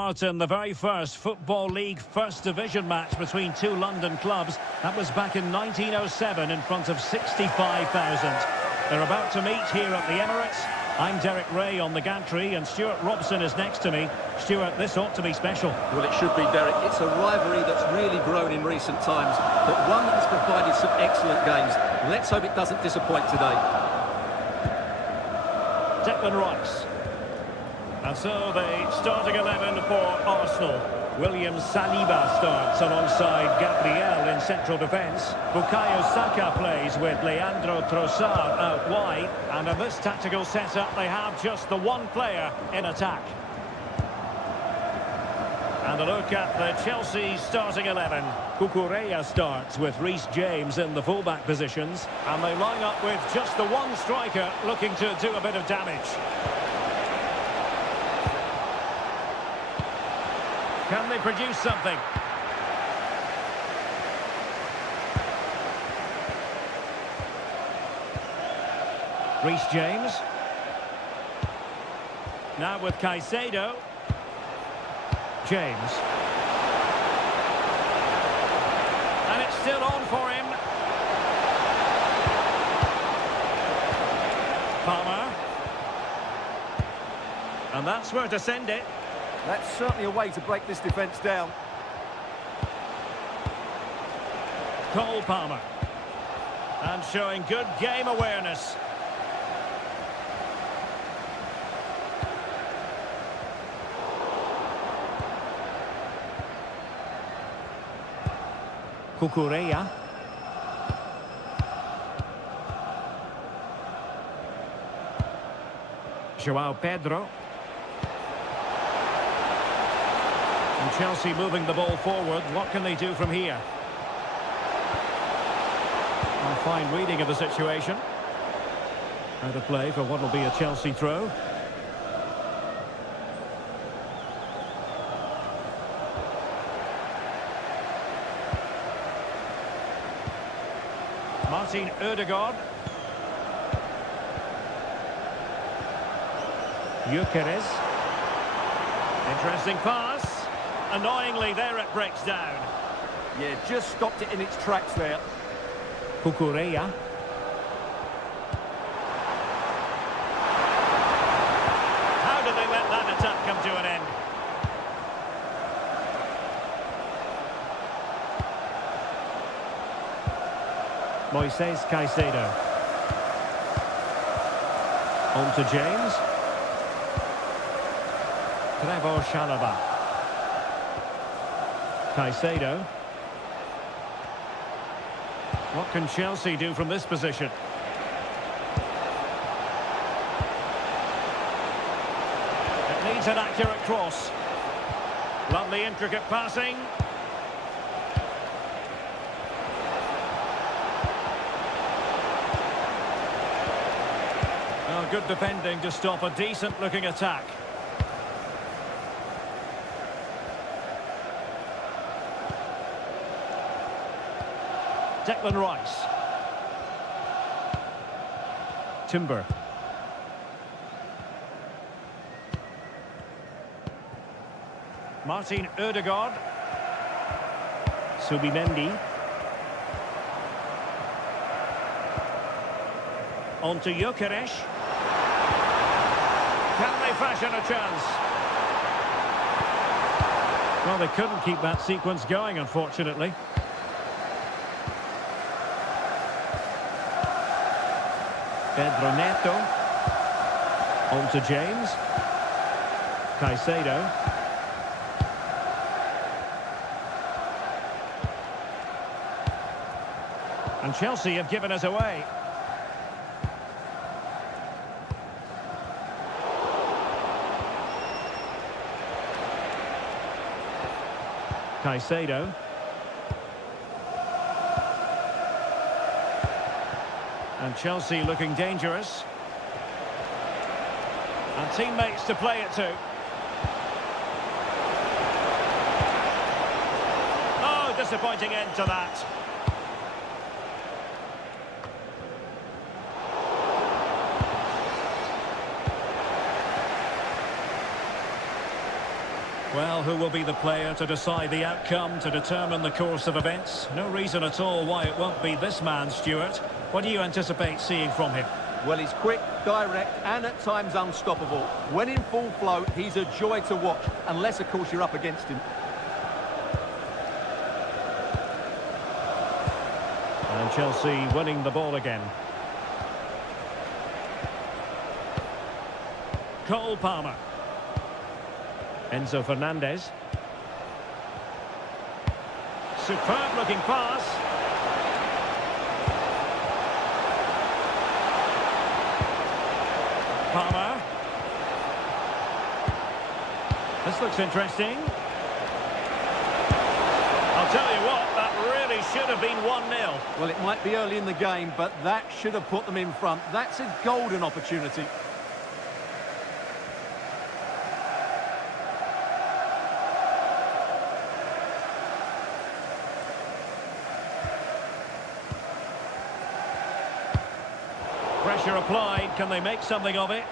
In the very first Football League First Division match between two London clubs. That was back in 1907 in front of 65,000. They're about to meet here at the Emirates. I'm Derek Ray on the gantry and Stuart Robson is next to me. Stuart, this ought to be special. Well, it should be, Derek. It's a rivalry that's really grown in recent times, but one that has provided some excellent games. Let's hope it doesn't disappoint today. Declan Rice. And so the starting 11 for Arsenal. William Saliba starts alongside Gabriel in central defence. Bukayo Saka plays with Leandro Trossard out wide. And in this tactical setup, they have just the one player in attack. And a look at the Chelsea starting 11. Cucurella starts with Reece James in the fullback positions. And they line up with just the one striker looking to do a bit of damage. Can they produce something? Reece James. Now with Caicedo. James. And it's still on for him. Palmer. And that's where to send it. That's certainly a way to break this defence down. Cole Palmer. And showing good game awareness. Cucurella. João Pedro. And Chelsea moving the ball forward. What can they do from here? A fine reading of the situation. Out of play for what will be a Chelsea throw. Martin Ødegaard. Gyökeres. Interesting pass. Annoyingly, there it breaks down. Yeah, just stopped it in its tracks there. Cucurella. How did they let that attack come to an end? Moises Caicedo. On to James. Trevoh Chalobah. Caicedo. What can Chelsea do from this position? It needs an accurate cross. Lovely intricate passing. Well, good defending to stop a decent looking attack. Declan Rice. Timber. Martin Ødegaard. Subimendi. On to Gyökeres. Can they fashion a chance? Well, they couldn't keep that sequence going, unfortunately. Pedro Neto. On to James. Caicedo. And Chelsea have given us away. Caicedo. And Chelsea looking dangerous. And teammates to play it to. Oh, disappointing end to that. Well, who will be the player to decide the outcome, to determine the course of events? No reason at all why it won't be this man, Stuart. What do you anticipate seeing from him? Well, he's quick, direct, and at times unstoppable. When in full flow, he's a joy to watch, unless, of course, you're up against him. And Chelsea winning the ball again. Cole Palmer. Enzo Fernandez. Superb looking pass. Palmer. This looks interesting. I'll tell you what, that really should have been 1-0. Well, it might be early in the game, but that should have put them in front. That's a golden opportunity. Pressure applied. Can they make something of it?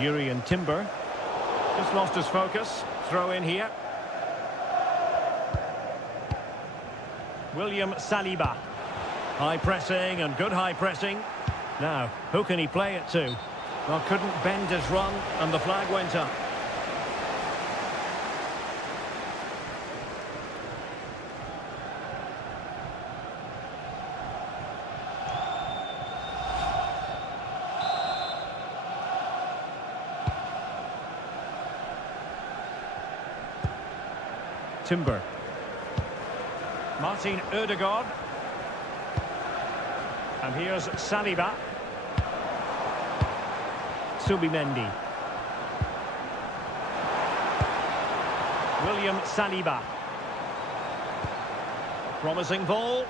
Urian Timber. Just lost his focus. Throw in here. William Saliba. High pressing and good high pressing. Now, who can he play it to? Well, couldn't bend his run and the flag went up. Timber. Martin Ødegaard. And here's Saliba. Subimendi. William Saliba. Promising ball.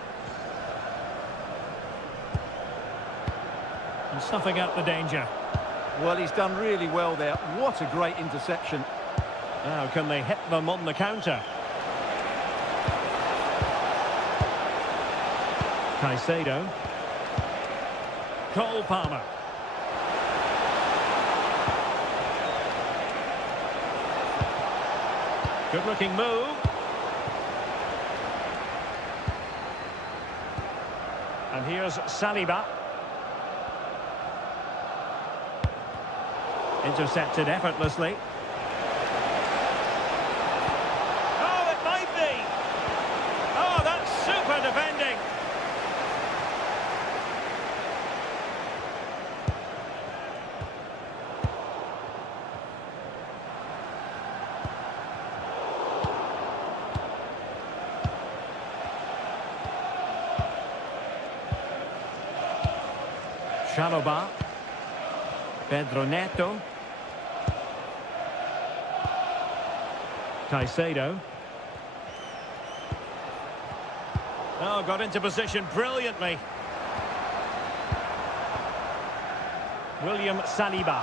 And snuffing out the danger. Well, he's done really well there. What a great interception. Now, can they hit them on the counter? Caicedo. Cole Palmer. Good looking move. And here's Saliba. Intercepted effortlessly. Oh, it might be. Oh, that's super defending. Chalobah. Pedro Neto. Caicedo. Oh, got into position brilliantly. William Saliba.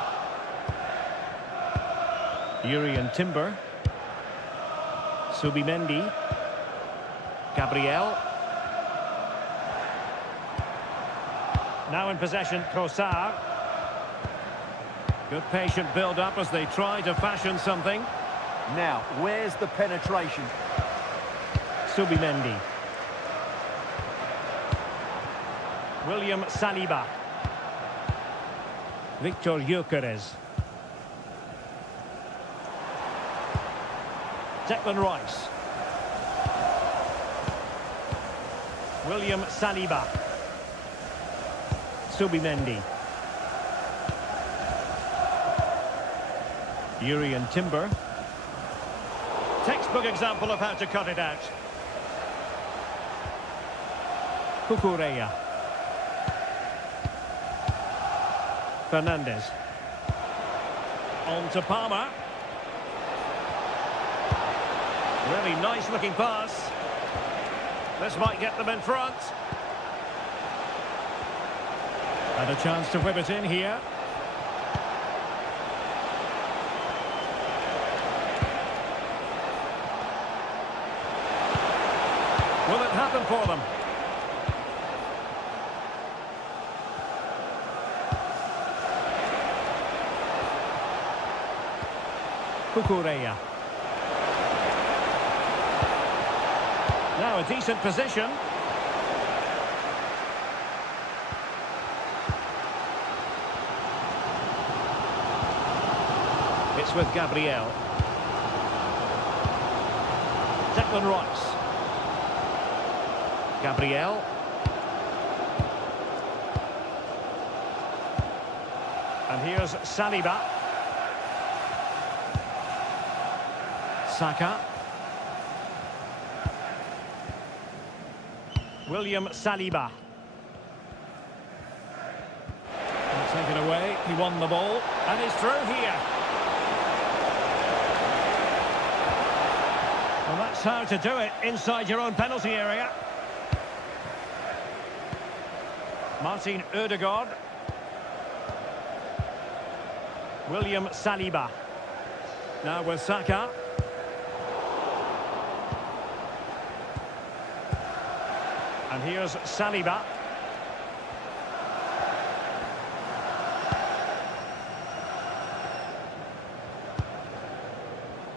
Urian Timber. Subimendi. Gabriel. Now in possession, Trossard. Good patient build-up as they try to fashion something. Now, where's the penetration? Subimendi. William Saliba. Victor Gyökeres. Declan Rice. William Saliba. Subimendi. Urian Timber. Textbook example of how to cut it out. Cucurella. Fernandez. On to Palmer. Really nice looking pass. This might get them in front. And a chance to whip it in here. Will it happen for them? Cucurella. Now a decent position. It's with Gabriel. Declan Rice. Gabriel. And here's Saliba. Saka. William Saliba. Taken away, he won the ball, and he's through here. Well, that's how to do it, inside your own penalty area. Martin Ødegaard. William Saliba. Now with Saka. And here's Saliba.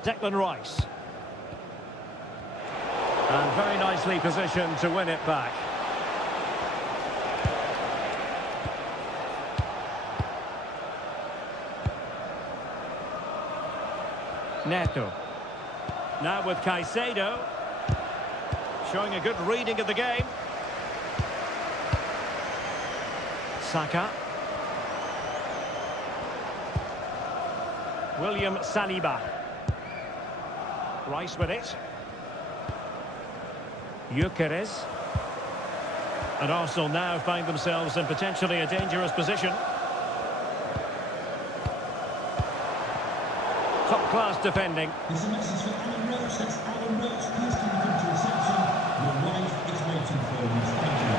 Declan Rice. And very nicely positioned to win it back. Neto. Now with Caicedo. Showing a good reading of the game. Saka. William Saliba. Rice with it. Gyökeres. And Arsenal now find themselves in potentially a dangerous position. Top-class defending. There's a message for Alan Roach. That's Alan Roach. Please can you come to reception? Your wife is waiting for you. Thank you.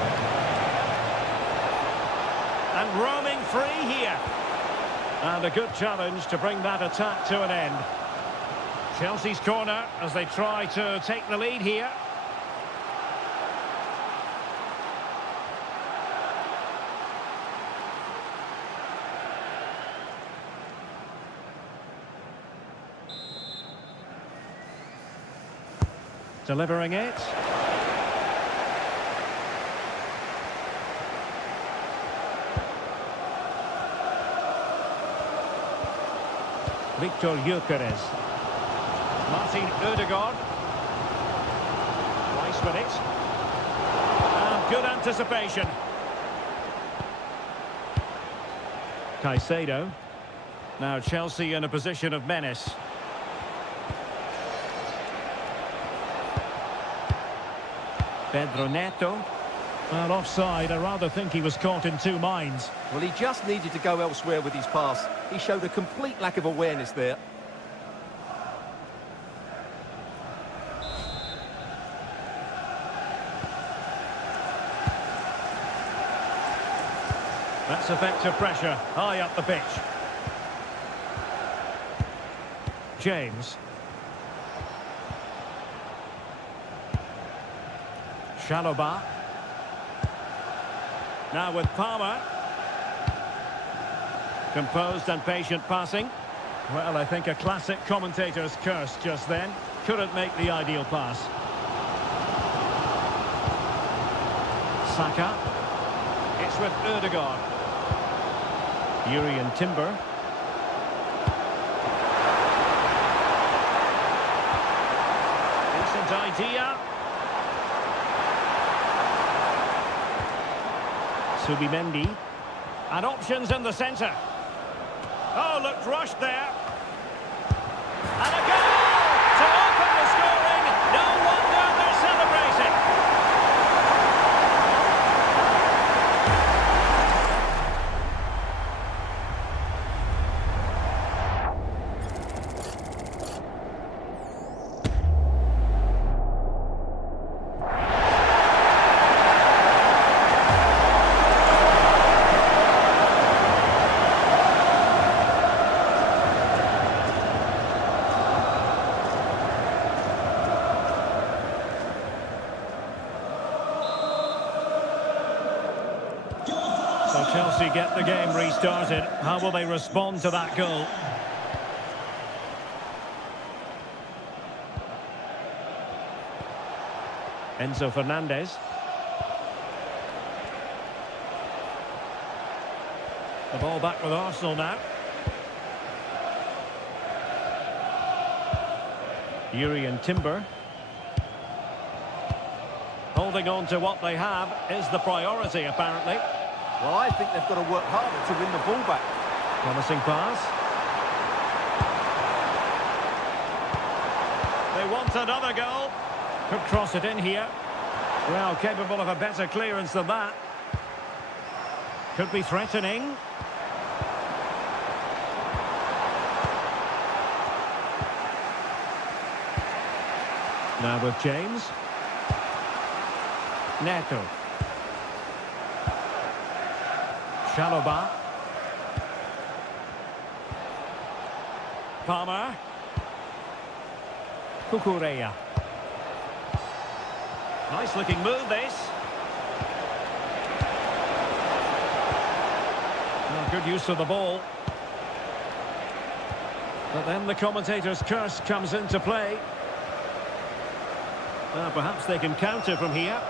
And roaming free here. And a good challenge to bring that attack to an end. Chelsea's corner as they try to take the lead here. Delivering it. Victor Gyökeres. Martin Ødegaard. Rice with it. And good anticipation. Caicedo. Now Chelsea in a position of menace. Pedro Neto. Well, offside. I rather think he was caught in two minds. Well, he just needed to go elsewhere with his pass. He showed a complete lack of awareness there. That's effective pressure, high up the pitch. James. Chalobah. Now with Palmer. Composed and patient passing. Well, I think a classic commentator's curse just then. Couldn't make the ideal pass. Saka. It's with Ødegaard. Urian Timber. Decent idea. Subimendi. And options in the centre. Oh, looked rushed there. And a goal to open the scoring. No wonder they're celebrating. So Chelsea get the game restarted. How will they respond to that goal? Enzo Fernandez. The ball back with Arsenal now. Yuri Timber. Holding on to what they have is the priority, apparently. Well, I think they've got to work harder to win the ball back. Promising pass. They want another goal. Could cross it in here. Well, capable of a better clearance than that. Could be threatening. Now with James. Neto. Chalobah. Palmer. Cucurella. Nice looking move this. Well, good use of the ball. But then the commentator's curse comes into play. Perhaps they can counter from here.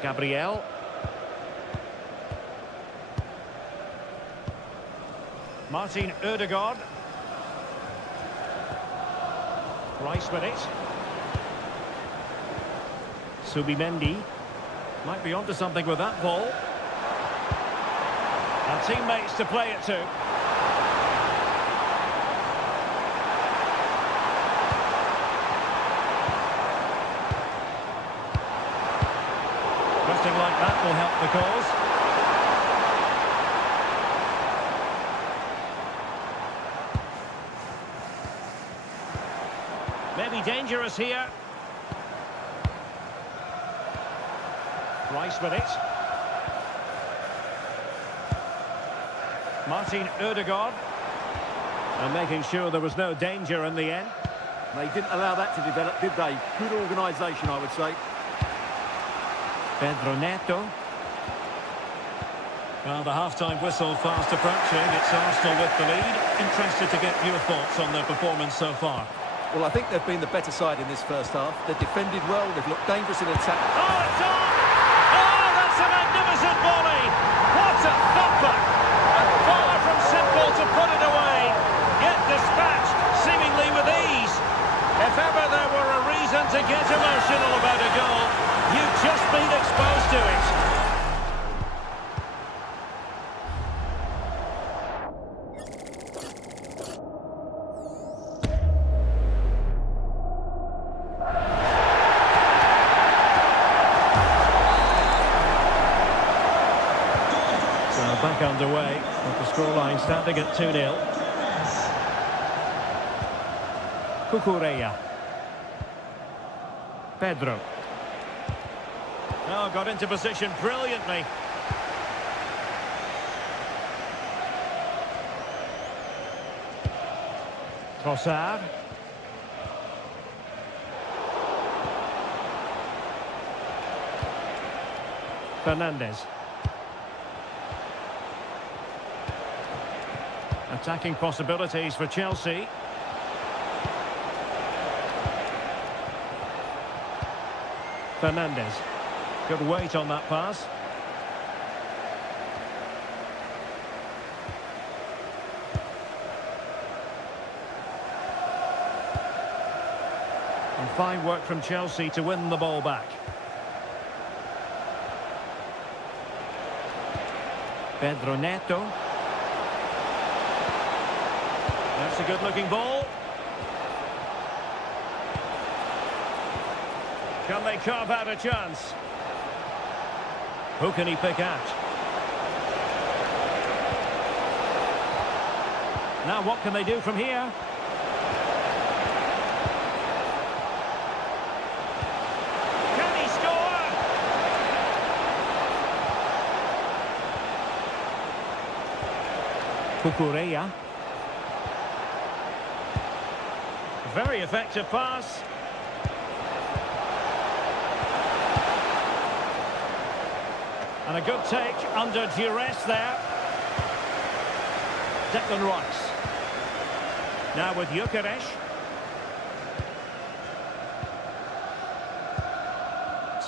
Gabriel. Martin Ødegaard. Rice with it. Subimendi. Might be onto something with that ball. And teammates to play it to. Something like that will help the cause. Maybe dangerous here. Rice with it. Martin Ødegaard. And making sure there was no danger in the end. They didn't allow that to develop, did they? Good organisation, I would say. Pedro Neto. Well, the half-time whistle fast approaching. It's Arsenal with the lead. Interested to get your thoughts on their performance so far. Well, I think they've been the better side in this first half. They've defended well, they've looked dangerous in attack. Oh, it's on! Oh, that's a magnificent volley! What a thumper! And far from simple to put it away, yet dispatched seemingly with ease. If ever there were a reason to get emotional about a goal, you've just been exposed to it. So back underway, with the scoreline standing at 2-0. Cucurella. Pedro. Oh, got into position brilliantly. Trossard. Fernandez. Attacking possibilities for Chelsea. Fernandez. Good weight on that pass. And fine work from Chelsea to win the ball back. Pedro Neto. That's a good-looking ball. Can they carve out a chance? Who can he pick out? Now what can they do from here? Can he score? Cucurella. Very effective pass. And a good take under duress there. Declan Rice. Now with Gyökeres.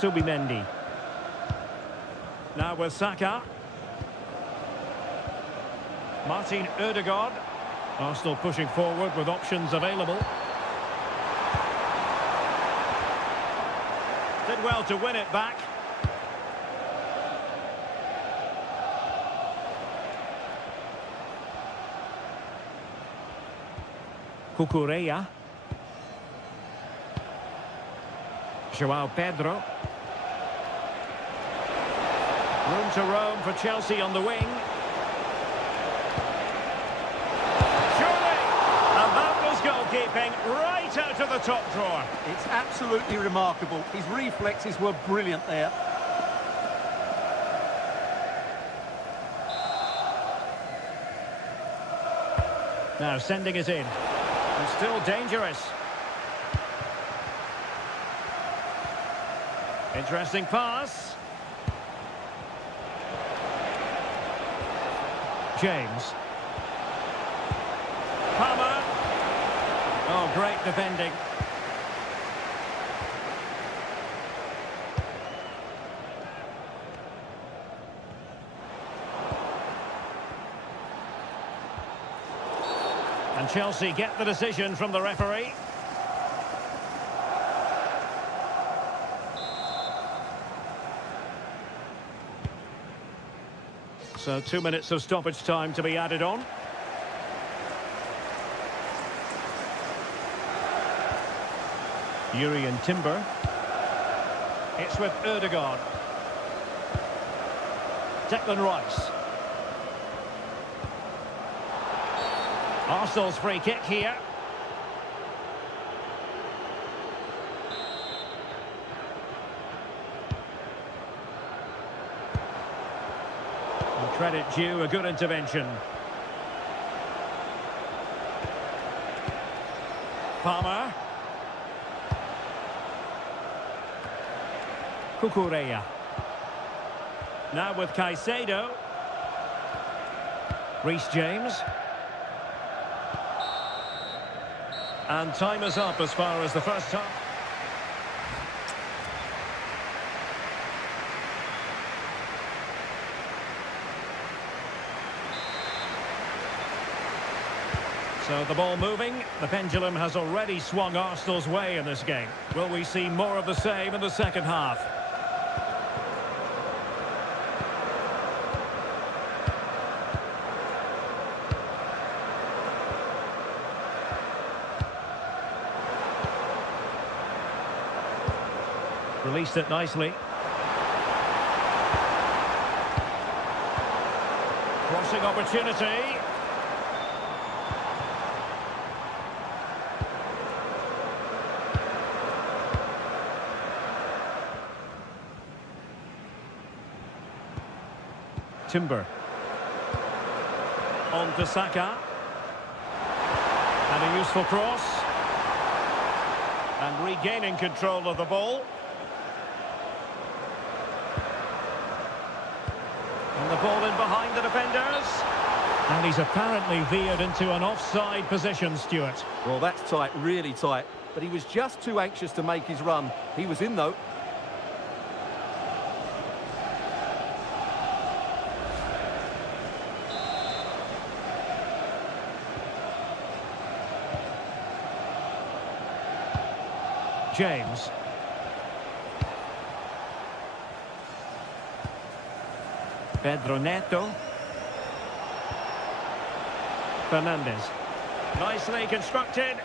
Subimendi. Now with Saka. Martin Ødegaard. Arsenal pushing forward with options available. Did well to win it back. Cucurella. João Pedro. Room to roam for Chelsea on the wing. Surely! And that was goalkeeping right out of the top drawer. It's absolutely remarkable. His reflexes were brilliant there. Now sending it in. And still dangerous. Interesting pass. James. Palmer. Oh, great defending. And Chelsea get the decision from the referee. So 2 minutes of stoppage time to be added on. Jurriën Timber. It's with Ødegaard. Declan Rice. Arsenal's free kick here. And credit due, a good intervention. Palmer. Cucurella. Now with Caicedo. Reece James. And time is up as far as the first half. So the ball moving. The pendulum has already swung Arsenal's way in this game. Will we see more of the same in the second half? Released it nicely. Crossing opportunity. Timber. On to Saka. And a useful cross. And regaining control of the ball. And the ball in behind the defenders. And he's apparently veered into an offside position, Stuart. Well, that's tight, really tight. But he was just too anxious to make his run. He was in, though. James. Pedro Neto. Fernandez. Nicely constructed.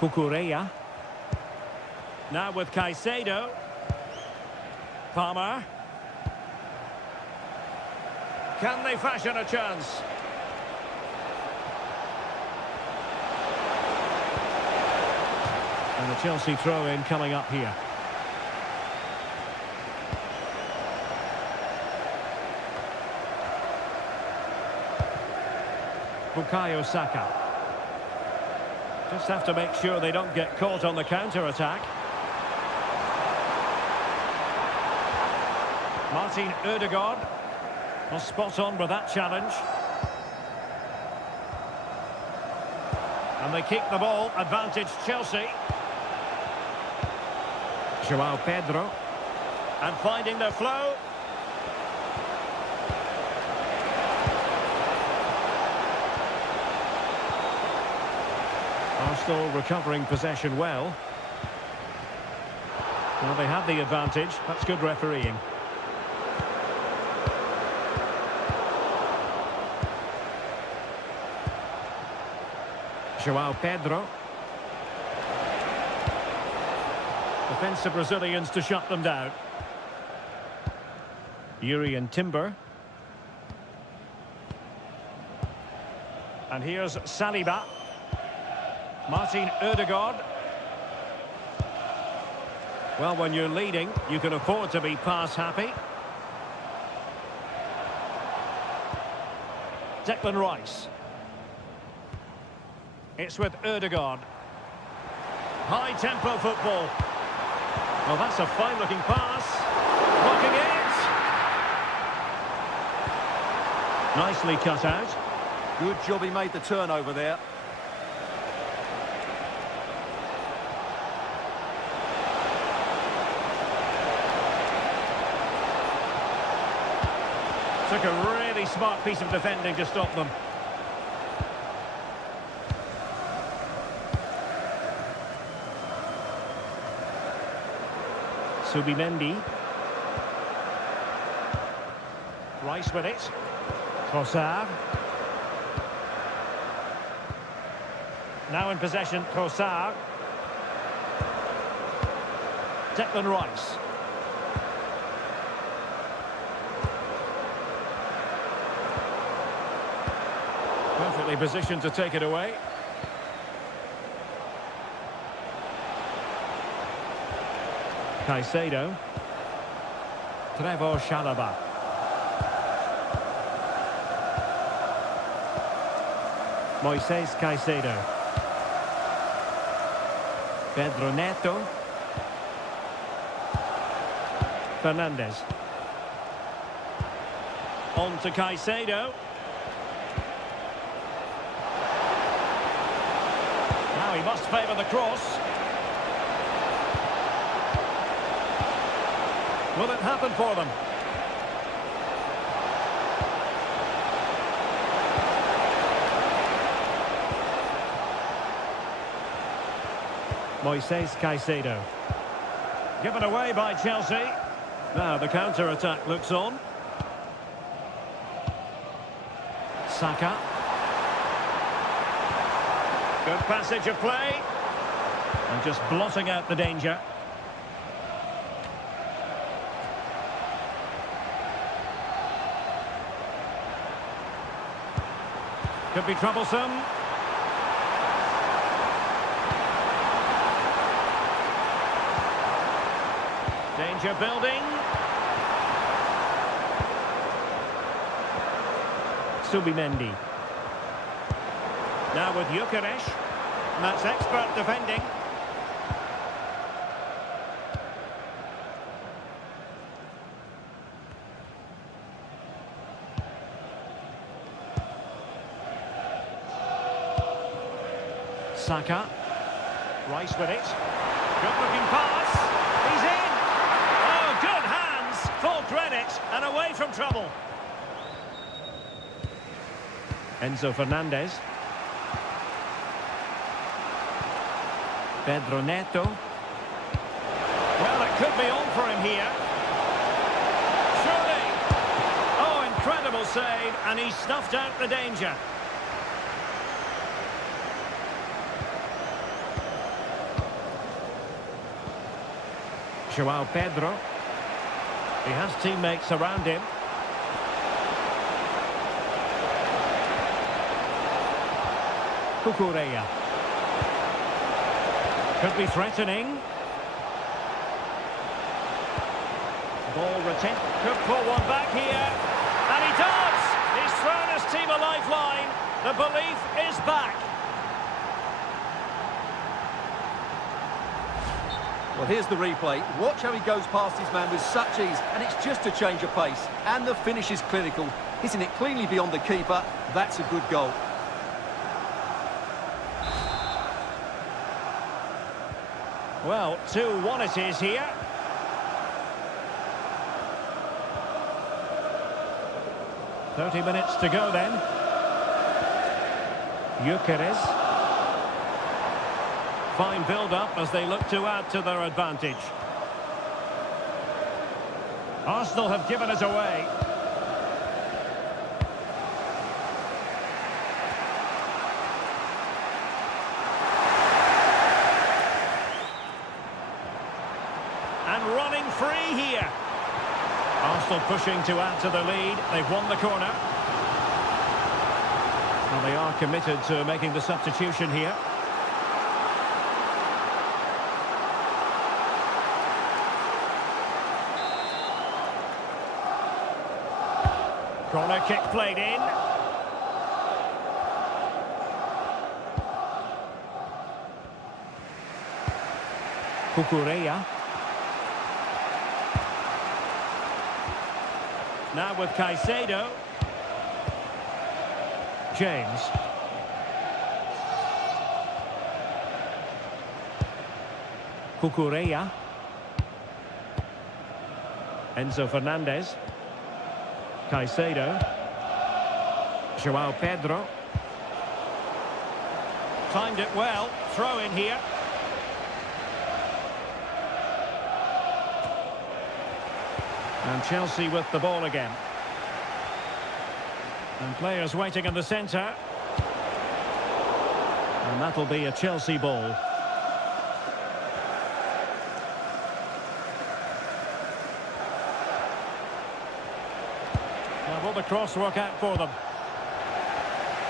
Cucurella. Now with Caicedo. Palmer. Can they fashion a chance? And the Chelsea throw-in coming up here. Bukayo Saka. Just have to make sure they don't get caught on the counter-attack. Martin Ødegaard was spot on with that challenge. And And they keep the ball. Advantage Chelsea. Joao Pedro. And finding their flow. Arsenal recovering possession well. Well, they had the advantage. That's good refereeing. Joao Pedro. Defensive Brazilians to shut them down. Urian Timber. And here's Saliba. Martin Ødegaard. Well, when you're leading, you can afford to be pass happy. Declan Rice. It's with Ødegaard. High-tempo football. Well, that's a fine-looking pass. Blocking it. Nicely cut out. Good job he made the turnover there. Took a really smart piece of defending to stop them. Subimendi. Rice with it. Trossard. Now in possession, Trossard. Declan Rice. Perfectly positioned to take it away. Caicedo. Trevor Chalobah. Moises Caicedo. Pedro Neto. Fernandes. On to Caicedo. Now he must favour the cross. Will it happen for them? Moises Caicedo. Given away by Chelsea. Now the counter-attack looks on. Saka. Good passage of play. And just blotting out the danger. Could be troublesome. Danger building. Subimendi. Now with Gyökeres. And that's expert defending. Saka. Rice with it. Good looking pass. He's in. Oh, good hands. Full credit. And away from trouble. Enzo Fernandez. Pedro Neto. Well, it could be on for him here. Surely. Oh, incredible save. And he snuffed out the danger. Joao Pedro. He has teammates around him. Cucurella. Could be threatening. Ball retained. Could pull one back here. And he does! He's thrown his team a lifeline. The belief is back. Well, here's the replay. Watch how he goes past his man with such ease, and it's just a change of pace. And the finish is clinical. Hitting it cleanly beyond the keeper. That's a good goal. Well, 2-1 it is here. "30 minutes to go then. Gyökeres. Fine build-up as they look to add to their advantage. Arsenal have given it away. And running free here. Arsenal pushing to add to the lead. They've won the corner. Well, they are committed to making the substitution here. Corner kick played in. Cucurella. Now with Caicedo. James. Cucurella. Enzo Fernandez. Caicedo. João Pedro. Timed it well. Throw in here. And Chelsea with the ball again. And players waiting in the centre. And that'll be a Chelsea ball. Now will the cross work out for them?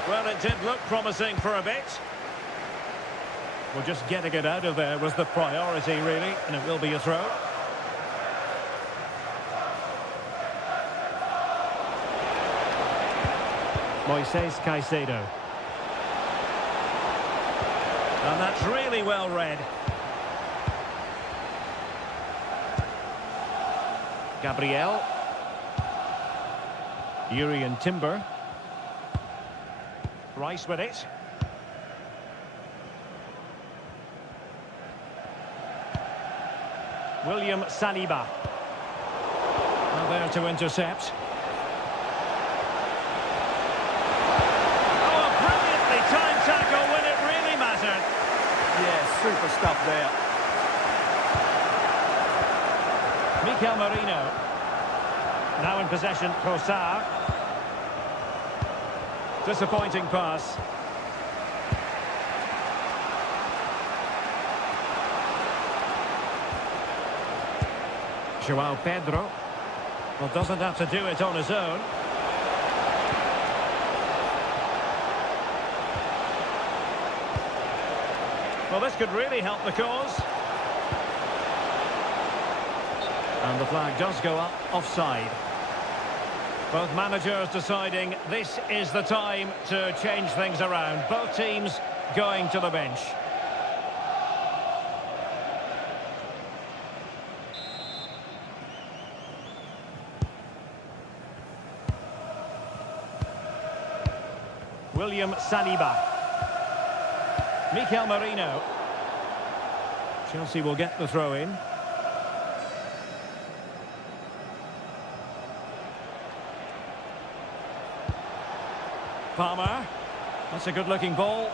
Well, it did look promising for a bit. Well, just getting it out of there was the priority, really, and it will be a throw. Moises Caicedo. And that's really well read. Gabriel. Urian Timber. Rice with it. William Saliba. Now there to intercept. Oh, a brilliantly timed tackle when it really mattered. Yeah, super stuff there. Mikel Merino. Now in possession, Trossard. Disappointing pass. João Pedro. Well, doesn't have to do it on his own. Well, this could really help the cause. And the flag does go up offside. Both managers deciding this is the time to change things around. Both teams going to the bench. William Saliba. Mikel Merino. Chelsea will get the throw in. Palmer. That's a good-looking ball.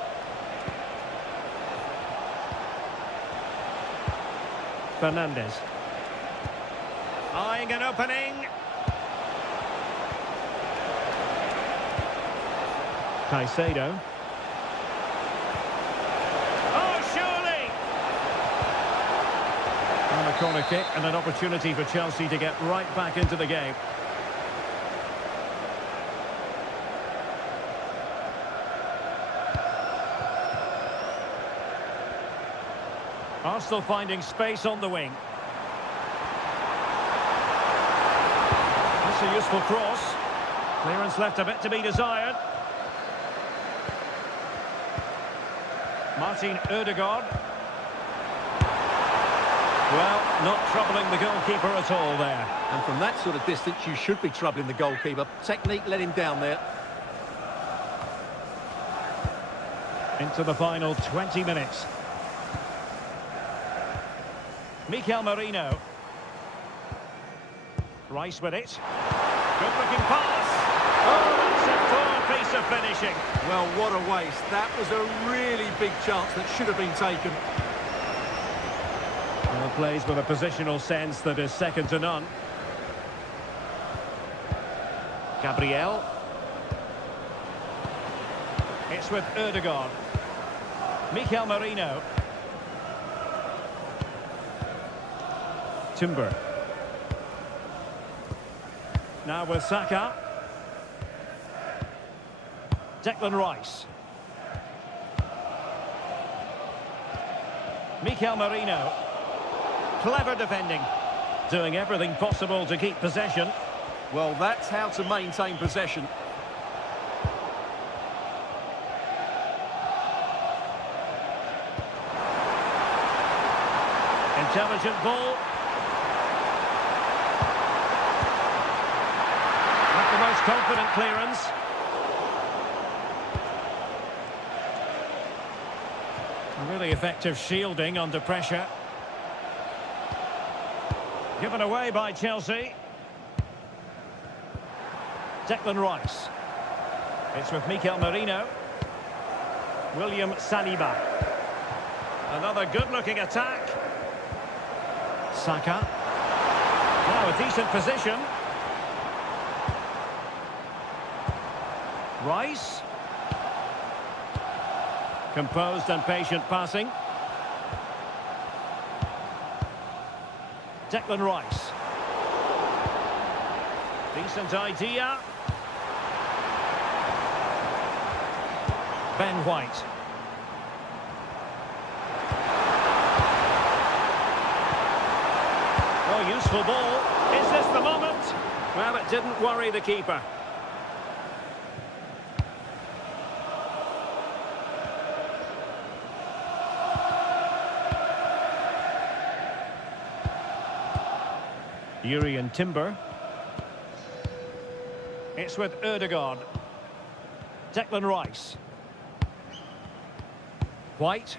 Fernandez. Eyeing an opening. Caicedo. Oh, surely! And a corner kick and an opportunity for Chelsea to get right back into the game. Arsenal finding space on the wing. That's a useful cross. Clearance left a bit to be desired. Martin Odegaard. Well, not troubling the goalkeeper at all there. And from that sort of distance, you should be troubling the goalkeeper. Technique let him down there. Into the final 20 minutes. Mikel Merino. Rice with it. Good looking pass. Oh, that's a poor piece of finishing. Well, what a waste. That was a really big chance that should have been taken. Well, plays with a positional sense that is second to none. Gabriel. It's with Ødegaard. Mikel Merino. Timber. Now with Saka. Declan Rice. Mikel Merino. Clever defending. Doing everything possible to keep possession. Well, that's how to maintain possession. Intelligent ball. Not the most confident clearance. Really effective shielding under pressure. Given away by Chelsea. Declan Rice. It's with Mikel Merino. William Saliba. Another good-looking attack. Saka. Now a decent position. Rice. Composed and patient passing. Declan Rice. Decent idea. Ben White. Oh, useful ball. Is this the moment? Well, it didn't worry the keeper. Urian Timber. It's with Ødegaard. Declan Rice. White.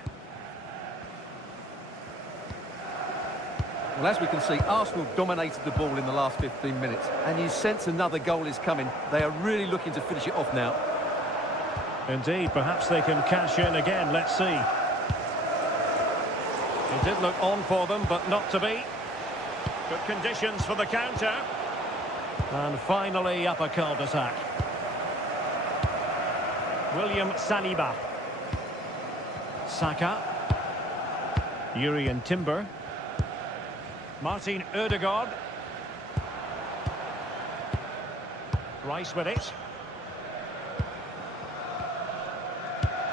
Well, as we can see, Arsenal dominated the ball in the last 15 minutes, and you sense another goal is coming. They are really looking to finish it off now. Indeed, perhaps they can cash in again. Let's see. It did look on for them, but not to be. Good conditions for the counter. And finally, up a cul-de-sac. William Saliba. Saka. Urian Timber. Martin Ødegaard. Rice with it.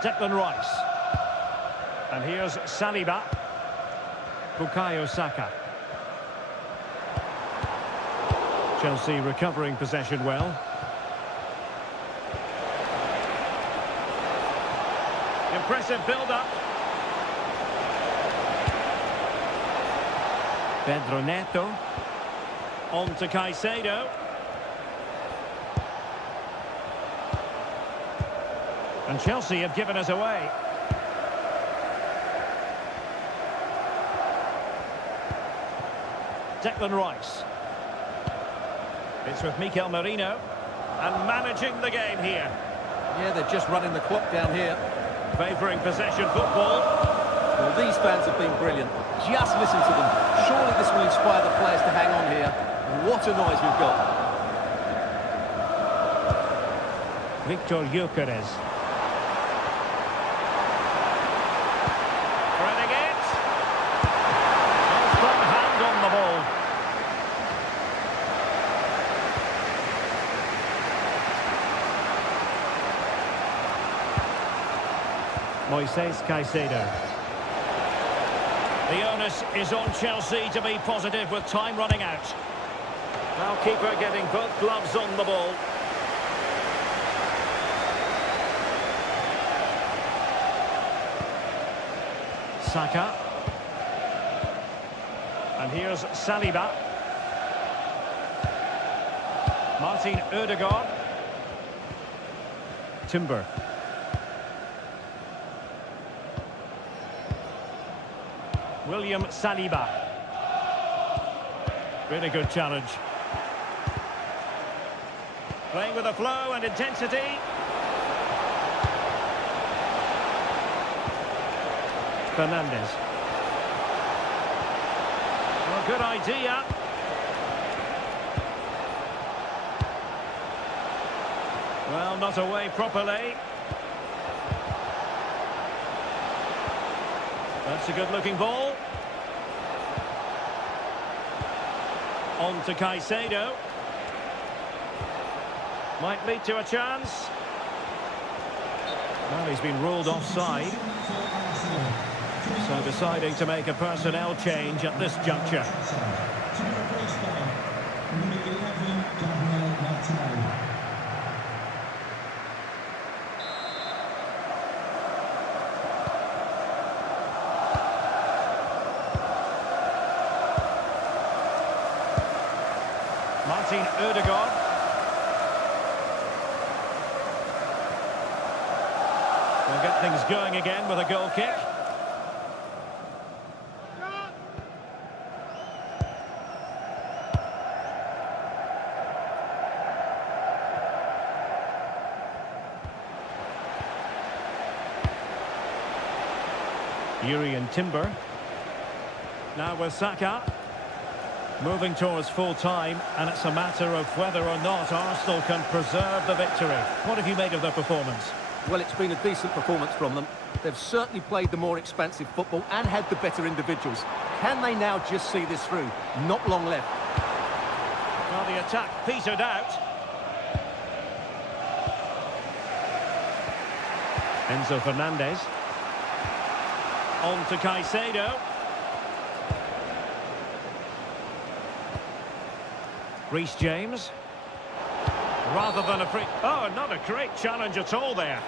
Declan Rice. And here's Saliba. Bukayo Saka. Chelsea recovering possession well. Impressive build-up. Pedro Neto. On to Caicedo. And Chelsea have given us away. Declan Rice. It's with Mikel Merino. And managing the game here. Yeah, they're just running the clock down here. Favouring possession football. Well, these fans have been brilliant. Just listen to them. Surely this will inspire the players to hang on here. What a noise we've got. Victor Gyökeres. Threading it. Strong hand on the ball. Moises Caicedo. The onus is on Chelsea to be positive with time running out. Now keeper getting both gloves on the ball. Saka. And here's Saliba. Martin Ødegaard. Timber. William Saliba. Really good challenge. Playing with a flow and intensity. Fernandes. Well, good idea. Well, not away properly. That's a good-looking ball. On to Caicedo. Might lead to a chance. Well, he's been ruled offside. So deciding to make a personnel change at this juncture. Martin Ødegaard. We'll get things going again with a goal kick. Yuri and Timber. Now with Saka. Moving towards full time, and it's a matter of whether or not Arsenal can preserve the victory. What have you made of their performance? Well, it's been a decent performance from them. They've certainly played the more expansive football and had the better individuals. Can they now just see this through? Not long left. Well, the attack petered out. Enzo Fernandez. On to Caicedo. Reece James. Rather than a free... Oh, not a great challenge at all there.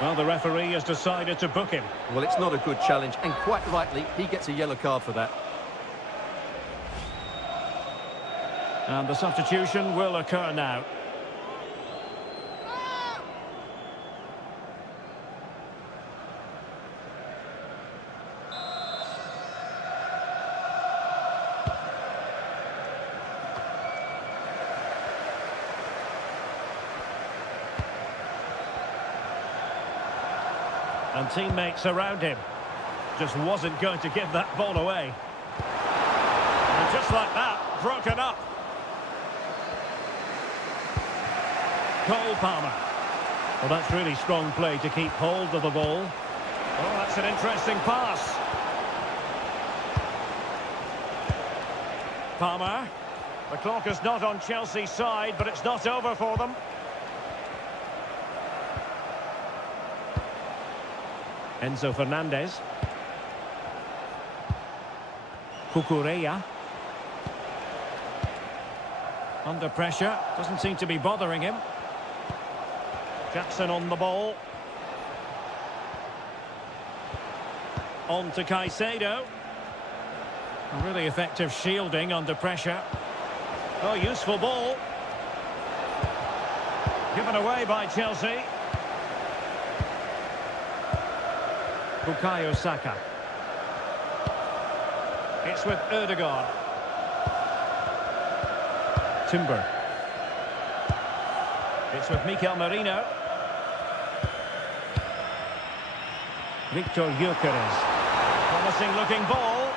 Well, the referee has decided to book him. Well, it's not a good challenge, and quite rightly, he gets a yellow card for that. And the substitution will occur now. And teammates around him. Just wasn't going to give that ball away. And just like that, broken up. Cole Palmer. Well, that's really strong play to keep hold of the ball. Oh, that's an interesting pass. Palmer. The clock is not on Chelsea's side, but it's not over for them. Enzo Fernandez. Cucurella. Under pressure. Doesn't seem to be bothering him. Jackson on the ball. On to Caicedo. Really effective shielding under pressure. Oh, useful ball. Given away by Chelsea. Bukayo Saka. It's with Ødegaard. Timber. It's with Mikel Merino. Victor Gyökeres. Promising looking ball.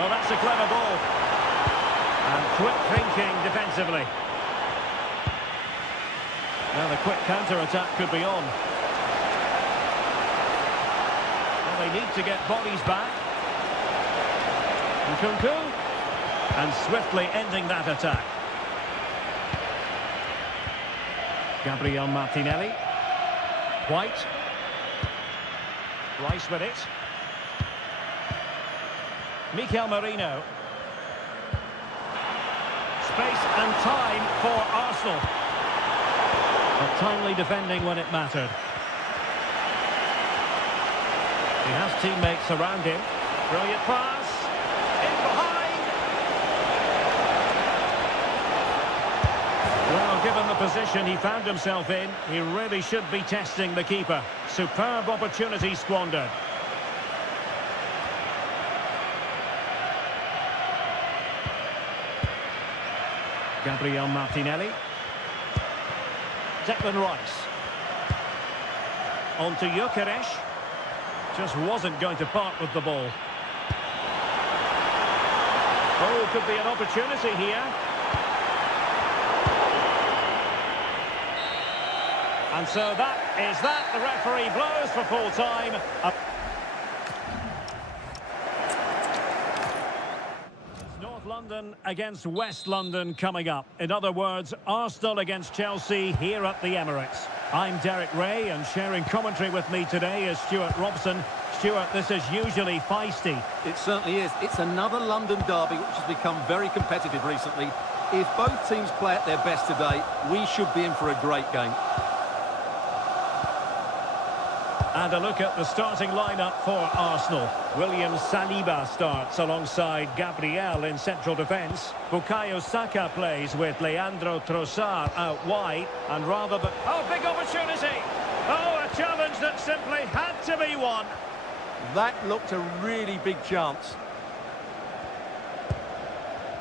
Oh, that's a clever ball. And quick thinking defensively. Now the quick counter-attack could be on. Well, they need to get bodies back. Nkunku. And swiftly ending that attack. Gabriel Martinelli. White. Rice with it. Mikel Merino. Space and time for Arsenal. But timely defending when it mattered. He has teammates around him. Brilliant pass. In behind. Well, given the position he found himself in. He really should be testing the keeper. Superb opportunity squandered. Gabriel Martinelli. Declan Rice. On to Gyökeres. Just wasn't going to part with the ball. Oh, could be an opportunity here. And so that is that. The referee blows for full time. North London against West London coming up. In other words, Arsenal against Chelsea here at the Emirates. I'm Derek Ray, and sharing commentary with me today is Stuart Robson. Stuart, this is usually feisty. It certainly is. It's another London derby which has become very competitive recently. If both teams play at their best today, we should be in for a great game. And a look at the starting lineup for Arsenal. William Saliba starts alongside Gabriel in central defence. Bukayo Saka plays with Leandro Trossard out wide. And rather than... Oh, big opportunity! Oh, a challenge that simply had to be won. That looked a really big chance.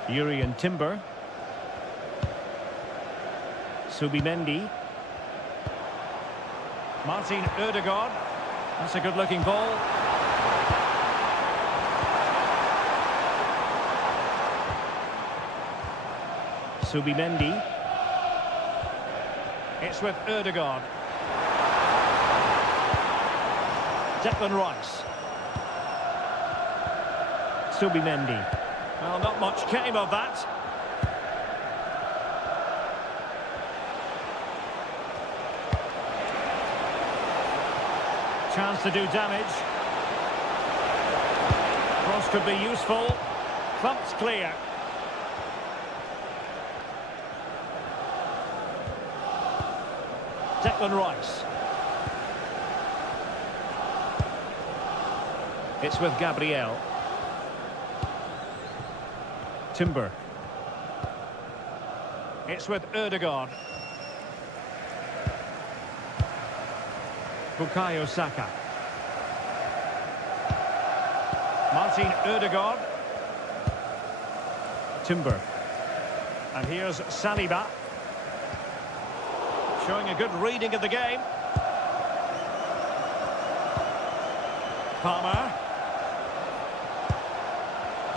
Yuri Timber. Subimendi. Martin Ødegaard. That's a good-looking ball. Subimendi. It's with Ødegaard. Declan Rice. Subimendi. Well, not much came of that. Chance to do damage. Cross could be useful. Thumped clear. Declan Rice. It's with Gabriel. Timber. It's with Ødegaard. Bukayo Saka. Martin Ødegaard. Timber. And here's Saliba. Showing a good reading of the game. Palmer.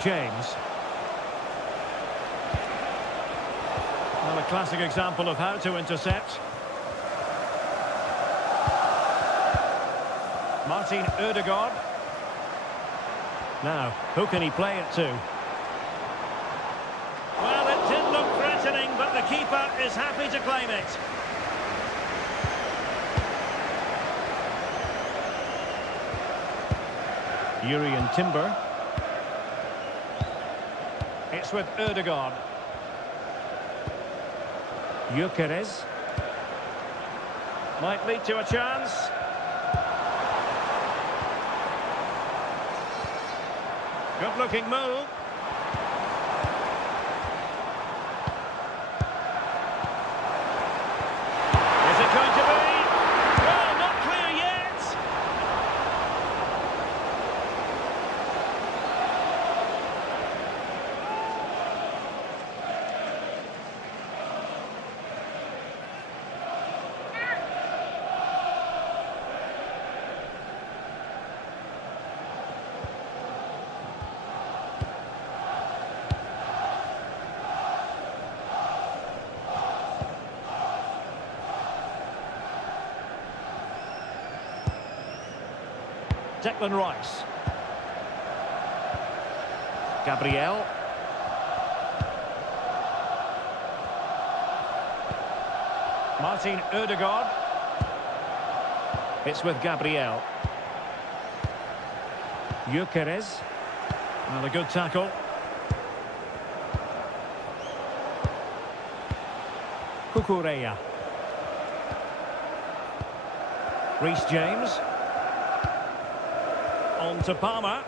James. Well, a classic example of how to intercept. Martin Ødegaard. Now, who can he play it to? Well, it did look threatening, but the keeper is happy to claim it. Yuri Timber. It's with Ødegaard. Gyökeres. Might lead to a chance. Good-looking move. Is it going to be? Well, not clear yet. Declan Rice. Gabriel. Martin Ødegaard. It's with Gabriel. Gyökeres. Well, a good tackle. Kukureya. Reece James. On to Palmer.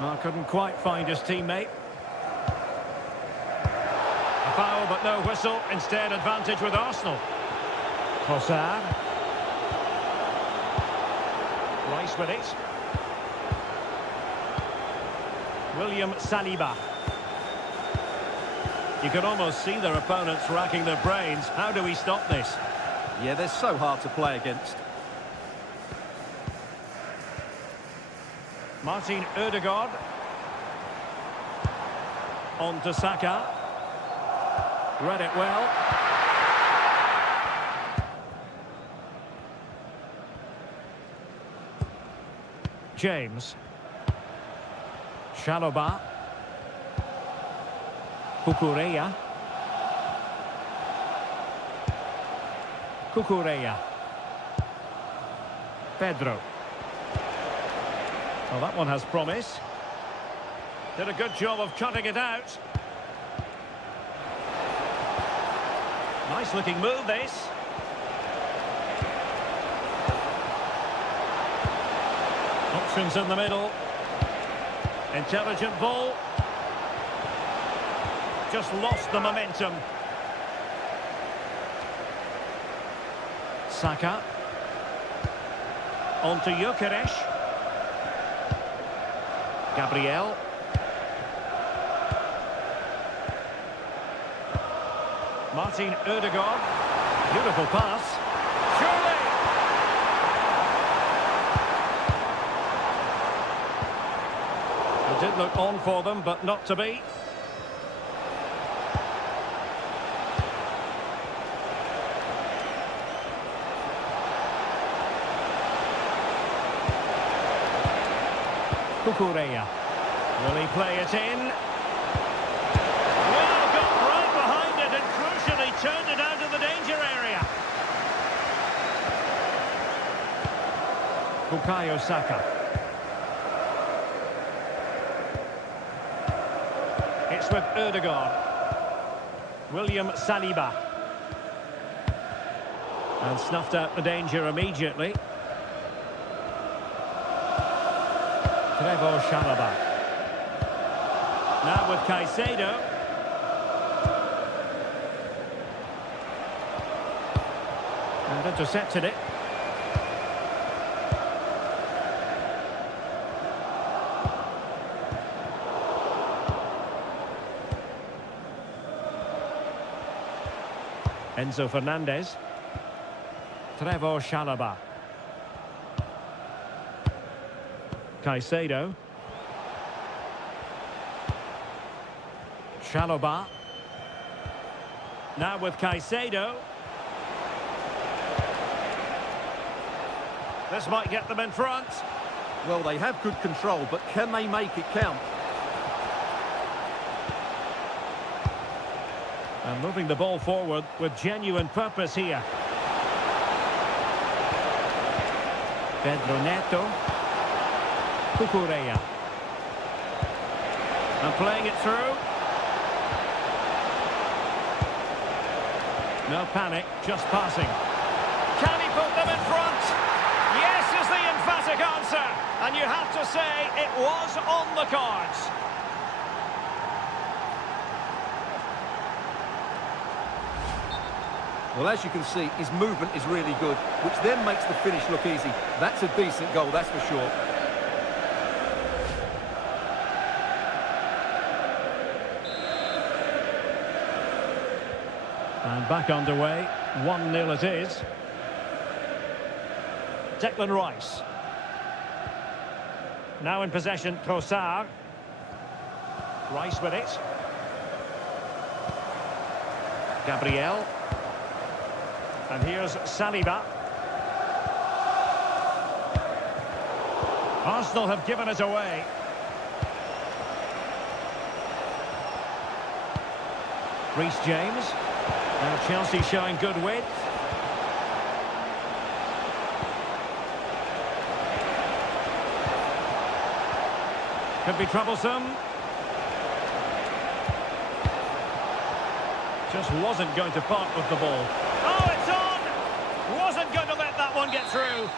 Well, couldn't quite find his teammate. A foul, but no whistle. Instead, advantage with Arsenal. Trossard. Rice with it. William Saliba. You can almost see their opponents racking their brains. How do we stop this? Yeah, they're so hard to play against. Martin Ødegaard. On to Saka. Read it well. James. Chalobah. Cucurella. Cucurella. Pedro. Well, that one has promise. Did a good job of cutting it out. Nice looking move, this. Options in the middle. Intelligent ball. Just lost the momentum. Saka. On to Gyökeres. Gabriel. Martin Ødegaard. Beautiful pass. Surely! It did look on for them, but not to be. Cucurella. Will he play it in? Well, got right behind it and crucially turned it out of the danger area. Bukayo Saka. It's with Ødegaard. William Saliba. And snuffed out the danger immediately. Trevor Chalobah. Now with Caicedo. And intercepted it. Enzo Fernandez. Trevor Chalobah. Caicedo. Chalobah. Now with Caicedo. This might get them in front. Well, they have good control, but can they make it count? And moving the ball forward with genuine purpose here. Pedro Neto. Cucurella. And playing it through. No panic, just passing. Can he put them in front? Yes is the emphatic answer. And you have to say it was on the cards. Well, as you can see, his movement is really good, which then makes the finish look easy. That's a decent goal, that's for sure. And back underway, 1-0 it is. Declan Rice. Now in possession, Trossard. Rice with it. Gabriel. And here's Saliba. Arsenal have given it away. Reece James. Now Chelsea showing good width. Could be troublesome. Just wasn't going to part with the ball. Oh, it's on! Wasn't going to let that one get through.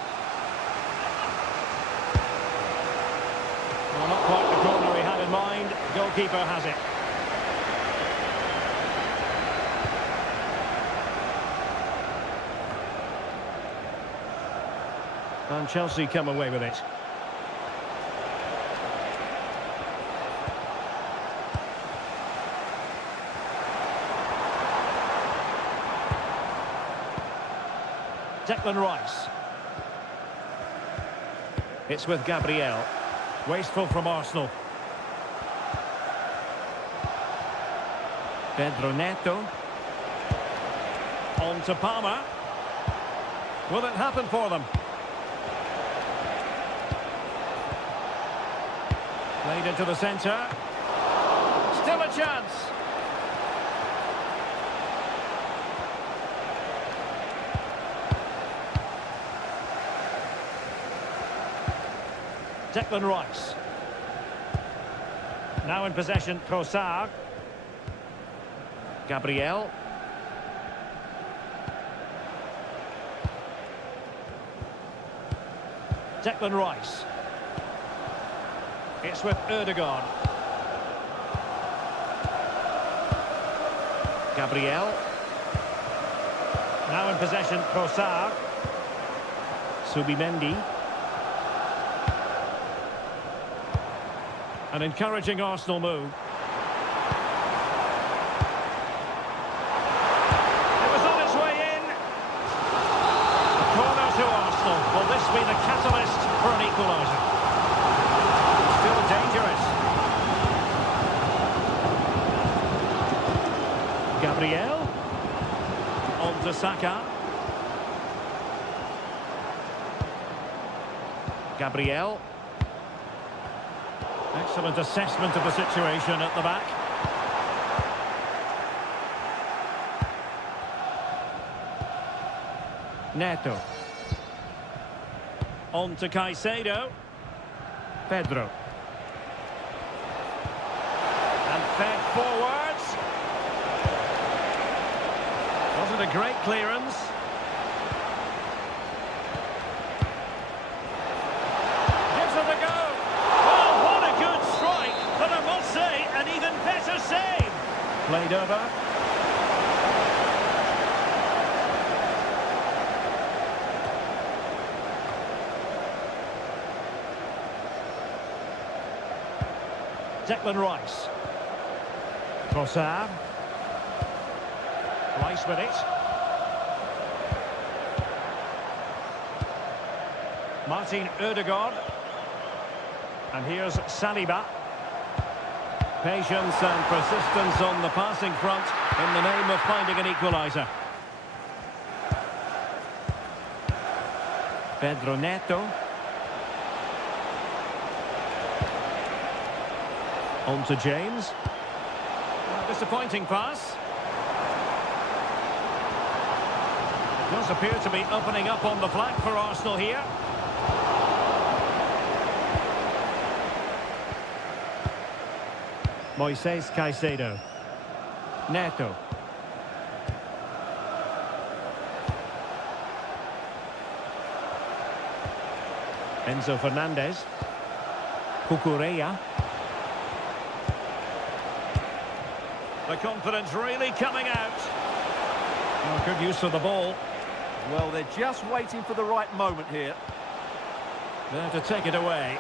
Well, not quite the corner he had in mind. Goalkeeper has it. And Chelsea come away with it. Declan Rice. It's with Gabriel. Wasteful from Arsenal. Pedro Neto. On to Palmer. Will it happen for them? Played into the centre. Still a chance. Declan Rice. Now in possession, Trossard. Gabriel. Declan Rice. It's with Erdogan. Gabriel. Now in possession, Trossard. Subimendi. An encouraging Arsenal move. It was on its way in. A corner to Arsenal. Will this be the catalyst for an equaliser? Still dangerous. Gabriel. On to Saka. Gabriel. Excellent assessment of the situation at the back. Neto. On to Caicedo. Pedro. And fed forwards. Wasn't a great clearance. Gives it a go. Oh, what a good strike. But I must say, an even better save. Played over. Declan Rice. Trossard. Rice with it. Martin Ødegaard. And here's Saliba. Patience and persistence on the passing front in the name of finding an equaliser. Pedro Neto. On to James. Disappointing pass. It does appear to be opening up on the flank for Arsenal here. Moises Caicedo. Neto. Enzo Fernandez. Cucurella. The confidence really coming out. Oh, good use of the ball. Well, they're just waiting for the right moment here. There to take it away.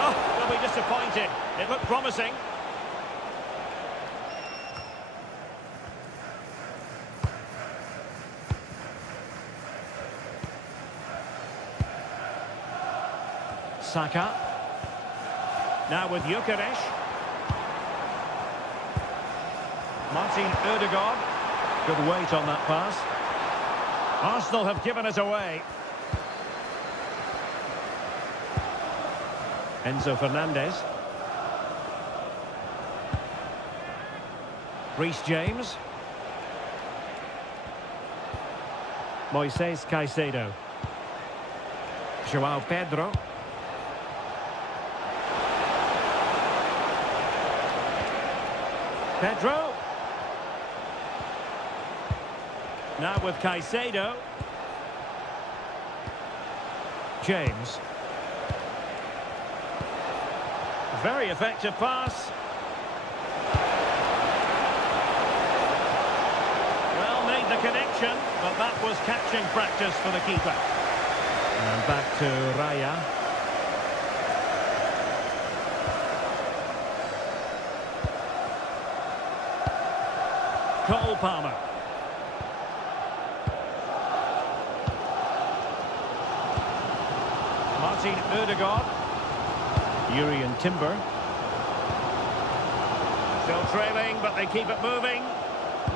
Oh, they'll be disappointed. It looked promising. Saka. Now with Gyökeres. Martin Ødegaard. Good weight on that pass. Arsenal have given it away. Enzo Fernandez. Reece James. Moises Caicedo. João Pedro. Pedro. Now with Caicedo. James. Very effective pass. the connection, but that was catching practice for the keeper. And back to Raya. Cole Palmer. Martin Ødegaard. Urian Timber. Still trailing, but they keep it moving.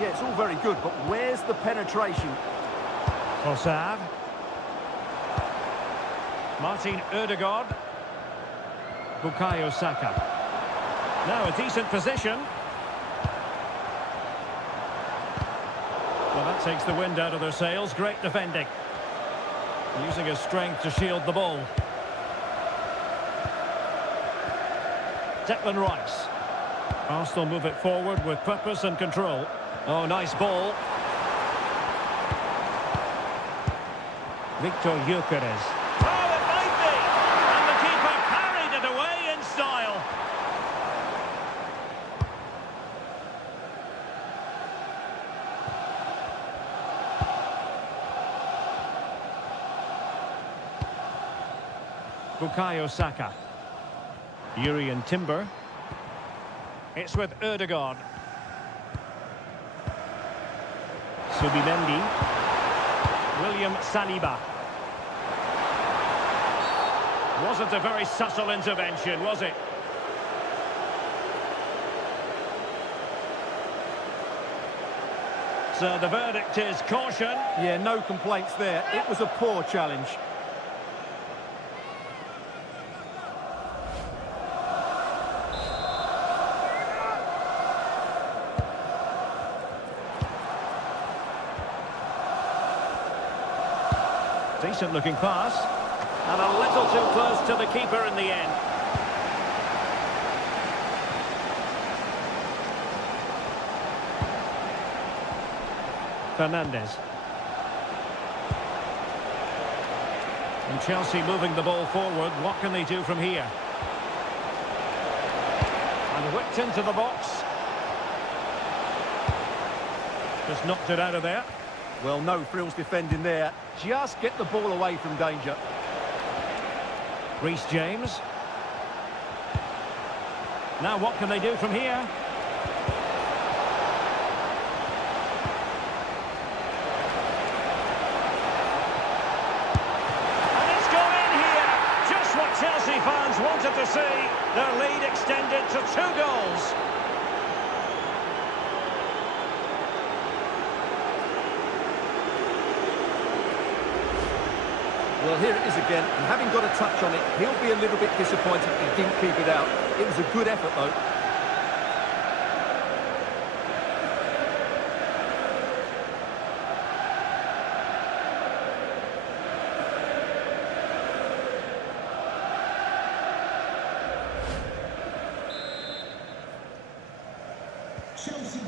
Yeah, it's all very good, but where's the penetration? Trossard. Martin Ødegaard. Bukayo Saka. Now a decent position. Well, that takes the wind out of their sails. Great defending. Using his strength to shield the ball. Declan Rice. Arsenal move it forward with purpose and control. Oh, nice ball. Victor Gyökeres. Oh, it might be! And the keeper carried it away in style. Bukayo Saka. Urian Timber. It's with Ødegaard. Subimendi. William Saliba. Wasn't a very subtle intervention, was it? So the verdict is caution. Yeah, no complaints there. It was a poor challenge. Decent looking pass. And a little too close to the keeper in the end. Fernandes. And Chelsea moving the ball forward. What can they do from here? And whipped into the box. Just knocked it out of there. Well, no frills defending there. Just get the ball away from danger. Reece James. Now what can they do from here? And it's gone in here. Just what Chelsea fans wanted to see. Their lead extended to 2 goals. Well, here it is again, and having got a touch on it, he'll be a little bit disappointed he didn't keep it out. It was a good effort, though.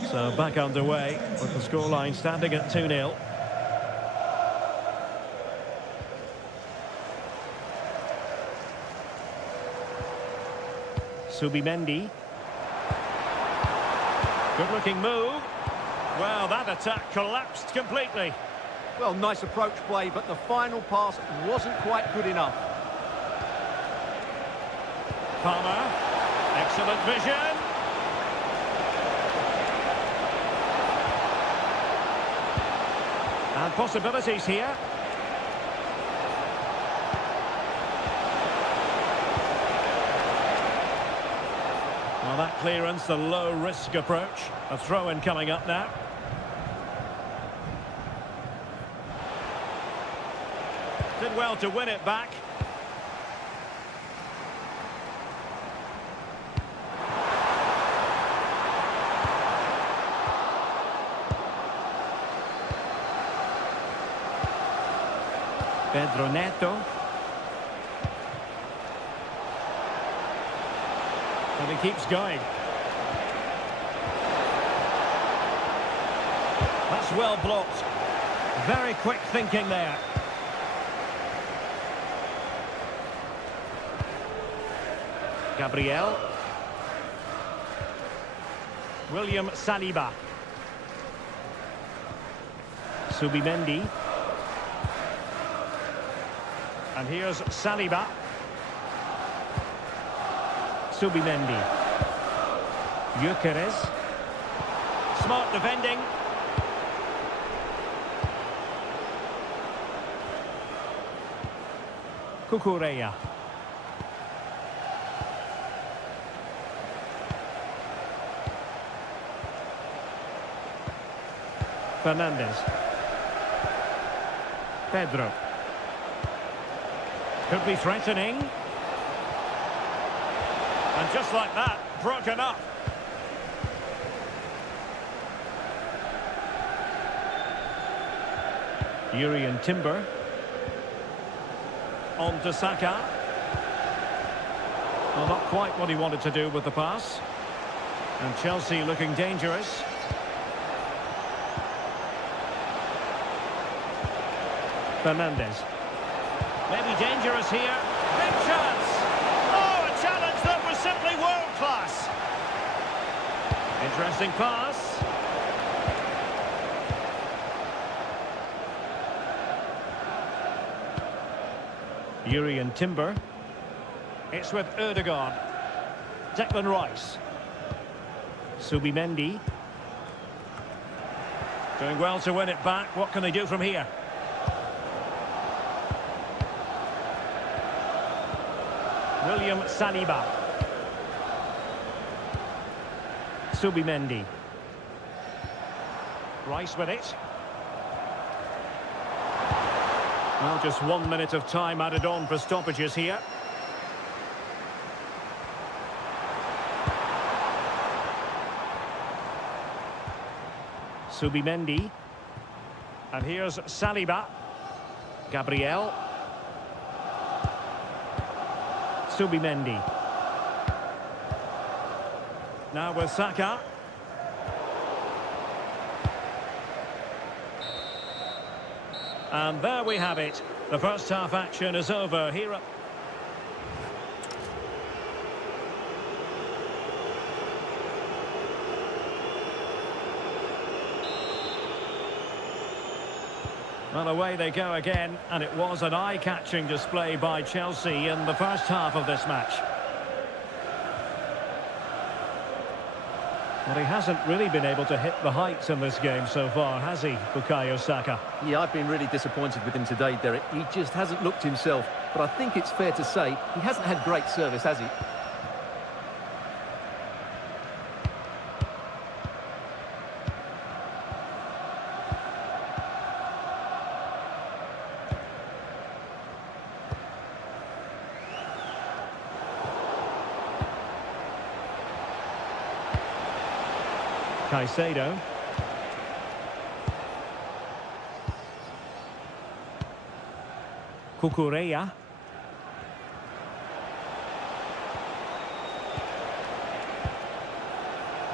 So back underway with the scoreline standing at 2-0. Subimendi. Good-looking move. Well, that attack collapsed completely. Well, nice approach play, but the final pass wasn't quite good enough. Palmer. Excellent vision. And possibilities here. Well, that clearance, the low-risk approach. A throw-in coming up now. Did well to win it back. Pedro Neto. And he keeps going. That's well blocked. Very quick thinking there. Gabriel. William Saliba. Subimendi. And here's Saliba. Subimendi. Gyökeres. Smart defending. Cucurella. Fernandez. Pedro. Could be threatening. And just like that, broken up. Urian Timber. On to Saka. Well, not quite what he wanted to do with the pass. And Chelsea looking dangerous. Fernandez. Maybe dangerous here. Big chance. Oh, a challenge that was simply world class. Interesting pass. Urian Timber. It's with Erdogan. Declan Rice. Subimendi. Doing well to win it back. What can they do from here? William Saliba. Subimendi. Rice with it. Well, just 1 minute of time added on for stoppages here. Subimendi. And here's Saliba. Gabriel. Subimendi. Now with Saka. And there we have it. The first half action is over here. Well, away they go again, and it was an eye-catching display by Chelsea in the first half of this match. Well, he hasn't really been able to hit the heights in this game so far, has he, Bukayo Saka? Yeah, I've been really disappointed with him today, Derek. He just hasn't looked himself. But I think it's fair to say he hasn't had great service, has he? Caicedo. Cucurella.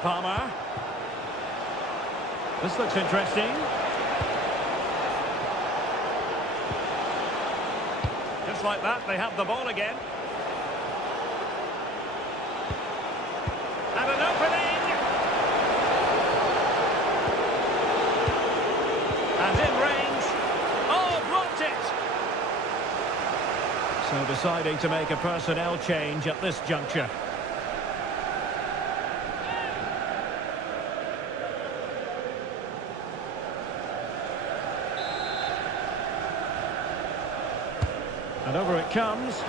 Palmer. This looks interesting. Just like that, they have the ball again. And an opening. And in range. Oh, blocked it! So deciding to make a personnel change at this juncture. And over it comes.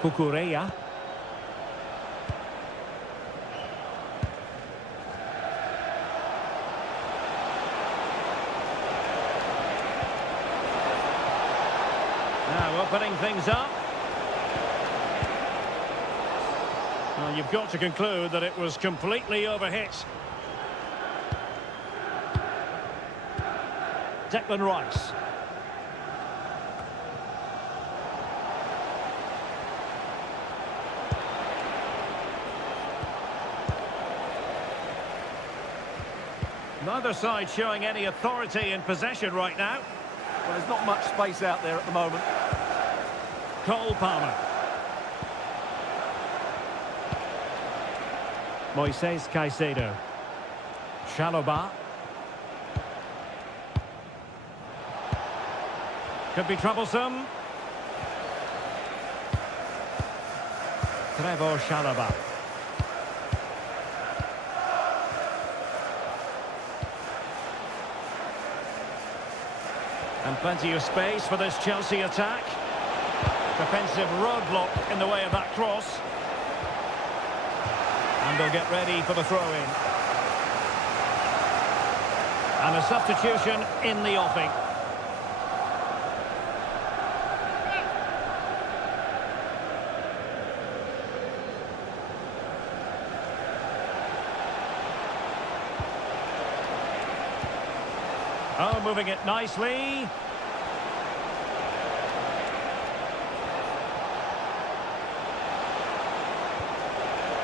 Cucurella. Now opening things up. Well, you've got to conclude that it was completely overhit. Declan Rice. Neither side showing any authority in possession right now. Well, there's not much space out there at the moment. Cole Palmer. Moises Caicedo. Chalobah. Could be troublesome. Trevor Chalobah. And plenty of space for this Chelsea attack. Defensive roadblock in the way of that cross. And they'll get ready for the throw-in. And a substitution in the offing. Oh, moving it nicely.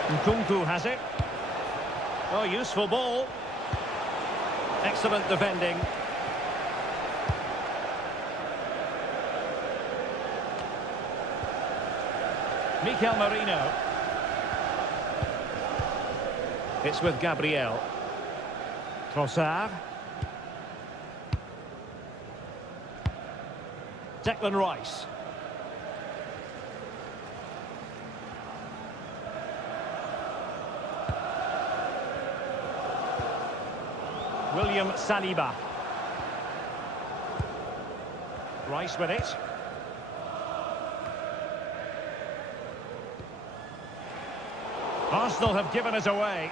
Nkunku has it. Oh, useful ball. Excellent defending. Mikel Merino. It's with Gabriel. Trossard. Declan Rice. William Saliba. Rice with it. Arsenal have given it away.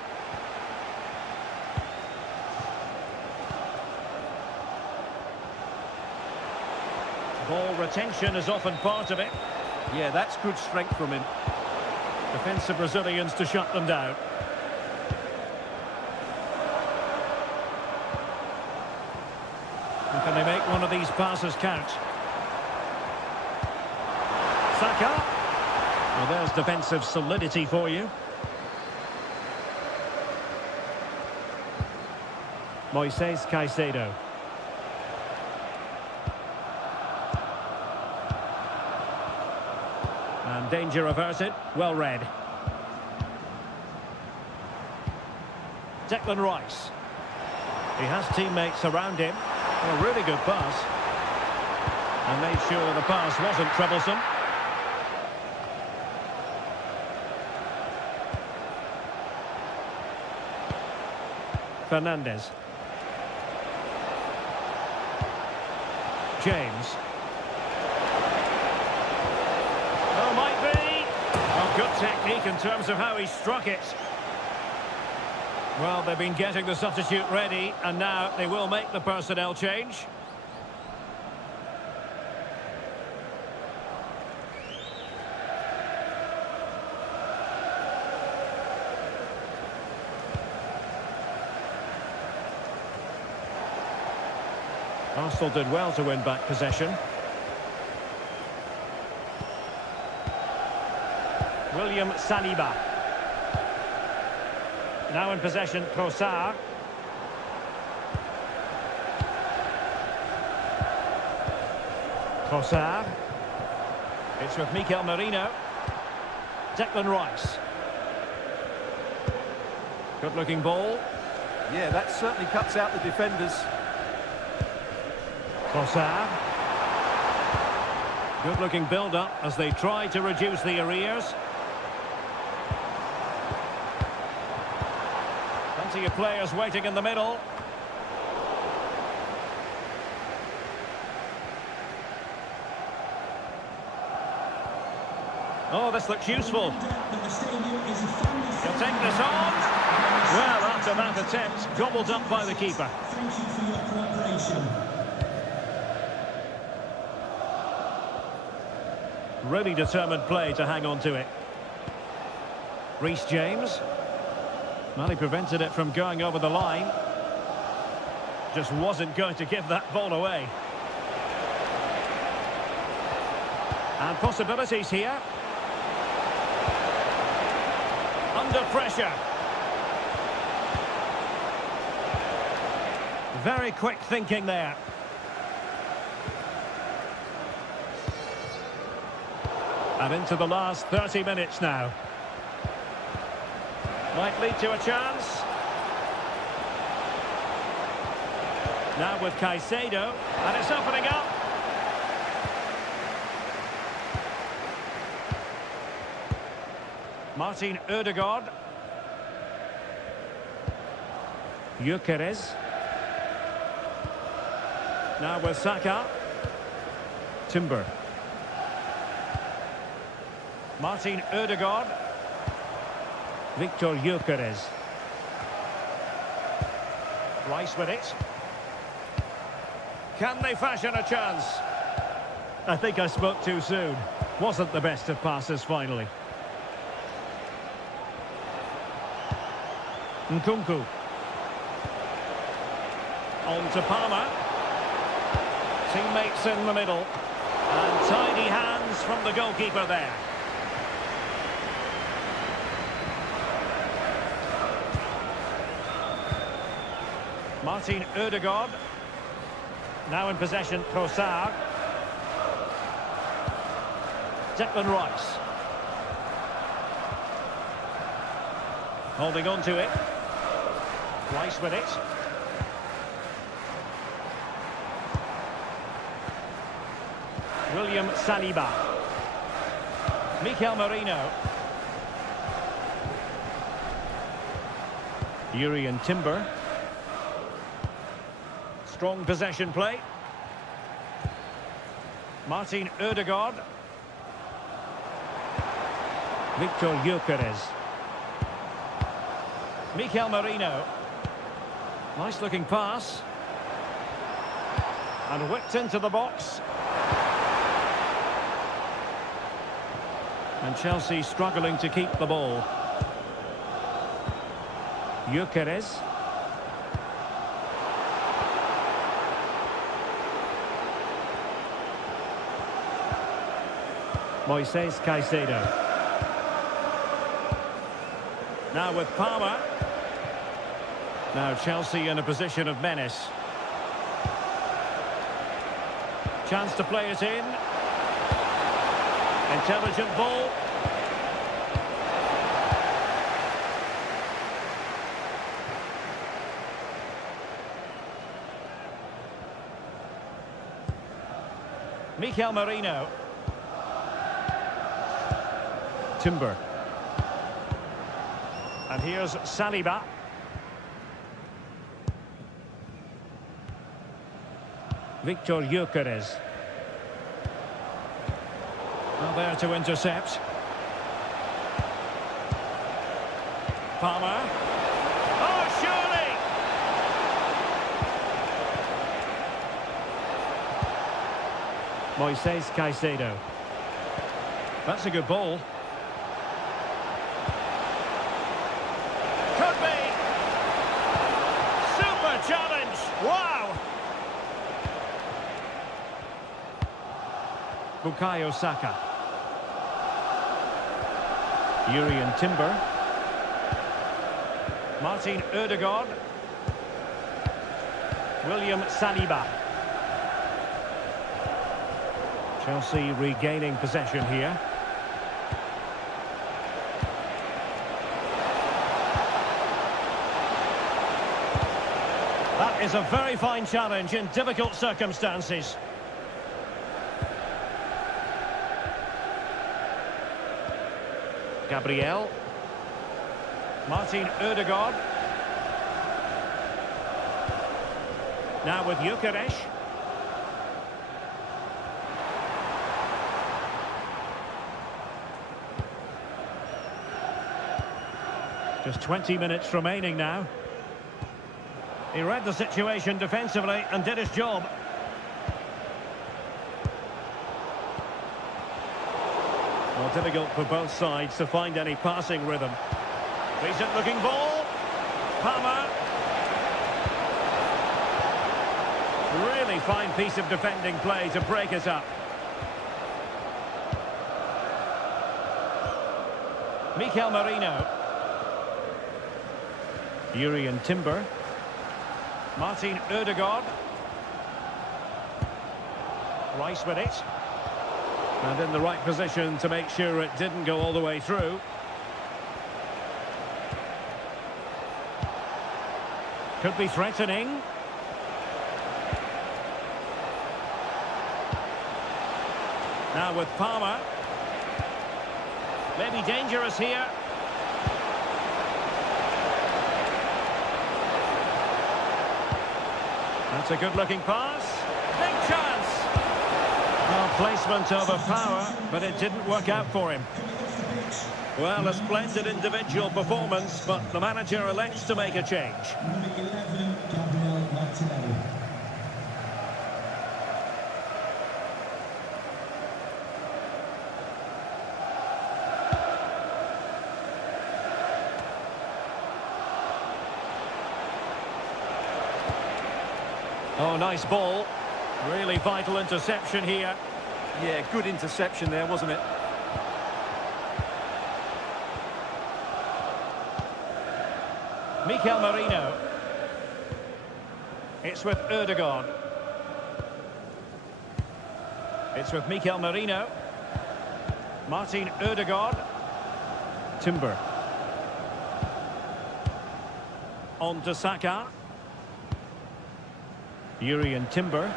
Ball retention is often part of it. Yeah, that's good strength from him. Defensive Brazilians to shut them down. And can they make one of these passes count? Saka. Well, there's defensive solidity for you. Moises Caicedo. And danger averted. Well read. Declan Rice. He has teammates around him. A really good pass. And made sure the pass wasn't troublesome. Fernandes. James. Oh, might be. Oh, good technique in terms of how he struck it. Well, they've been getting the substitute ready, and now they will make the personnel change. Arsenal did well to win back possession. William Saliba. Now in possession, Trossard. Trossard. It's with Mikel Merino. Declan Rice. Good-looking ball. Yeah, that certainly cuts out the defenders. Trossard. Good-looking build-up as they try to reduce the arrears. Plenty of players waiting in the middle. Oh, this looks useful. He'll take this on. Well, after that attempt, gobbled up by the keeper. Thank you for your cooperation. Really determined play to hang on to it. Reece James. Well, he prevented it from going over the line. Just wasn't going to give that ball away. And possibilities here. Under pressure. Very quick thinking there. And into the last 30 minutes now. Might lead to a chance. Now with Caicedo, and it's opening up. Martin Ødegaard. Gyökeres. Now with Saka. Timber. Martin Ødegaard. Victor Gyökeres. Rice with it. Can they fashion a chance? I think I spoke too soon. Wasn't the best of passes finally. Nkunku. On to Palmer. Teammates in the middle. And tidy hands from the goalkeeper there. Martin Ødegaard. Now in possession, Trossard. Declan Rice. Holding on to it. Rice with it. William Saliba. Mikel Merino. Urian Timber. Strong possession play. Martin Ødegaard. Victor Gyökeres. Mikel Merino. Nice looking pass. And whipped into the box. And Chelsea struggling to keep the ball. Gyökeres. Moises Caicedo. Now with Palmer. Now Chelsea in a position of menace. Chance to play it in. Intelligent ball. Mikel Merino. Timber. And here's Saliba. Victor Gyökeres. Now there to intercept. Palmer. Oh, surely! Moises Caicedo. That's a good ball. Could be! Super challenge! Wow! Bukayo Saka. Urian Timber. Martin Ødegaard. William Saliba. Chelsea regaining possession here. That is a very fine challenge in difficult circumstances. Gabriel. Martin Ødegaard. Now with Gyökeres. Just 20 minutes remaining now. He read the situation defensively and did his job. Well, difficult for both sides to find any passing rhythm. Decent looking ball. Palmer. Really fine piece of defending play to break us up. Mikel Merino. Urian Timber. Martin Ødegaard. Rice with it. And in the right position to make sure it didn't go all the way through. Could be threatening. Now with Palmer. Maybe dangerous here. That's a good-looking pass. Big chance. Well, placement over power, but it didn't work out for him. Well, a splendid individual performance, but the manager elects to make a change. Number 11, Gabriel Martinelli. Oh, nice ball. Really vital interception here. Yeah, good interception there, wasn't it? Mikel Merino. It's with Ødegaard. It's with Mikel Merino. Martin Ødegaard. Timber. On to Saka. Jurriën Timber.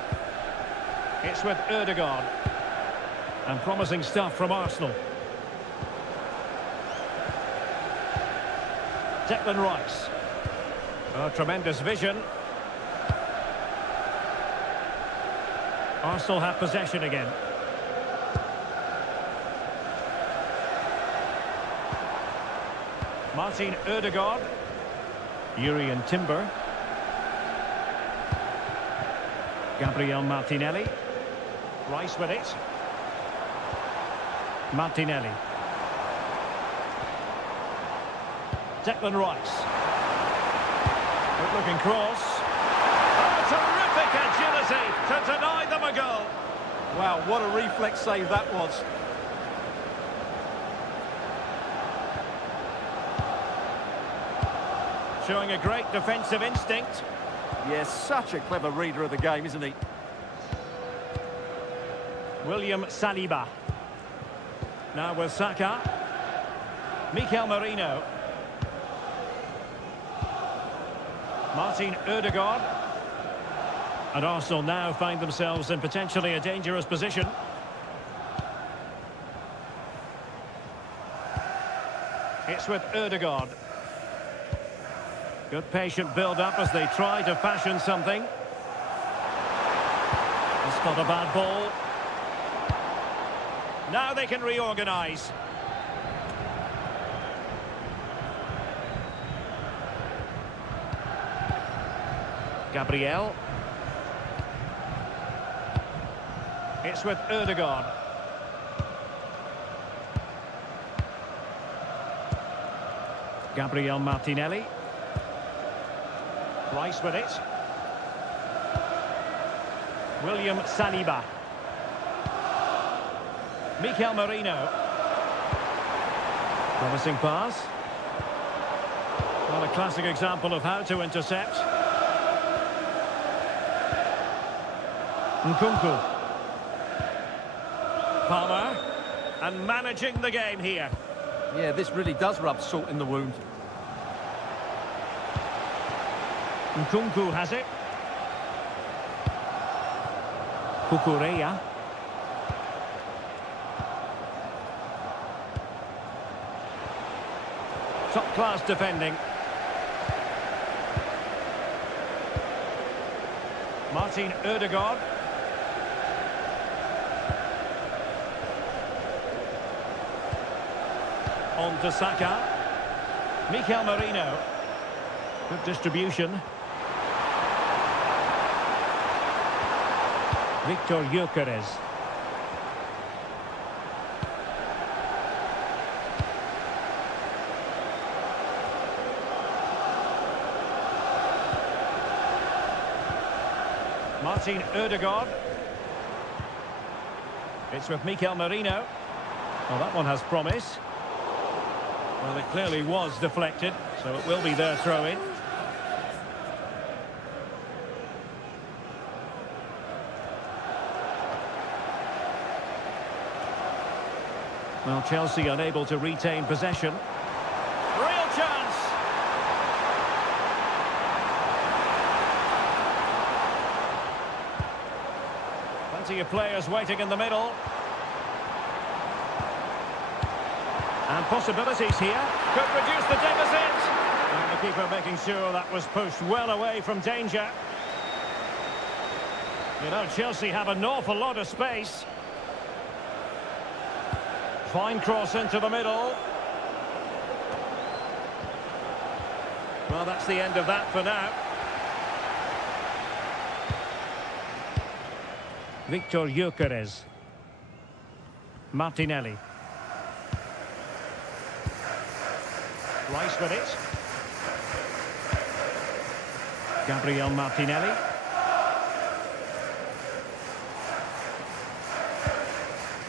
It's with Ødegaard. And promising stuff from Arsenal. Declan Rice. Oh, tremendous vision. Arsenal have possession again. Martin Ødegaard. Jurriën Timber. Gabriel Martinelli. Rice with it. Martinelli. Declan Rice. Good-looking cross. Oh, terrific agility to deny them a goal. Wow, what a reflex save that was. Showing a great defensive instinct. Yes, such a clever reader of the game, isn't he? William Saliba. Now with Saka. Mikel Merino. Martin Ødegaard. And Arsenal now find themselves in potentially a dangerous position. It's with Ødegaard. Good patient build-up as they try to fashion something. It's not a bad ball. Now they can reorganise. Gabriel. It's with Ødegaard. Gabriel Martinelli. Rice with it. William Saliba. Mikel Merino. Promising pass. Well, a classic example of how to intercept. Nkunku. Palmer. And managing the game here. Yeah, this really does rub salt in the wound. Nkunku has it. Kukureya. Top-class defending. Martin Ødegaard. On to Saka. Mikel Merino. Good distribution. Victor Gyökeres. Martin Ødegaard. It's with Mikel Merino. Well, that one has promise. Well, it clearly was deflected, so it will be their throw-in. Well, Chelsea unable to retain possession. Real chance! Plenty of players waiting in the middle. And possibilities here. Could reduce the deficit. And the keeper making sure that was pushed well away from danger. You know, Chelsea have an awful lot of space. Fine cross into the middle. Well, that's the end of that for now. Victor Gyökeres. Martinelli. Rice with it. Gabriel Martinelli.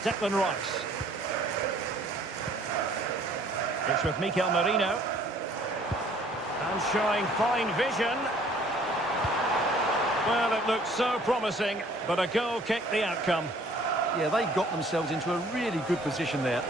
Declan Rice. It's with Mikel Merino. And showing fine vision. Well, it looked so promising, but a goal kicked the outcome. Yeah, they got themselves into a really good position there.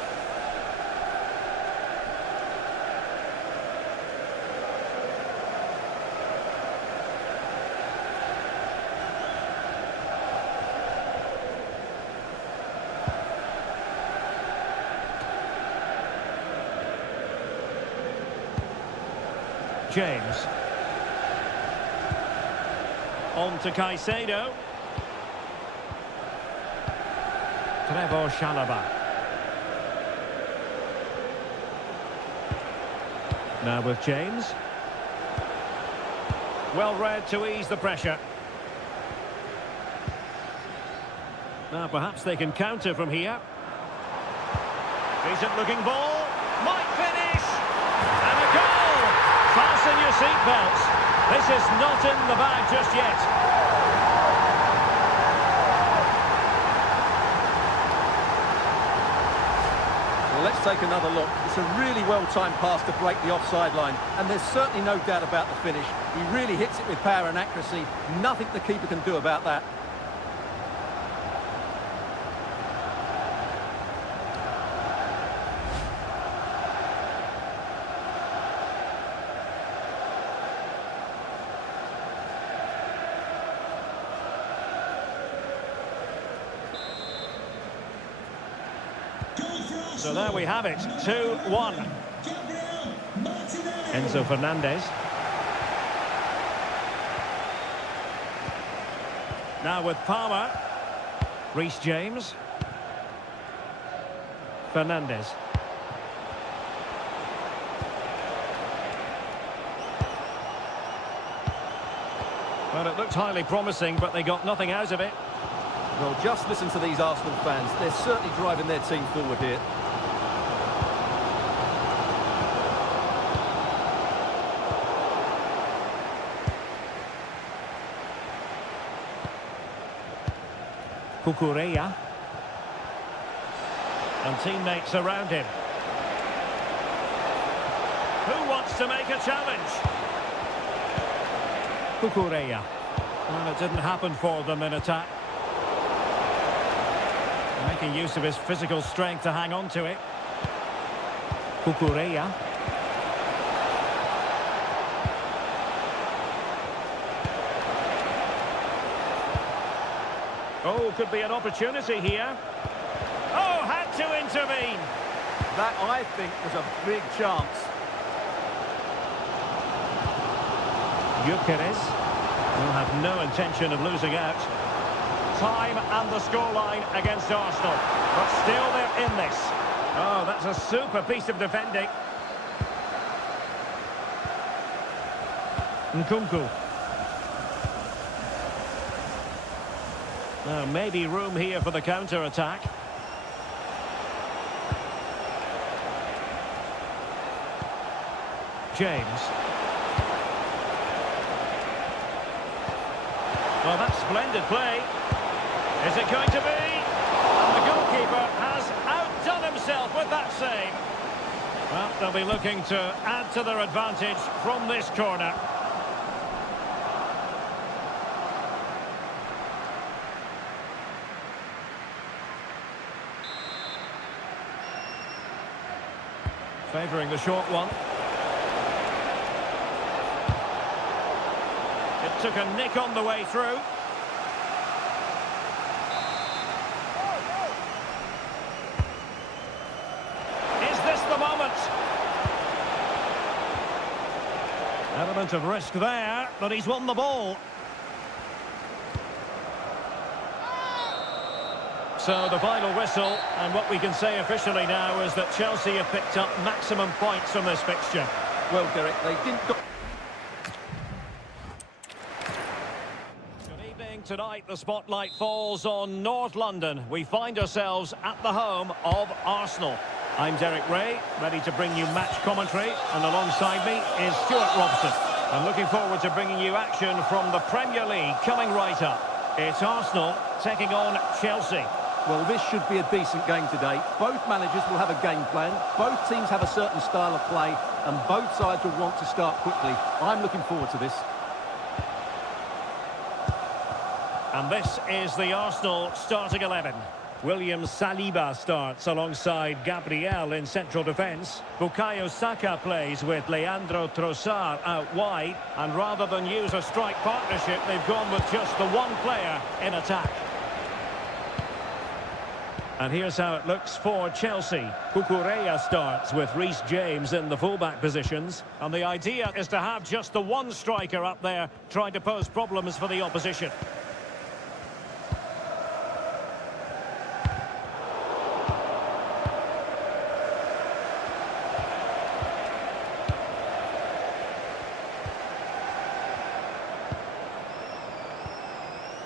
James. On to Caicedo. Trevor Chalobah. Now with James. Well read to ease the pressure. Now perhaps they can counter from here. Decent looking ball. Might finish. And a goal. Fasten your seatbelts. This is not in the bag just yet. Well, let's take another look. It's a really well-timed pass to break the offside line, and there's certainly no doubt about the finish. He really hits it with power and accuracy. Nothing the keeper can do about that. So there we have it, 2-1. Enzo Fernandez. Now with Palmer. Reece James. Fernandez. Well, it looked highly promising, but they got nothing out of it. Well, just listen to these Arsenal fans. They're certainly driving their team forward here. Cucurella. And teammates around him. Who wants to make a challenge? Cucurella. Well, it didn't happen for them in attack. Making use of his physical strength to hang on to it. Cucurella. Oh, could be an opportunity here. Oh, had to intervene. That, I think, was a big chance. Gyökeres will have no intention of losing out. Time and the scoreline against Arsenal. But still they're in this. Oh, that's a super piece of defending. Nkunku. Maybe room here for the counter-attack. James. Well, that's splendid play. Is it going to be? And the goalkeeper has outdone himself with that save. Well, they'll be looking to add to their advantage from this corner. Favouring the short one. It took a nick on the way through. Is this the moment? Element of risk there, but he's won the ball. So the final whistle, and what we can say officially now is that Chelsea have picked up maximum points from this fixture. Well, Derek, they didn't... Good evening. Tonight the spotlight falls on North London. We find ourselves at the home of Arsenal. I'm Derek Ray, ready to bring you match commentary, and alongside me is Stuart Robson. I'm looking forward to bringing you action from the Premier League coming right up. It's Arsenal taking on Chelsea. Well, this should be a decent game today. Both managers will have a game plan. Both teams have a certain style of play, and both sides will want to start quickly. I'm looking forward to this. And this is the Arsenal starting 11. William Saliba starts alongside Gabriel in central defence. Bukayo Saka plays with Leandro Trossard out wide. And rather than use a strike partnership, they've gone with just the one player in attack. And here's how it looks for Chelsea. Cucurella starts with Reece James in the fullback positions. And the idea is to have just the one striker up there trying to pose problems for the opposition.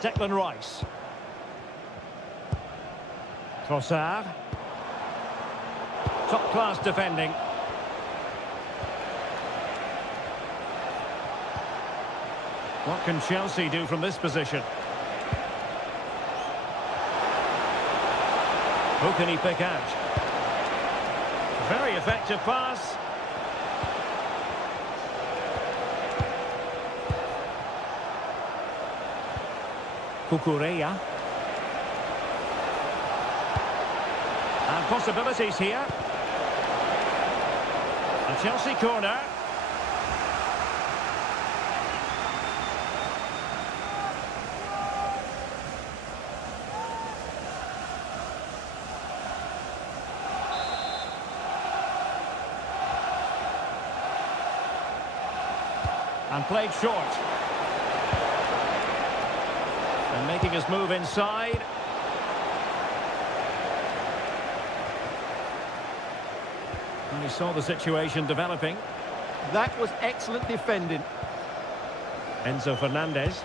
Declan Rice. Trossard. Top-class defending. What can Chelsea do from this position? Who can he pick out? Very effective pass. Cucurella. And possibilities here. A Chelsea corner. And played short. And making his move inside. And he saw the situation developing. That was excellent defending. Enzo Fernandez.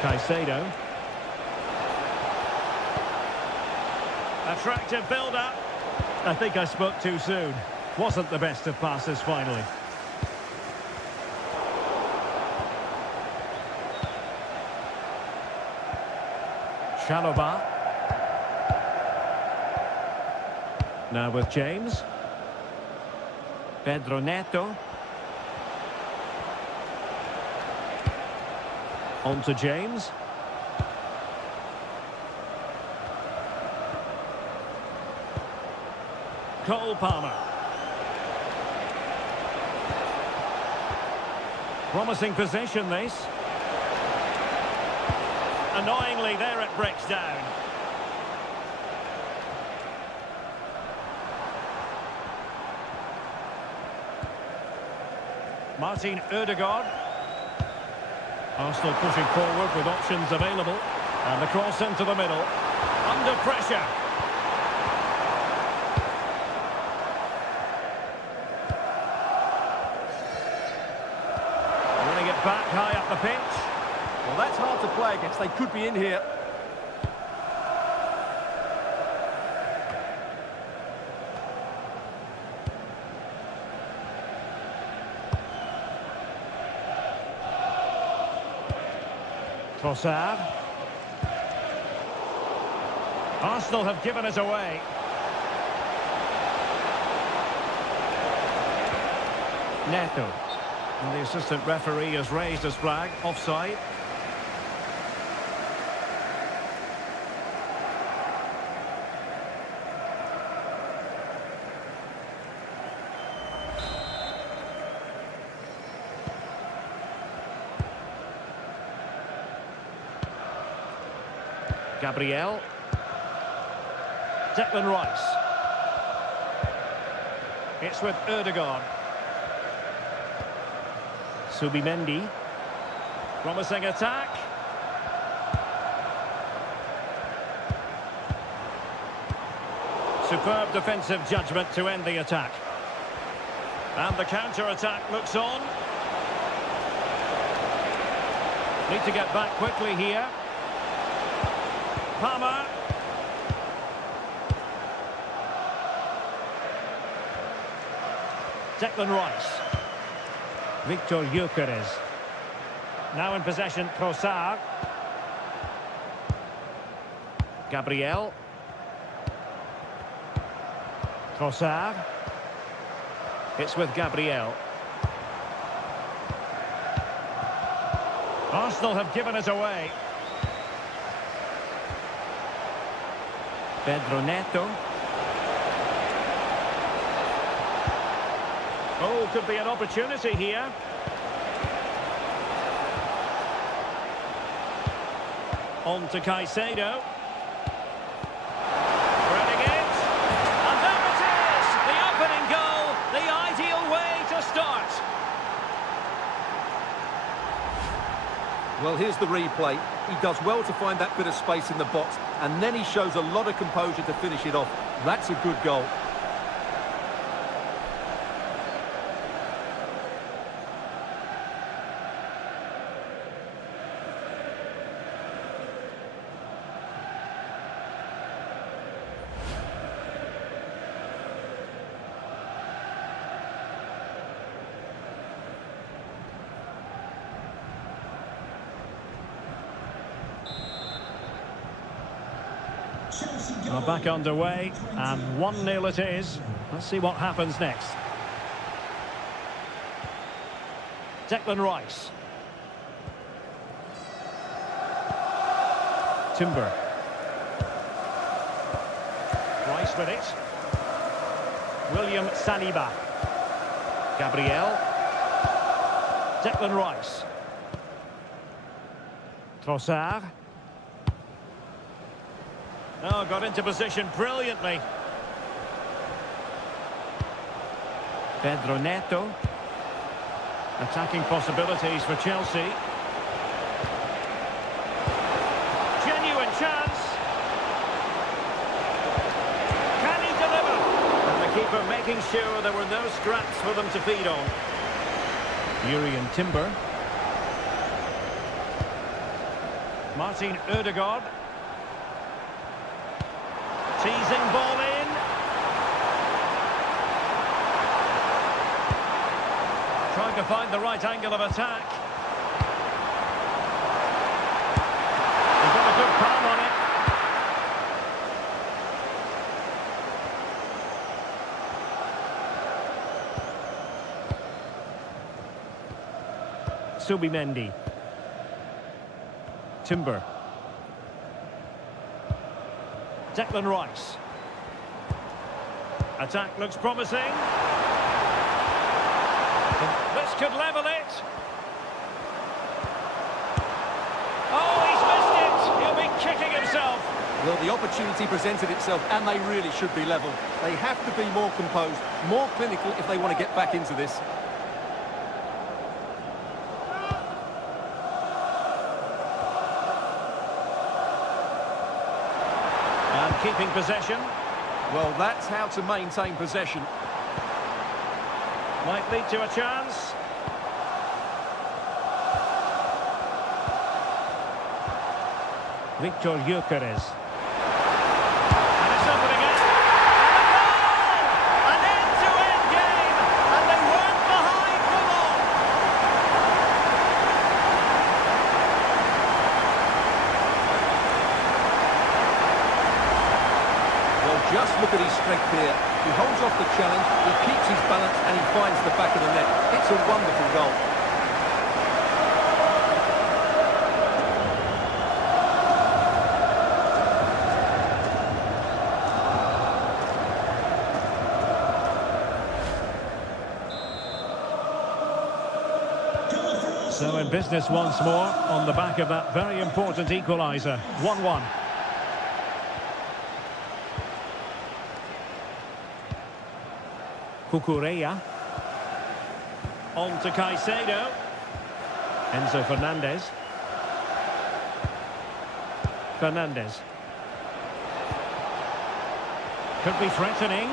Caicedo. Attractive build-up. I think I spoke too soon. Wasn't the best of passes finally. Chalobah. Now with James. Pedro Neto. On to James. Cole Palmer. Promising possession, this. Annoyingly, there it breaks down. Martin Ødegaard. Arsenal pushing forward with options available. And the cross into the middle. Under pressure. Winning it back high up the pitch. Well, that's hard to play against. They could be in here. Trossard. Arsenal have given it away. Neto. And the assistant referee has raised his flag. Offside. Gabriel. Declan Rice. It's with Erdogan. Subimendi. Promising attack. Superb defensive judgment to end the attack. And the counter-attack looks on. Need to get back quickly here. Palmer. Declan Rice. Victor Gyökeres. Now in possession, Trossard. Gabriel. Trossard. It's with Gabriel. Arsenal have given it away. Pedro Neto. Oh, could be an opportunity here. On to Caicedo. Spreading it. And there it is! The opening goal, the ideal way to start. Well, here's the replay. He does well to find that bit of space in the box, and then he shows a lot of composure to finish it off. That's a good goal. Well, back underway, and 1-0 it is. Let's see what happens next. Declan Rice. Timber. Rice with it. William Saliba. Gabriel. Declan Rice. Trossard. Oh, got into position brilliantly. Pedro Neto. Attacking possibilities for Chelsea. Genuine chance. Can he deliver? And the keeper making sure there were no scraps for them to feed on. Jurriën Timber. Martin Ødegaard. Teasing ball in. Trying to find the right angle of attack. He's got a good palm on it. Subimendi. Timber. Declan Rice. Attack looks promising. This could level it. Oh, he's missed it. He'll be kicking himself. Well, the opportunity presented itself, and they really should be level. They have to be more composed, more clinical if they want to get back into this. Keeping possession. Well, that's how to maintain possession. Might lead to a chance. Victor Gyökeres. And it's opening up. And a goal! An end-to-end game. And they weren't behind for long. Just look at his strength here. He holds off the challenge, he keeps his balance, and he finds the back of the net. It's a wonderful goal. So in business once more, on the back of that very important equaliser. 1-1. Cucurella. On to Caicedo. Enzo Fernandez. Fernandez. Could be threatening.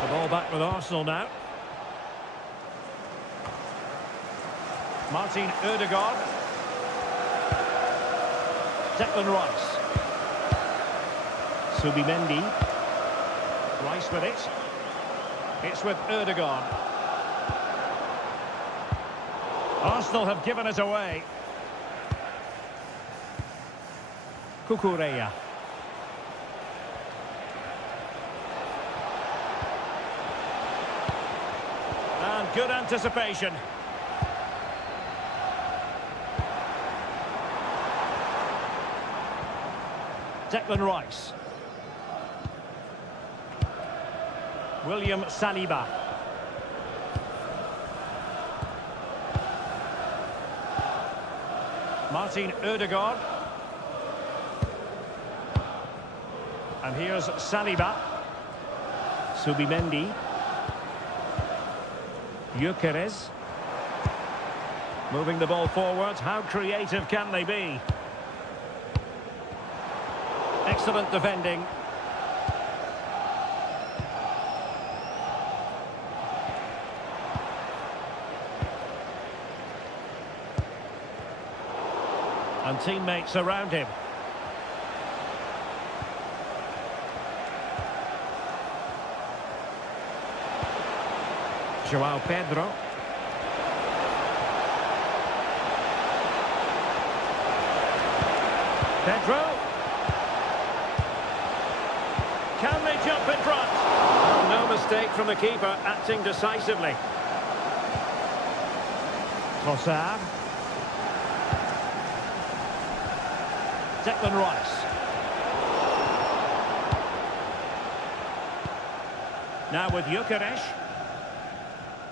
The ball back with Arsenal now. Martin Ødegaard. Declan Rice. Subimendi. Rice with it. It's with Ødegaard. Arsenal have given it away. Cucurella. And good anticipation. Declan Rice. William Saliba. Martin Ødegaard. And here's Saliba. Subimendi. Gyökeres. Moving the ball forward. How creative can they be? Excellent defending. And teammates around him. João Pedro. Pedro. Can they jump in front? Oh, no mistake from the keeper, acting decisively. Trossard. Declan Rice. Now with Gyökeres.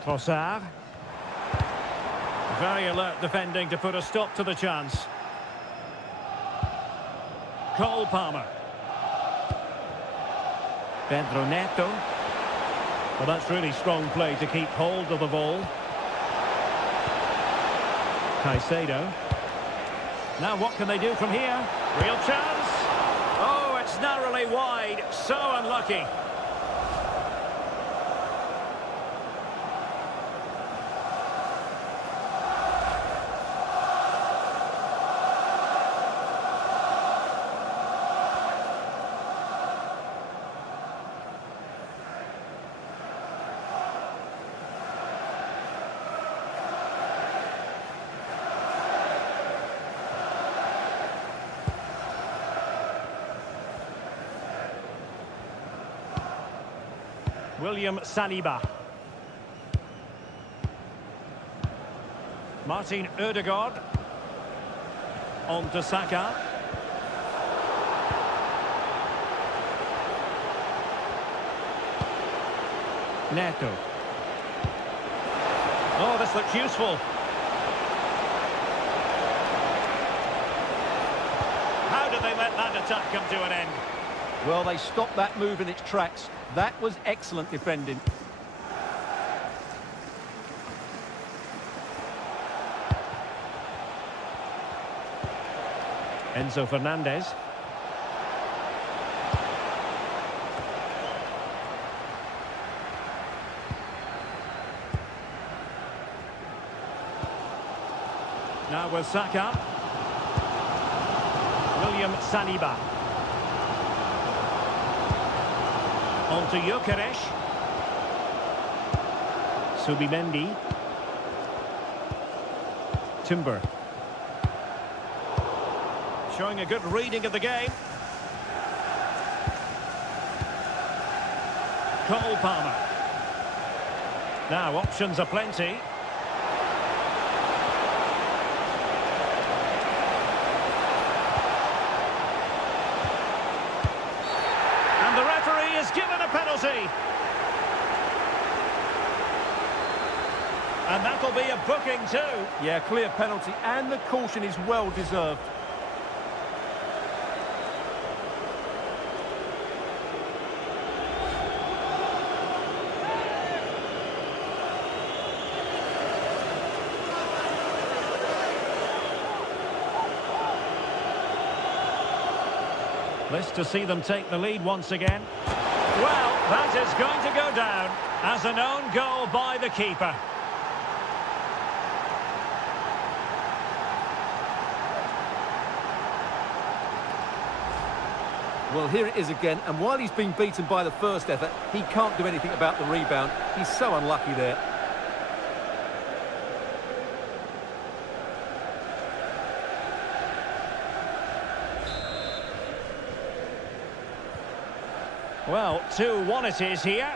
Trossard. Very alert defending to put a stop to the chance. Cole Palmer. Pedro Neto. Well, that's really strong play to keep hold of the ball. Caicedo. Now what can they do from here? Real chance. Oh, it's narrowly wide. So unlucky. William Saliba. Martin Ødegaard. On to Saka. Neto. Oh, this looks useful. How did they let that attack come to an end? Well, they stopped that move in its tracks. That was excellent defending. Enzo Fernandez. Now with Saka. William Saliba. On to Gyökeres. Subimendi. Timber. Showing a good reading of the game. Cole Palmer. Now options are plenty. And the referee is given a penalty. And that'll be a booking too. Yeah, clear penalty, and the caution is well deserved. This to see them take the lead once again. Well, that is going to go down as an own goal by the keeper. Well, here it is again, and while he's been beaten by the first effort, he can't do anything about the rebound. He's so unlucky there. Well, 2-1 it is here.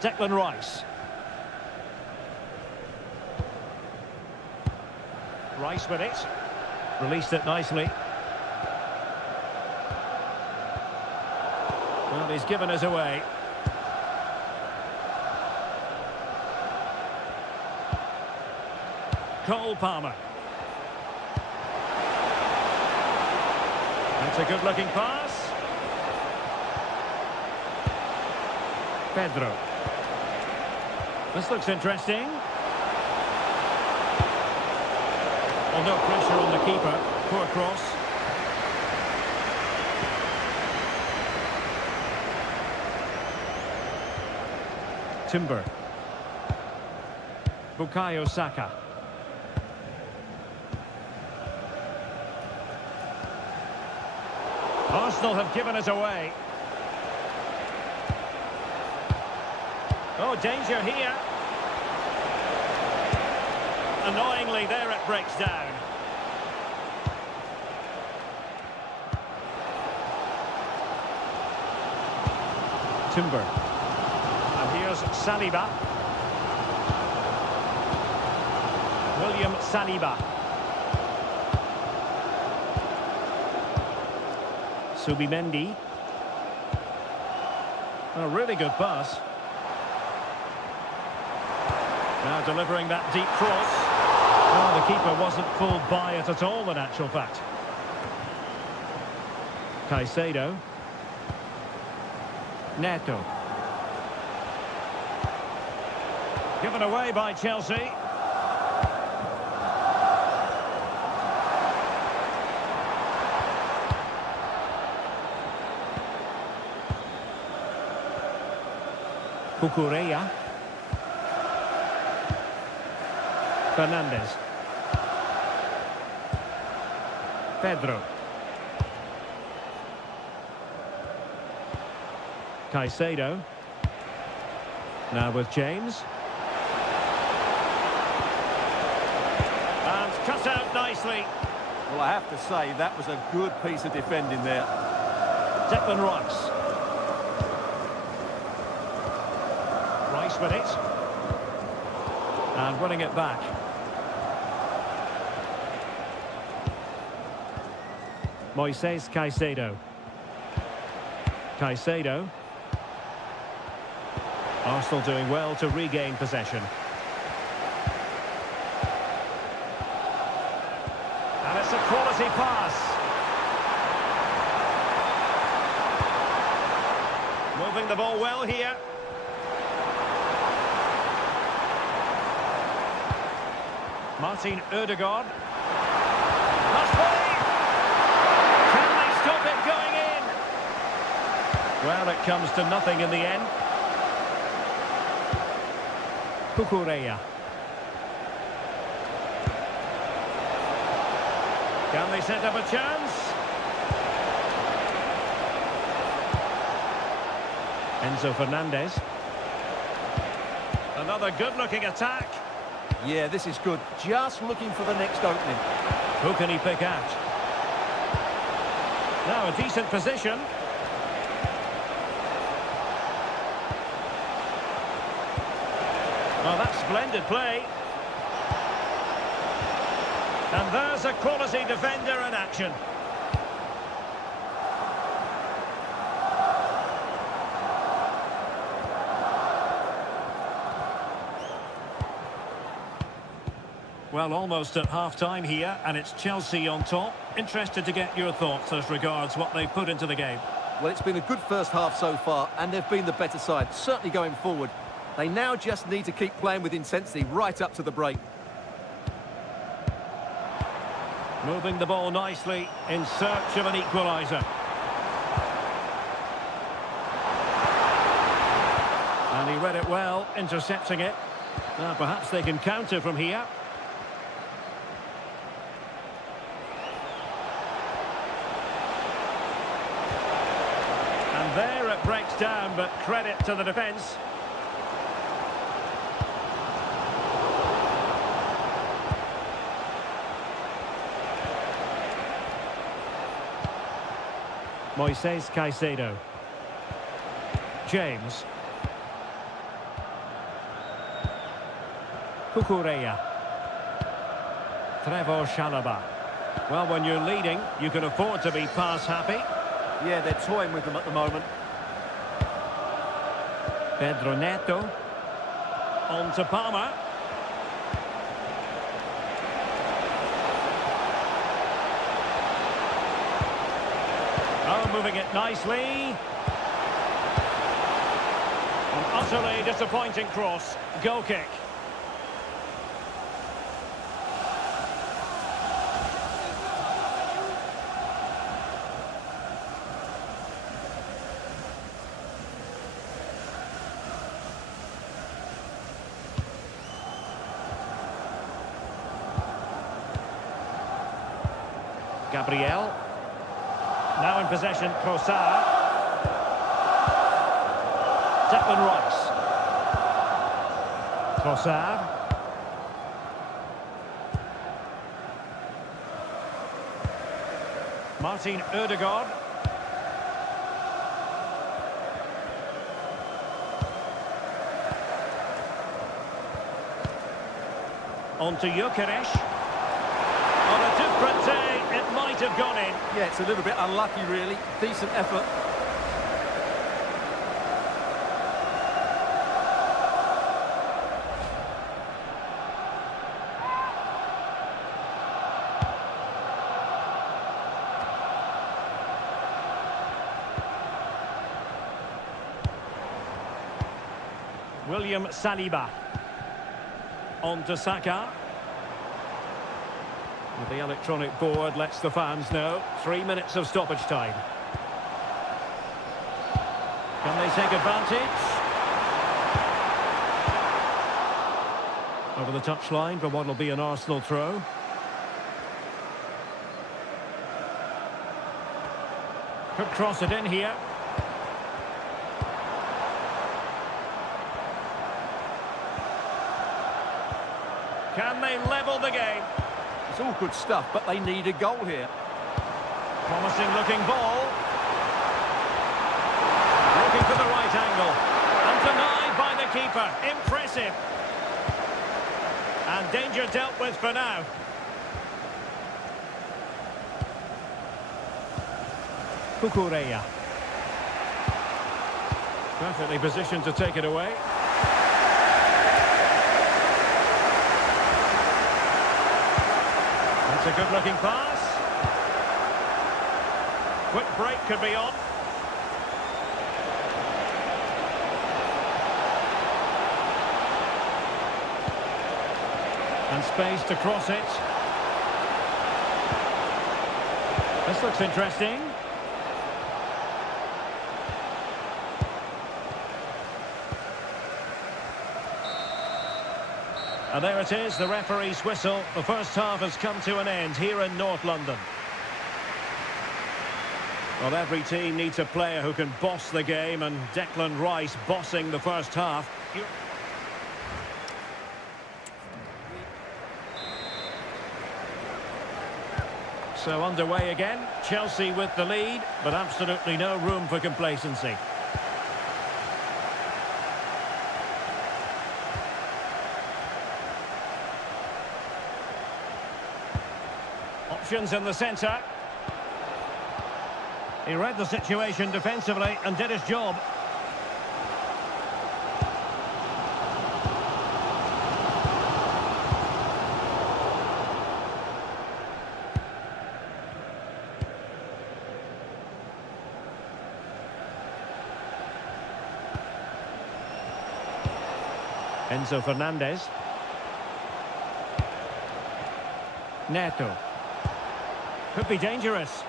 Declan Rice. Rice with it. Released it nicely. Well, he's given us away. Cole Palmer. That's a good-looking pass. Pedro. This looks interesting. Well, no pressure on the keeper. Poor cross. Timber. Bukayo Saka. Arsenal have given us away. Oh, danger here. Annoyingly, there it breaks down. Timber. And here's Saliba. William Saliba. Subimendi. A really good pass. Now delivering that deep cross. Oh, the keeper wasn't pulled by it at all, in actual fact. Caicedo. Neto. Given away by Chelsea. Cucurella. Fernandez. Pedro. Caicedo. Now with James. And cut out nicely. Well, I have to say, that was a good piece of defending there. Declan Rice. Rice with it. And winning it back. Moises Caicedo. Caicedo. Arsenal doing well to regain possession. And it's a quality pass. Moving the ball well here. Martin Ødegaard. Must be! Can they stop it going in? Well, it comes to nothing in the end. Cucurella. Can they set up a chance? Enzo Fernandez. Another good-looking attack. Yeah, this is good. Just looking for the next opening. Who can he pick out? Now a decent position. Well, that's splendid play. And there's a quality defender in action. Well, almost at half-time here, and it's Chelsea on top. Interested to get your thoughts as regards what they've put into the game. Well, it's been a good first half so far, and they've been the better side, certainly going forward. They now just need to keep playing with intensity right up to the break. Moving the ball nicely in search of an equaliser. And he read it well, intercepting it. Now perhaps they can counter from here. And there it breaks down, but credit to the defence. Moises Caicedo. James. Cucurella. Trevor Chalobah. Well, when you're leading, you can afford to be pass happy. Yeah, they're toying with them at the moment. Pedro Neto. On to Palmer. Oh, moving it nicely. An utterly disappointing cross. Goal kick. Gabriel. Now in possession, Trossard. Declan Rice. Trossard. Martin Ødegaard. On to Gyökeres. On a different day, it might have gone in. Yeah, it's a little bit unlucky, really. Decent effort. William Saliba. On to Saka. The electronic board lets the fans know 3 minutes of stoppage time. Can they take advantage? Over the touchline for what will be an Arsenal throw. Could cross it in here. Can they level the game? It's all good stuff, but they need a goal here. Promising looking ball. Looking for the right angle. And denied by the keeper. Impressive. And danger dealt with for now. Cucurella. Perfectly positioned to take it away. That's a good-looking pass. Quick break could be on. And space to cross it. This looks interesting. And there it is, the referee's whistle. The first half has come to an end here in North London. Well, every team needs a player who can boss the game, and Declan Rice bossing the first half. So underway again, Chelsea with the lead, but absolutely no room for complacency. Options in the centre. He read the situation defensively and did his job. Enzo Fernandez. Neto. Could be dangerous.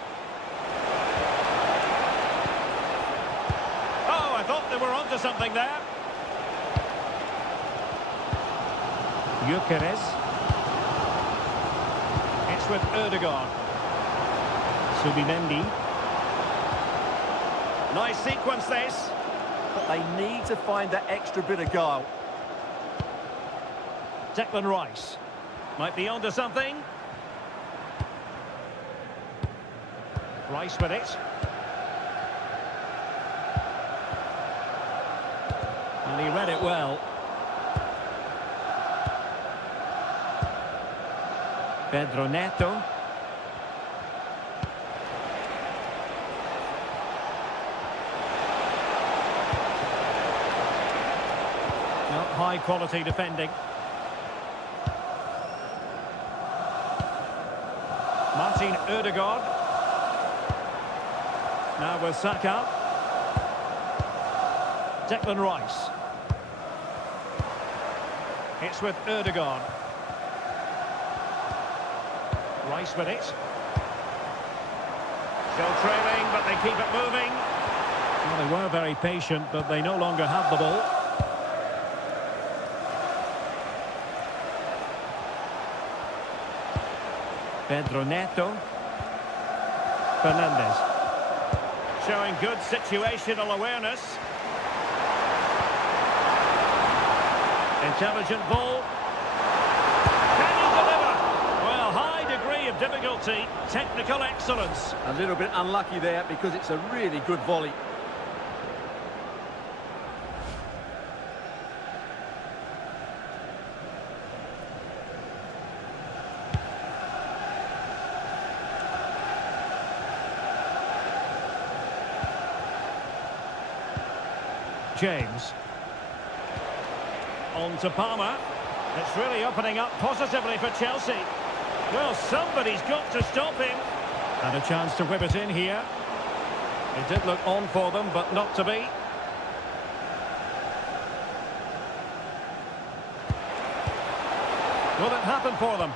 Oh, I thought they were onto something there. Gyökeres. It's with Ødegaard. Subimendi. Nice sequence this. But they need to find that extra bit of guile. Declan Rice. Might be onto something. Rice with it. And he read it well. Pedro Neto. Not high quality defending. Martin Ødegaard. Now with Saka. Declan Rice. It's with Ødegaard. Rice with it. Still trailing, but they keep it moving. Well, they were very patient, but they no longer have the ball. Pedro Neto. Fernandez. Showing good situational awareness. Intelligent ball. Can he deliver? Well, high degree of difficulty, technical excellence. A little bit unlucky there because it's a really good volley. James. On to Palmer. It's really opening up positively for Chelsea. Well, somebody's got to stop him. And a chance to whip it in here. It did look on for them, but not to be. Will it happen for them?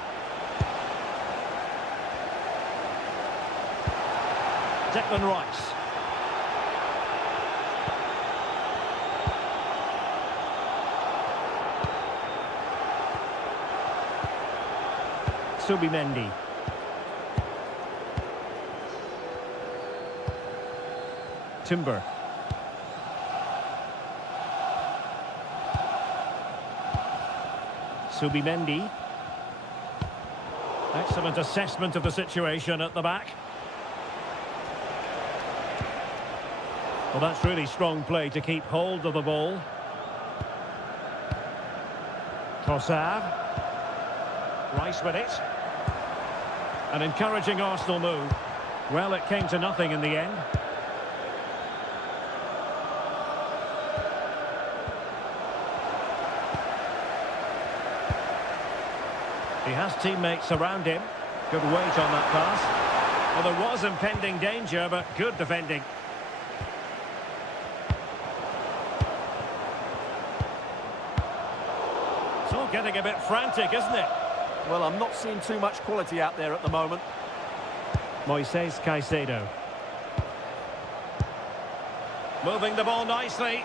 Declan Rice. Subimendi. Timber. Subimendi. Excellent assessment of the situation at the back. Well, that's really strong play to keep hold of the ball. Trossard. Rice with it. An encouraging Arsenal move. Well, it came to nothing in the end. He has teammates around him. Good weight on that pass. Well, there was impending danger, but good defending. It's all getting a bit frantic, isn't it? Well, I'm not seeing too much quality out there at the moment. Moises Caicedo. Moving the ball nicely.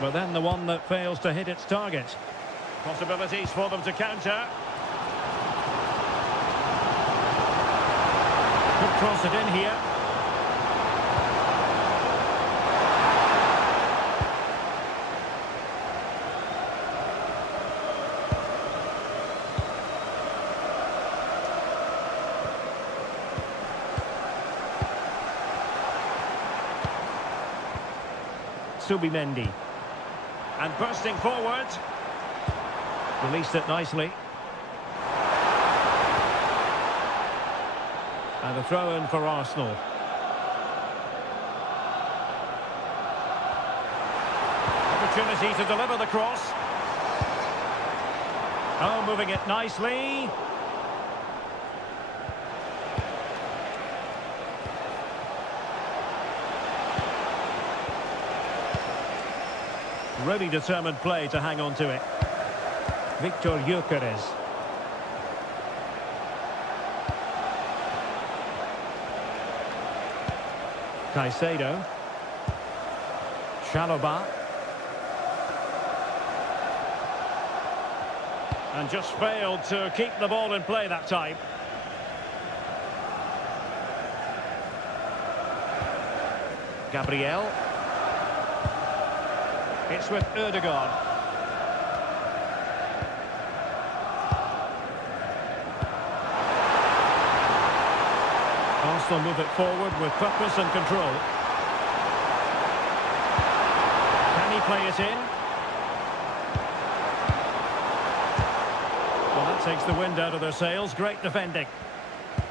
But then the one that fails to hit its target. Possibilities for them to counter. Could cross it in here. Subimendi. And bursting forward. Released it nicely. And a throw-in for Arsenal. Opportunity to deliver the cross. Oh, moving it nicely. Really determined play to hang on to it. Victor Gyökeres. Caicedo. Chalobah. And just failed to keep the ball in play that time. Gabriel. It's with Ødegaard. Arsenal move it forward with purpose and control. Can he play it in? Well, that takes the wind out of their sails. Great defending.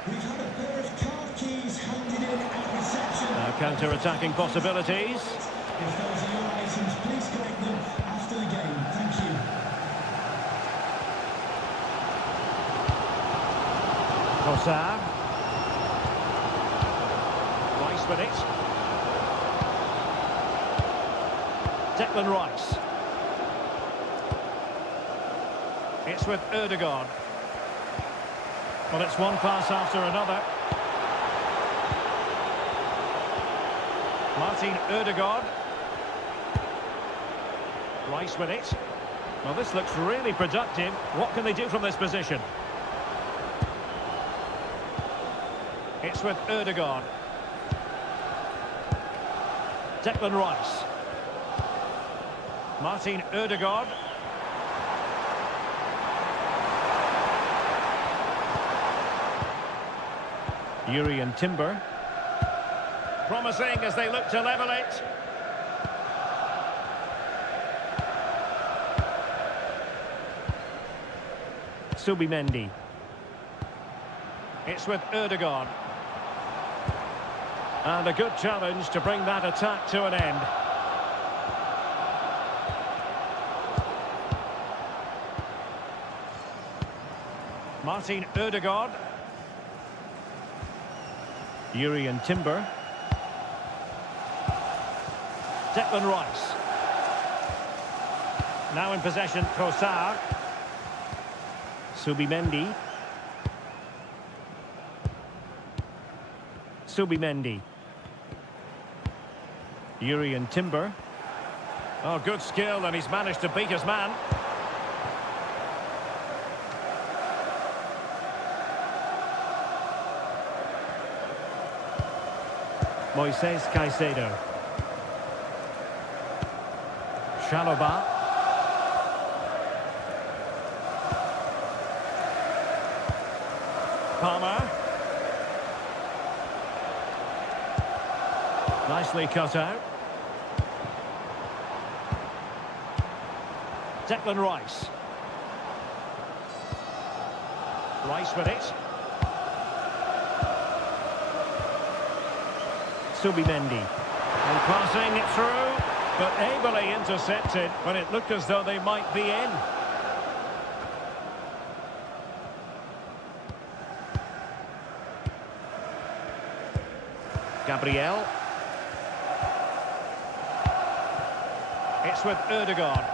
We've had a pair of card keys handed in at reception. Now counter-attacking possibilities. If those are your items, please collect them after the game. Thank you. Trossard. Rice with it. Declan Rice. It's with Ødegaard. Well, it's one pass after another. Martin Ødegaard. Rice with it. Well, this looks really productive. What can they do from this position? It's with Ødegaard. Declan Rice. Martin Ødegaard. Yuri and Timber. Promising as they look to level it. Subimendi. It's with Ødegaard. And a good challenge to bring that attack to an end. Martin Ødegaard. Yuri and Timber. Declan Rice. Now in possession, Trossard. Subimendi. Subimendi. Yuri and Timber. Oh, good skill, and he's managed to beat his man. Moises Caicedo. Chalobah. Palmer. Nicely cut out. Declan Rice. Rice with it. Subimendi. And passing it through, but ably intercepted when it looked as though they might be in. Gabriel. It's with Ødegaard.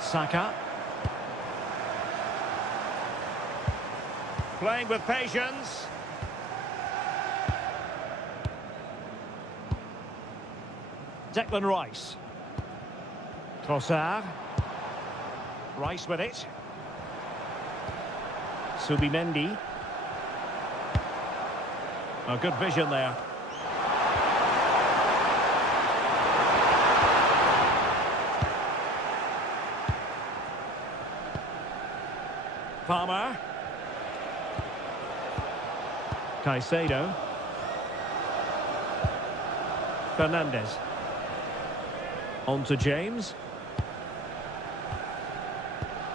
Saka. Playing with patience. Declan Rice. Trossard. Rice with it. Subimendi. Oh, good vision there. Palmer. Caicedo. Fernandez. On to James.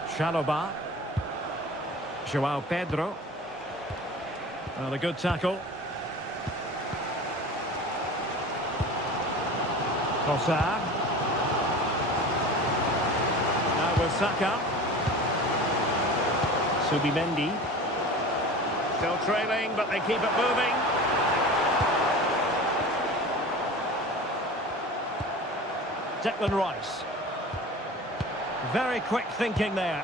Chalobah. João Pedro. Well, a good tackle. Trossard. Now with Saka. Subimendi. Still trailing, but they keep it moving. Declan Rice. Very quick thinking there.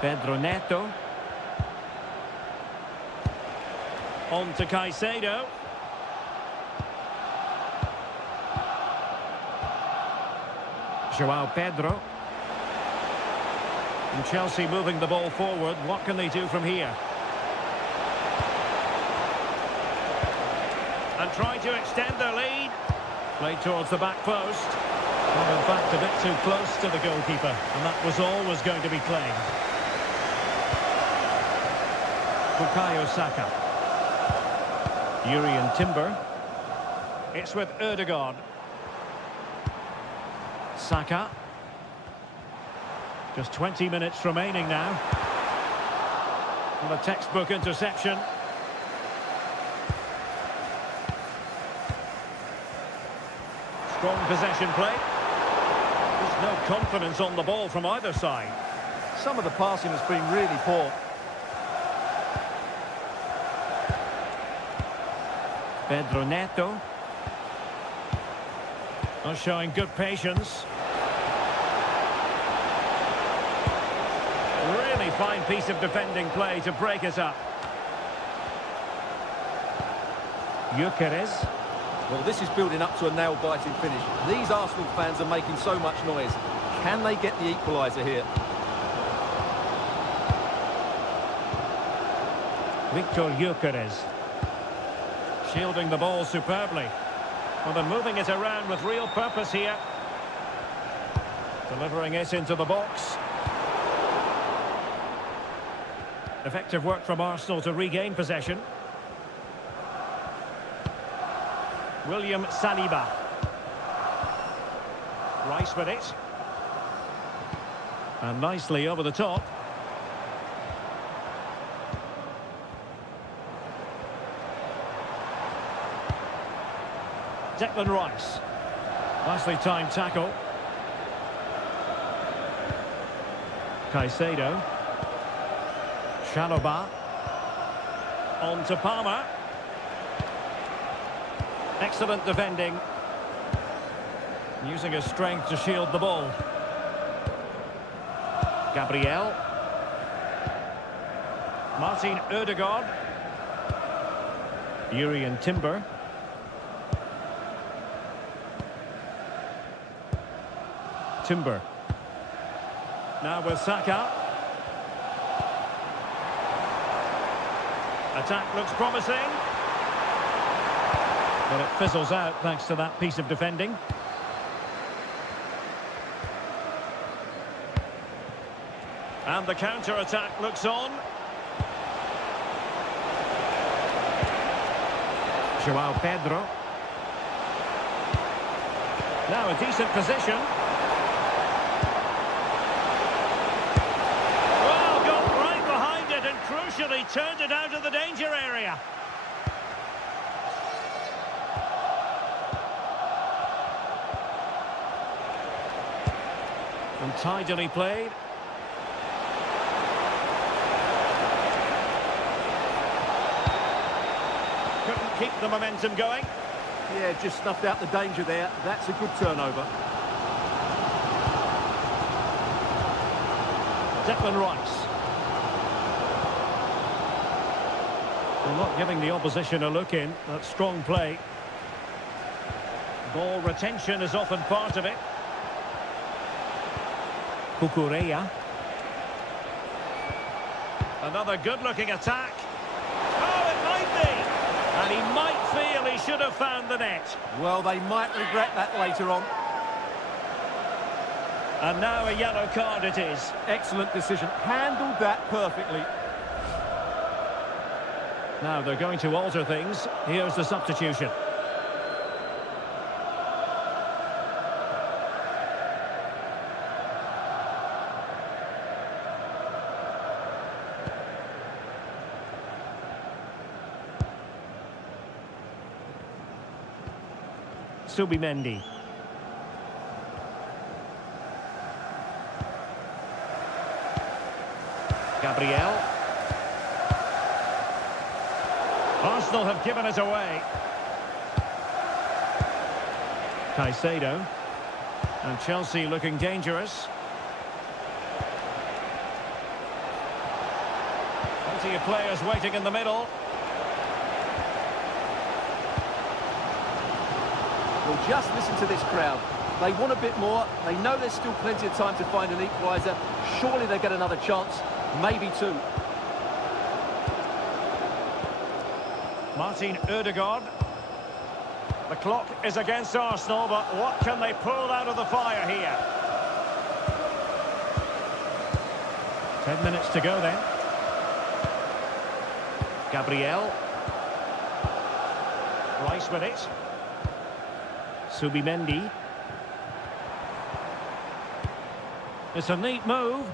Pedro Neto. On to Caicedo. João Pedro. And Chelsea moving the ball forward. What can they do from here? And try to extend their lead. Played towards the back post. Well, in fact, a bit too close to the goalkeeper. And that was always going to be claimed. Bukayo Saka. Urian Timber. It's with Ødegaard. Saka. Just 20 minutes remaining now. And a textbook interception. Strong possession play. There's no confidence on the ball from either side. Some of the passing has been really poor. Pedro Neto. Not showing good patience. Really fine piece of defending play to break us up. Gyökeres. Well, this is building up to a nail-biting finish. These Arsenal fans are making so much noise. Can they get the equaliser here? Victor Gyökeres. Shielding the ball superbly. Well, they're moving it around with real purpose here. Delivering it into the box. Effective work from Arsenal to regain possession. William Saliba. Rice with it. And nicely over the top. Declan Rice. Nicely timed tackle. Caicedo. Chalobah. On to Palmer. Excellent defending. Using his strength to shield the ball. Gabriel. Martin Ødegaard. Urian Timber. Timber. Now with Saka. Attack looks promising. But it fizzles out thanks to that piece of defending. And the counter-attack looks on. João Pedro. Now a decent position. Well, got right behind it and crucially turned it out of the danger area. And tidily played. Couldn't keep the momentum going. Yeah, just snuffed out the danger there. That's a good turnover. Declan Rice. Well, not giving the opposition a look in. That's strong play. Ball retention is often part of it. Cucurella. Another good-looking attack. Oh, it might be! And he might feel he should have found the net. Well, they might regret that later on. And now a yellow card it is. Excellent decision. Handled that perfectly. Now they're going to alter things. Here's the substitution. Subimendi. Gabriel. Arsenal have given it away. Caicedo. And Chelsea looking dangerous. Plenty of players waiting in the middle. Well, just listen to this crowd. They want a bit more. They know there's still plenty of time to find an equaliser. Surely they get another chance, maybe two. Martin Ødegaard. The clock is against Arsenal, but what can they pull out of the fire here? 10 minutes to go then. Gabriel. Rice with it. Subimendi. It's a neat move.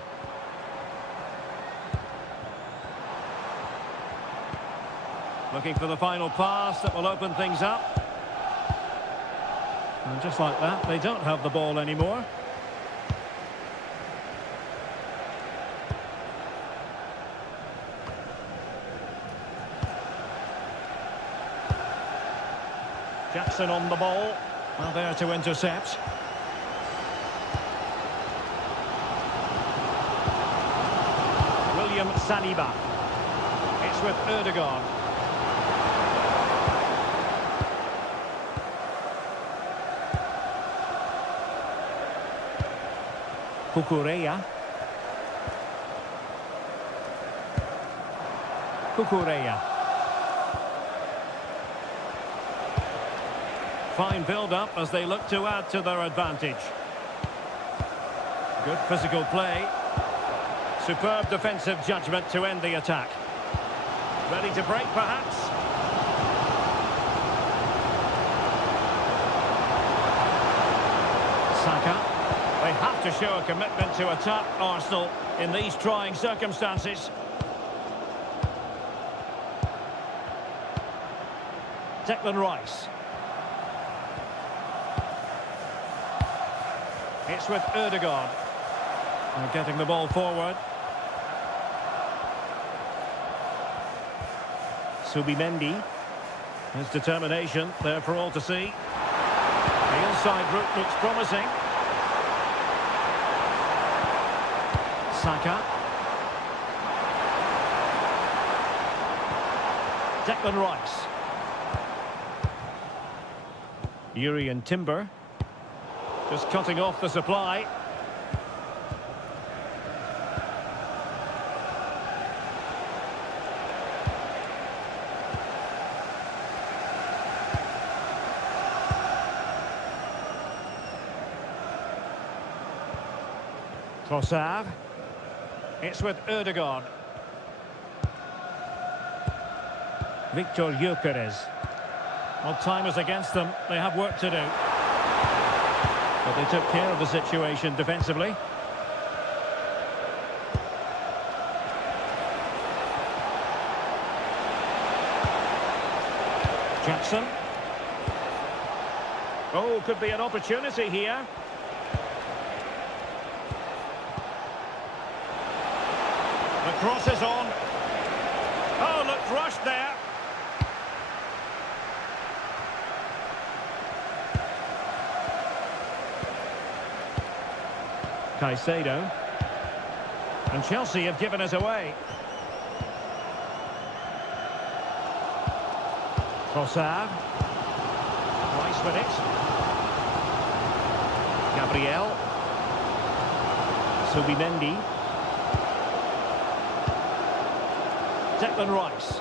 Looking for the final pass that will open things up. And just like that, they don't have the ball anymore. Jackson on the ball. Well, there to intercept. William Saliba. It's with Ødegaard. Cucurella. Cucurella. Fine build-up as they look to add to their advantage. Good physical play. Superb defensive judgment to end the attack. Ready to break, perhaps? Saka. They have to show a commitment to attack Arsenal in these trying circumstances. Declan Rice. It's with Ødegaard. They're getting the ball forward. Subimendi. His determination there for all to see. The inside route looks promising. Saka. Declan Rice. Urian Timber. Just cutting off the supply. Trossard. It's with Ødegaard. Victor Gyökeres. Well, time is against them. They have work to do. But they took care of the situation defensively. Jackson. Oh, could be an opportunity here. The cross is on. Oh, looked rushed there. Caicedo. And Chelsea have given us away. Trossard. Rice with it. Gabriel. Subimendi. Declan Rice.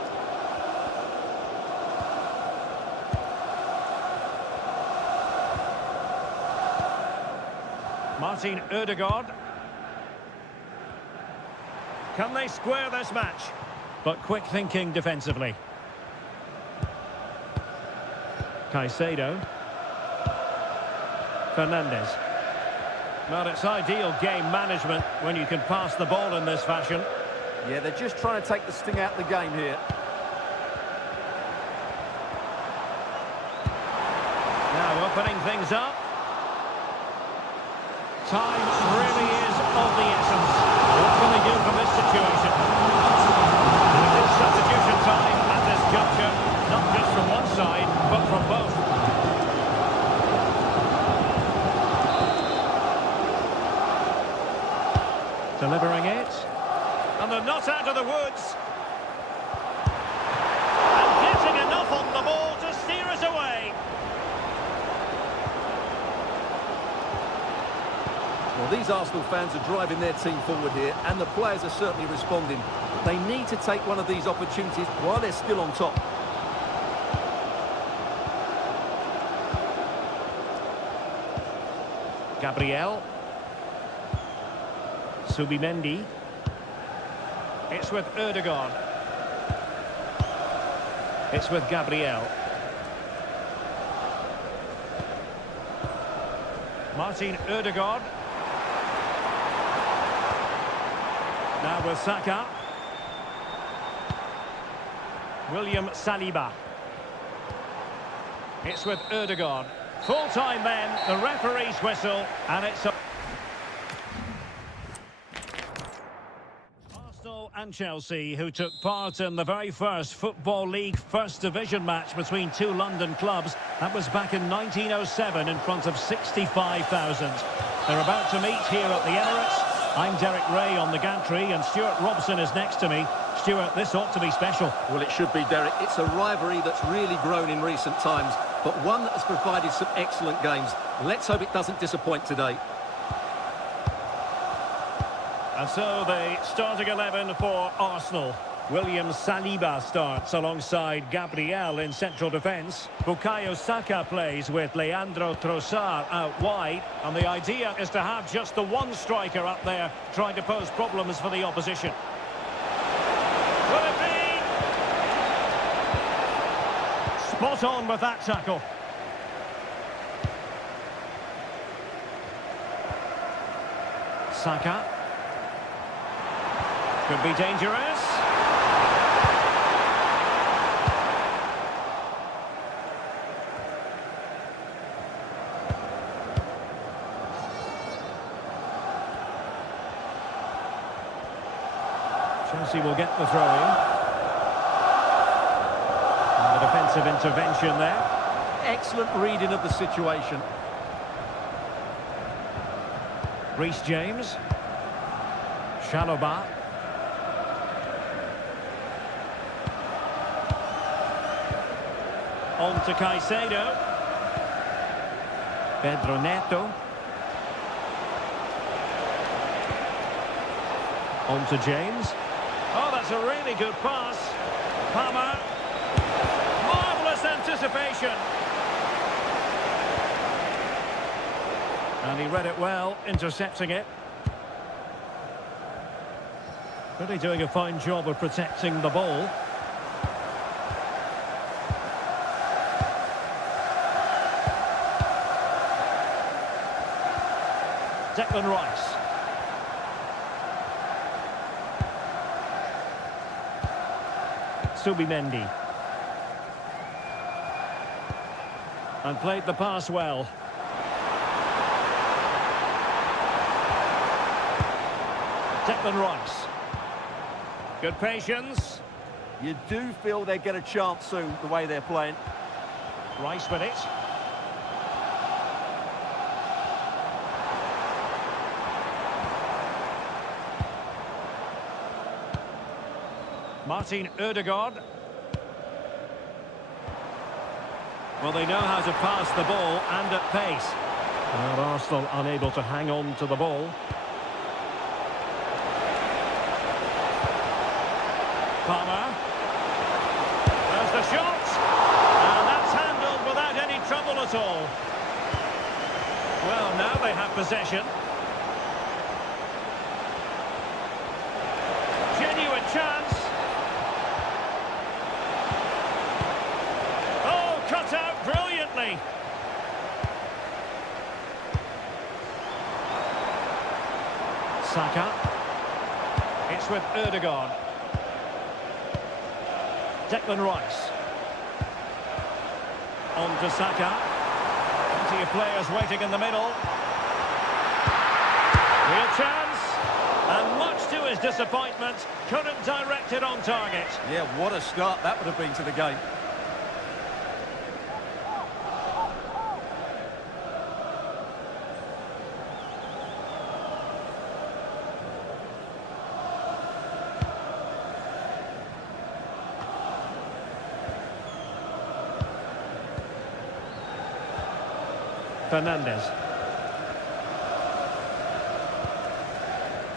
Martin Ødegaard. Can they square this match? But quick thinking defensively. Caicedo. Fernandes. Well, it's ideal game management when you can pass the ball in this fashion. Yeah, they're just trying to take the sting out of the game here. Now opening things up. Time really is of the essence. What can they do from this situation? And it is substitution time at this juncture, not just from one side, but from both. Delivering it. And they're not out of the woods. And getting enough on the ball to steer us away. Arsenal fans are driving their team forward here, and the players are certainly responding. They need to take one of these opportunities while they're still on top. Gabriel. Subimendi. It's with Ødegaard. It's with Gabriel. Martin Ødegaard. Now with Saka. William Saliba. It's with Ødegaard. Full time then, the referee's whistle, and it's a... Arsenal and Chelsea, who took part in the very first Football League First Division match between two London clubs. That was back in 1907 in front of 65,000. They're about to meet here at the Emirates. I'm Derek Ray on the gantry, and Stuart Robson is next to me. Stuart, this ought to be special. Well, it should be, Derek. It's a rivalry that's really grown in recent times, but one that has provided some excellent games. Let's hope it doesn't disappoint today. And so the starting 11 for Arsenal. William Saliba starts alongside Gabriel in central defence. Bukayo Saka plays with Leandro Trossard out wide. And the idea is to have just the one striker up there trying to pose problems for the opposition. Will it be? Spot on with that tackle. Saka. Could be dangerous. Chelsea will get the throw-in. And the defensive intervention there. Excellent reading of the situation. Reece James. Chalobah. On to Caicedo. Pedro Neto. On to James. Oh, that's a really good pass. Palmer. Marvellous anticipation. And he read it well, intercepting it. Really doing a fine job of protecting the ball. Declan Rice. Subimendi. And played the pass well. Declan Rice. Good patience. You do feel they get a chance soon, the way they're playing. Rice with it. Martin Ødegaard. Well, they know how to pass the ball and at pace. And Arsenal unable to hang on to the ball. Palmer. There's the shot. And that's handled without any trouble at all. Well, now they have possession. Genuine chance. Cut out brilliantly. Saka. It's with Ødegaard. Declan Rice. On to Saka. Plenty of players waiting in the middle. Real chance. And much to his disappointment, couldn't direct it on target. Yeah, what a start that would have been to the game. Fernandes.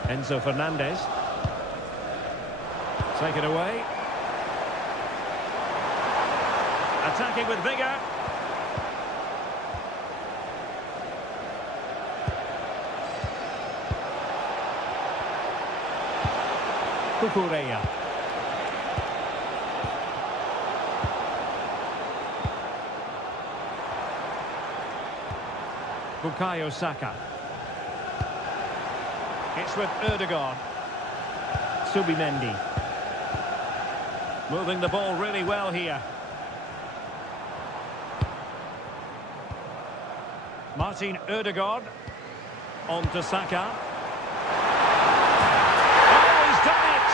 Enzo Fernandez. Take it away. Attacking with vigour. Kukureya. Bukayo Saka. It's with Erdogan. Subimendi. Moving the ball really well here. Martin Erdogan. On to Saka. Oh, he's done it!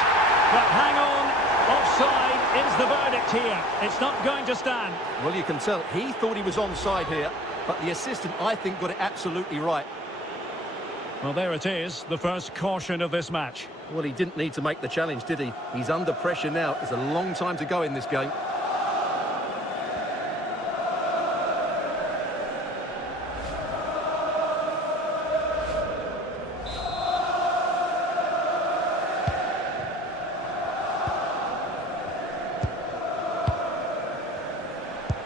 But hang on. Offside is the verdict here. It's not going to stand. Well, you can tell he thought he was onside here, but the assistant, I think, got it absolutely right. Well, there it is, the first caution of this match. Well, he didn't need to make the challenge, did he? He's under pressure now. It's a long time to go in this game.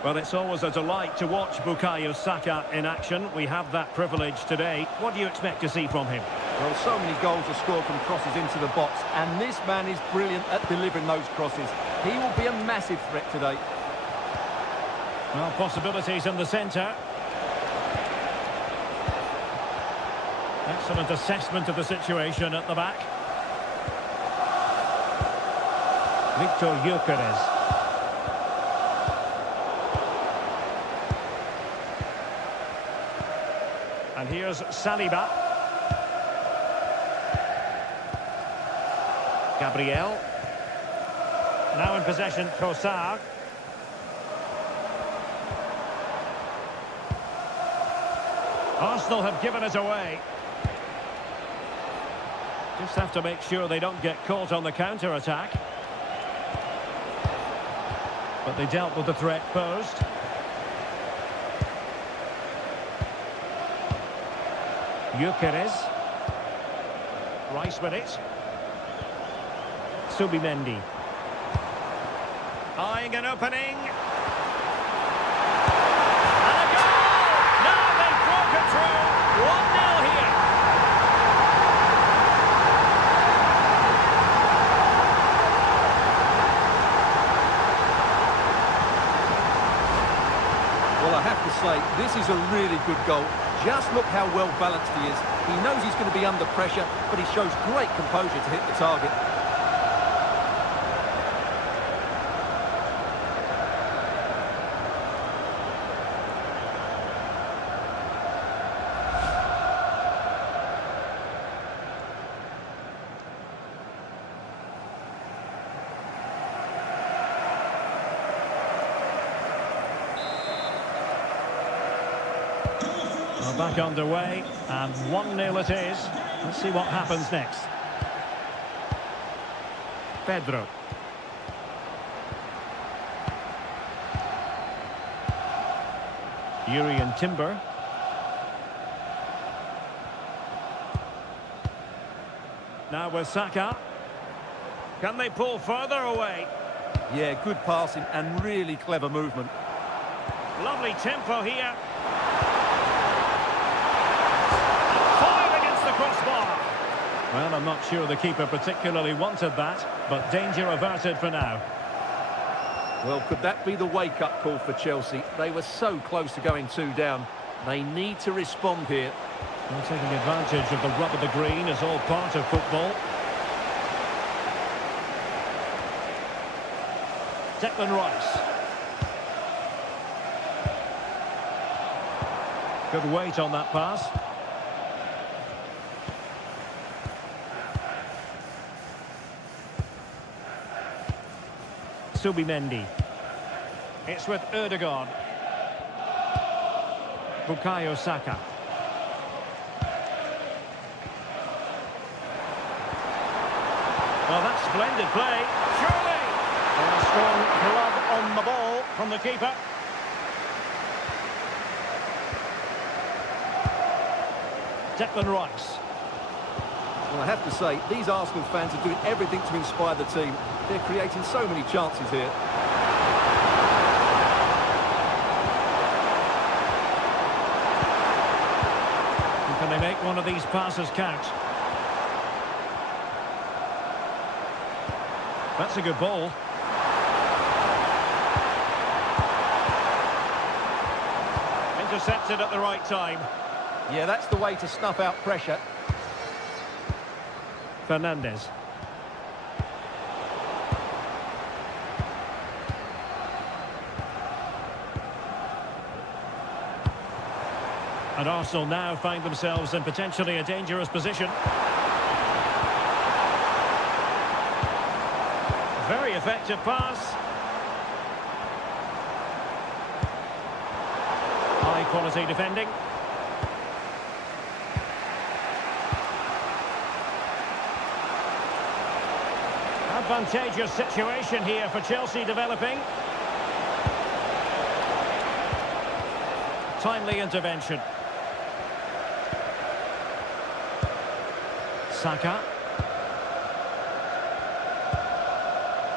Well, it's always a delight to watch Bukayo Saka in action. We have that privilege today. What do you expect to see from him? Well, so many goals are scored from crosses into the box, and this man is brilliant at delivering those crosses. He will be a massive threat today. Well, possibilities in the centre. Excellent assessment of the situation at the back. Victor Gyökeres. And here's Saliba. Gabriel. Now in possession, Trossard. Arsenal have given it away. Just have to make sure they don't get caught on the counter-attack. But they dealt with the threat posed. Gyökeres. Rice with it. Subimendi. Eyeing an opening. And a goal! Now they've broken through. 1-0 here. Well, I have to say, this is a really good goal. Just look how well balanced he is. He knows he's going to be under pressure, but he shows great composure to hit the target. Well, back underway, and 1-0 it is. Let's see what happens next. Pedro. Urian Timber. Now with Saka. Can they pull further away? Yeah, good passing and really clever movement. Lovely tempo here. Fired against the crossbar. Well, I'm not sure the keeper particularly wanted that, but danger averted for now. Well, could that be the wake-up call for Chelsea? They were so close to going 2 down. They need to respond here. Well, taking advantage of the rub of the green is all part of football. Declan Rice. Good weight on that pass. Subimendi. It's with Erdogan. Bukayo Saka. Well, that's splendid play. Surely! A strong glove on the ball from the keeper. Declan Rice. Well, I have to say, these Arsenal fans are doing everything to inspire the team. They're creating so many chances here. Can they make one of these passes count? That's a good ball. Intercepted at the right time. Yeah, that's the way to snuff out pressure. Fernandes. And Arsenal now find themselves in potentially a dangerous position. Very effective pass. High quality defending. Advantageous situation here for Chelsea developing. Timely intervention. Saka.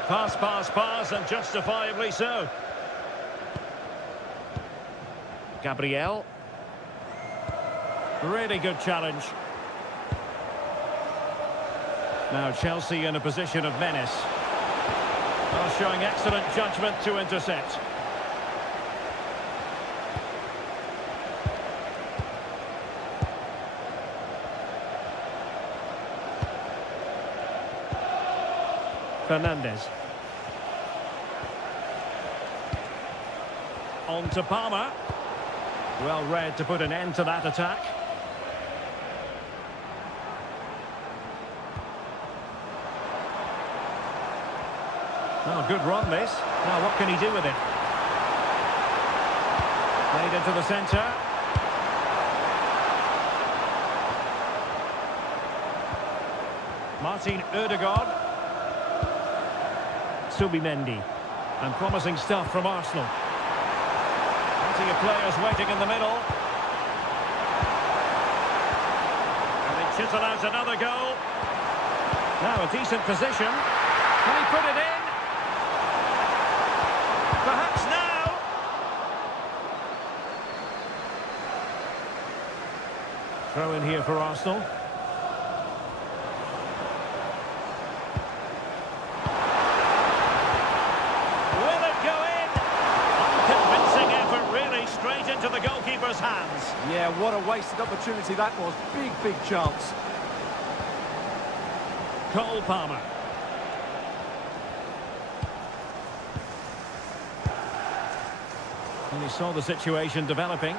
Pass, and justifiably so. Gabriel. Really good challenge. Now Chelsea in a position of menace. Well, showing excellent judgment to intercept. Fernandes. On to Palmer. Well read to put an end to that attack. Oh, good run this. Now what can he do with it? Played into the centre. Martin Ødegaard. Subimendi. And promising stuff from Arsenal. Plenty of players waiting in the middle. And they chisel out another goal. Now a decent position. Can he put it in? Perhaps now. Throw in here for Arsenal. Will it go in? Unconvincing effort, really, straight into the goalkeeper's hands. Yeah, what a wasted opportunity that was. Big chance. Cole Palmer. And he saw the situation developing.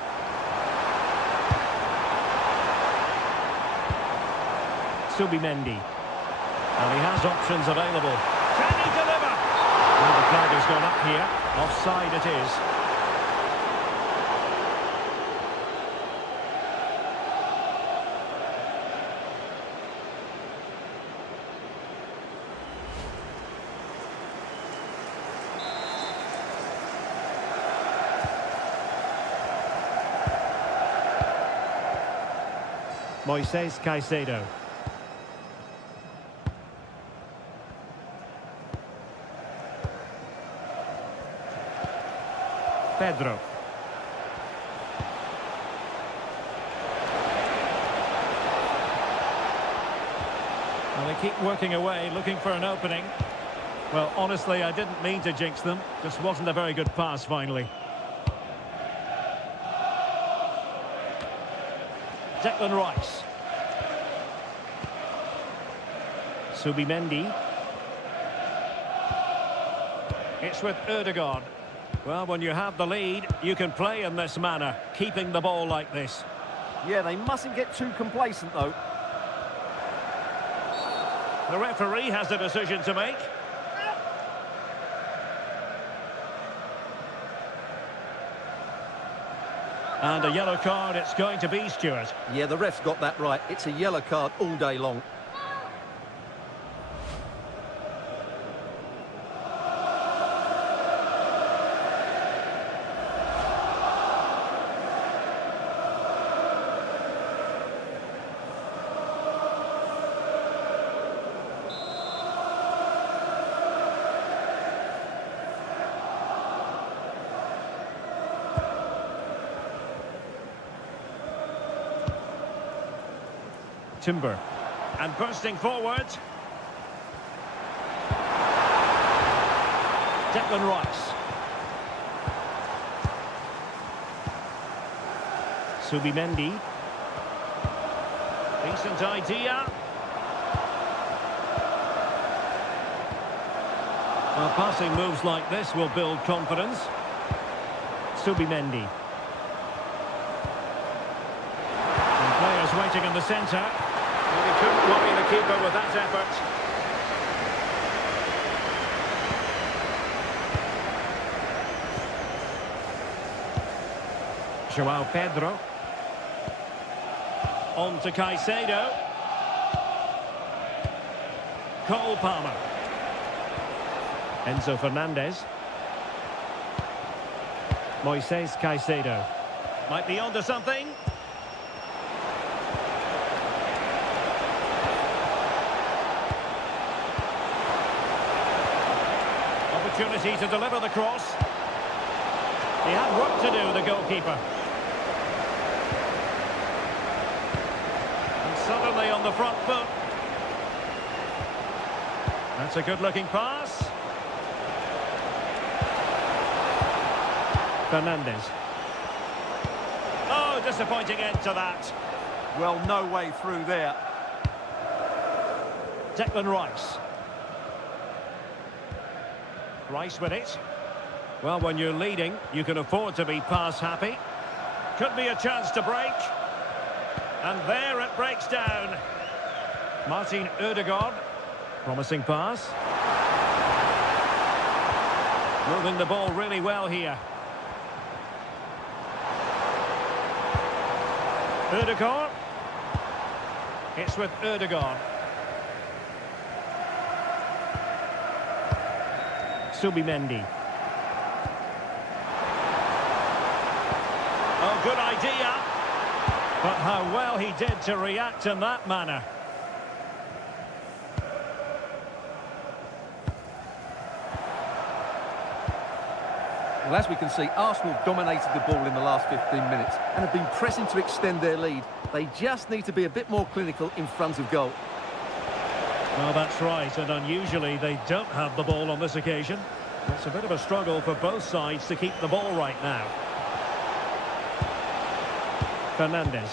Subimendi. And he has options available. Can he deliver? Well, the flag has gone up here. Offside it is. Moises Caicedo. Pedro. Well, they keep working away, looking for an opening. Well, honestly, I didn't mean to jinx them. Just wasn't a very good pass, finally. Declan Rice. Subimendi. It's with Ødegaard. Well, when you have the lead, you can play in this manner, keeping the ball like this. Yeah, they mustn't get too complacent, though. The referee has a decision to make. And a yellow card it's going to be, Stuart. Yeah, the ref's got that right. It's a yellow card all day long. Timber. And bursting forward. Declan Rice. Subimendi. Decent idea. Well, passing moves like this will build confidence. Subimendi. And players waiting in the centre. Well, he couldn't worry the keeper with that effort. Joao Pedro. On to Caicedo. Cole Palmer. Enzo Fernandez. Moises Caicedo. Might be onto something. Opportunity to deliver the cross. He had work to do, the goalkeeper. And suddenly on the front foot. That's a good-looking pass. Fernandez. Oh, disappointing end to that. Well, no way through there. Declan Rice. Rice with it. Well, when you're leading, you can afford to be pass happy. Could be a chance to break. And there it breaks down. Martin Ødegaard. Promising pass. Moving the ball really well here. Ødegaard. It's with Ødegaard. Subimendi. Oh, good idea. But how well he did to react in that manner. Well, as we can see, Arsenal dominated the ball in the last 15 minutes and have been pressing to extend their lead. They just need to be a bit more clinical in front of goal. Well, that's right, and unusually they don't have the ball on this occasion. It's a bit of a struggle for both sides to keep the ball right now. Fernandez.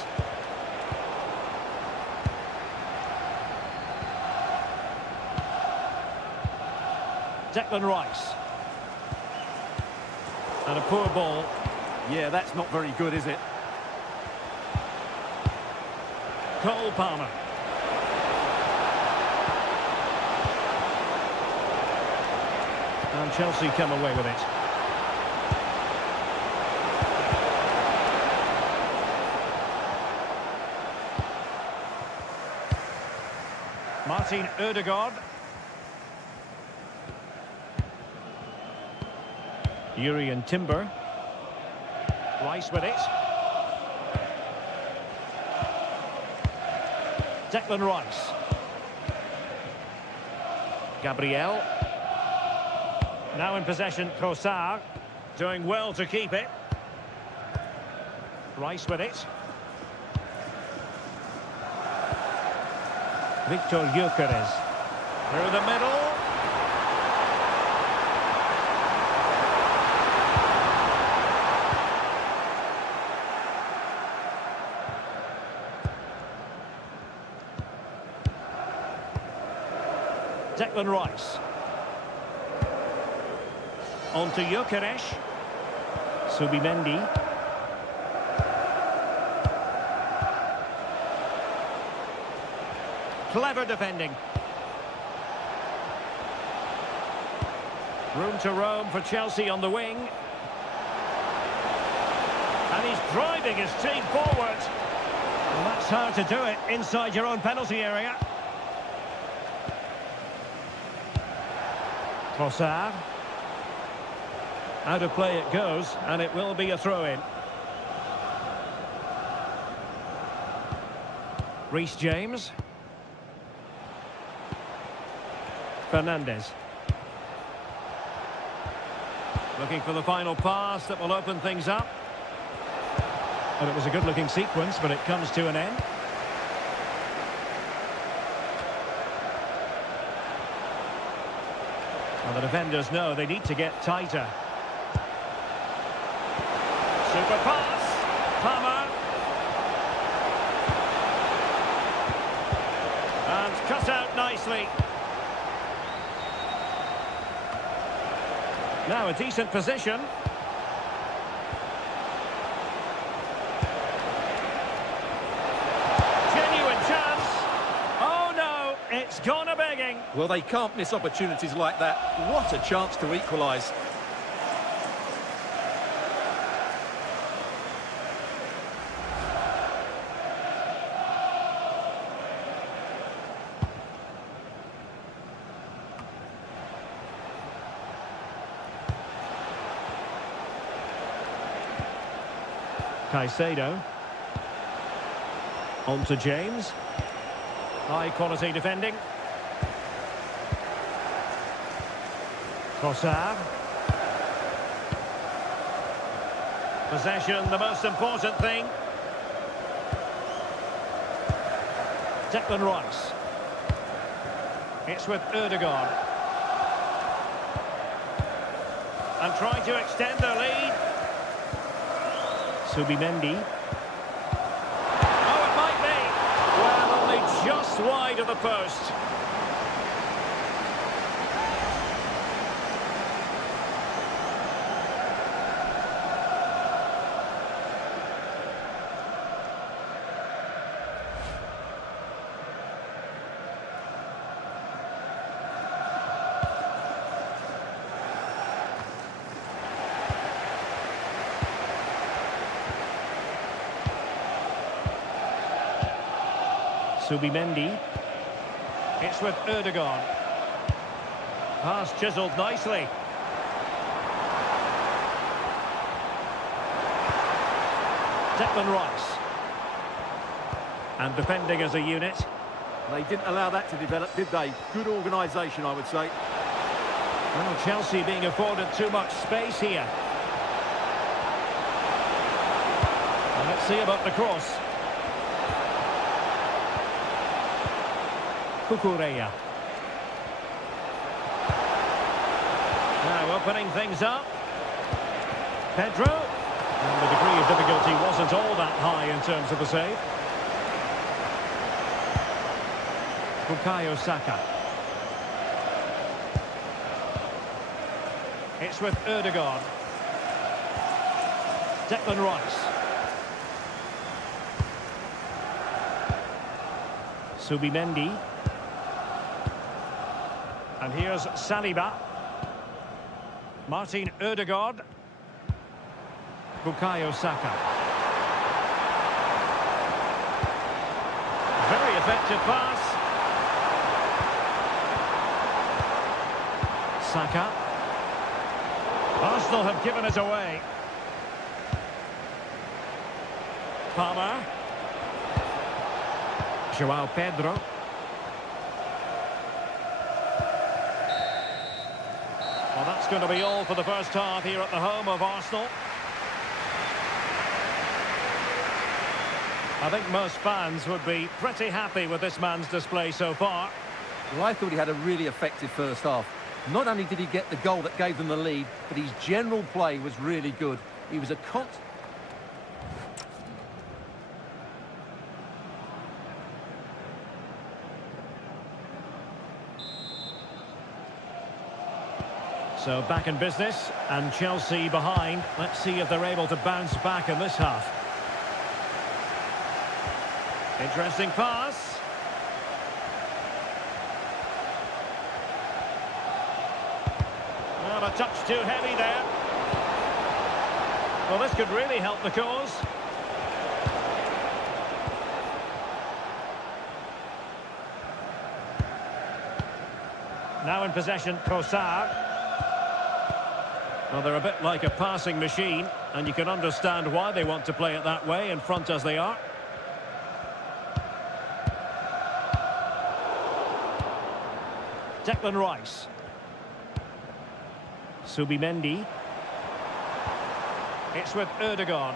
Declan Rice. And a poor ball. Yeah, that's not very good, is it? Cole Palmer. And Chelsea come away with it. Martin Ødegaard. Yuri Timber. Rice with it. Declan Rice. Gabriel. Now in possession, Trossard. Doing well to keep it. Rice with it. Victor Gyökeres. Through the middle. Declan Rice. On to Gyökeres. Subimendi. Clever defending. Room to roam for Chelsea on the wing. And he's driving his team forward. And that's how to do it inside your own penalty area. Trossard. Out of play it goes, and it will be a throw-in. Reece James. Fernandez. Looking for the final pass that will open things up. And it was a good-looking sequence, but it comes to an end. Well, the defenders know they need to get tighter. Super pass. Palmer. And cut out nicely. Now a decent position. Genuine chance. Oh no, it's gone a-begging. Well, they can't miss opportunities like that. What a chance to equalise. Caicedo. On to James. High quality defending. Trossard. Possession, the most important thing. Declan Rice. It's with Erdogan. And trying to extend their lead. Subimendi. Oh, it might be. Well, only just wide of the post. Subimendi. It's with Erdogan. Pass chiselled nicely. Declan Rice. And defending as a unit. They didn't allow that to develop, did they? Good organisation, I would say. Well, Chelsea being afforded too much space here. And let's see about the cross. Cucurella. Now opening things up. Pedro. And the degree of difficulty wasn't all that high in terms of the save. Bukayo Saka. It's with Erdogan. Declan Rice. Subimendi. And here's Saliba. Martin Ødegaard. Bukayo Saka. Very effective pass. Saka. Arsenal have given it away. Palmer. João Pedro. Well, that's going to be all for the first half here at the home of Arsenal. I think most fans would be pretty happy with this man's display so far. Well, I thought he had a really effective first half. Not only did he get the goal that gave them the lead, but his general play was really good. He was a constant... So back in business, and Chelsea behind. Let's see if they're able to bounce back in this half. Interesting pass. Well, a touch too heavy there. Well, this could really help the cause. Now in possession, Trossard. Well, they're a bit like a passing machine, and you can understand why they want to play it that way, in front as they are. Declan Rice. Subimendi. It's with Erdogan.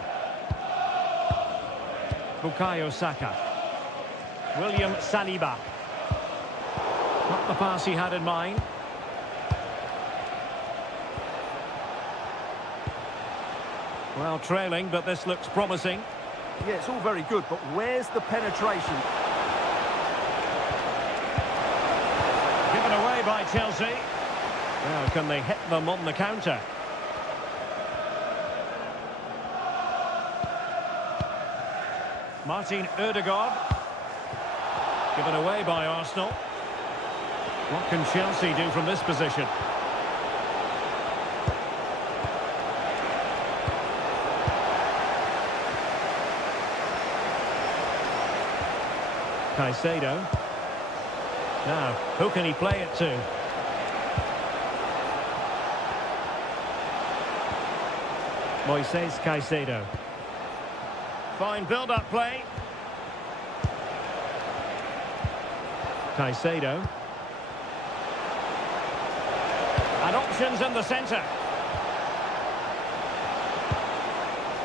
Bukayo Saka. William Saliba. Not the pass he had in mind. Well, trailing, but this looks promising. Yeah, it's all very good, but where's the penetration? Given away by Chelsea. Now, can they hit them on the counter? Martin Ødegaard. Given away by Arsenal. What can Chelsea do from this position? Caicedo. Now, who can he play it to? Moises Caicedo. Fine build-up play. Caicedo. And options in the centre.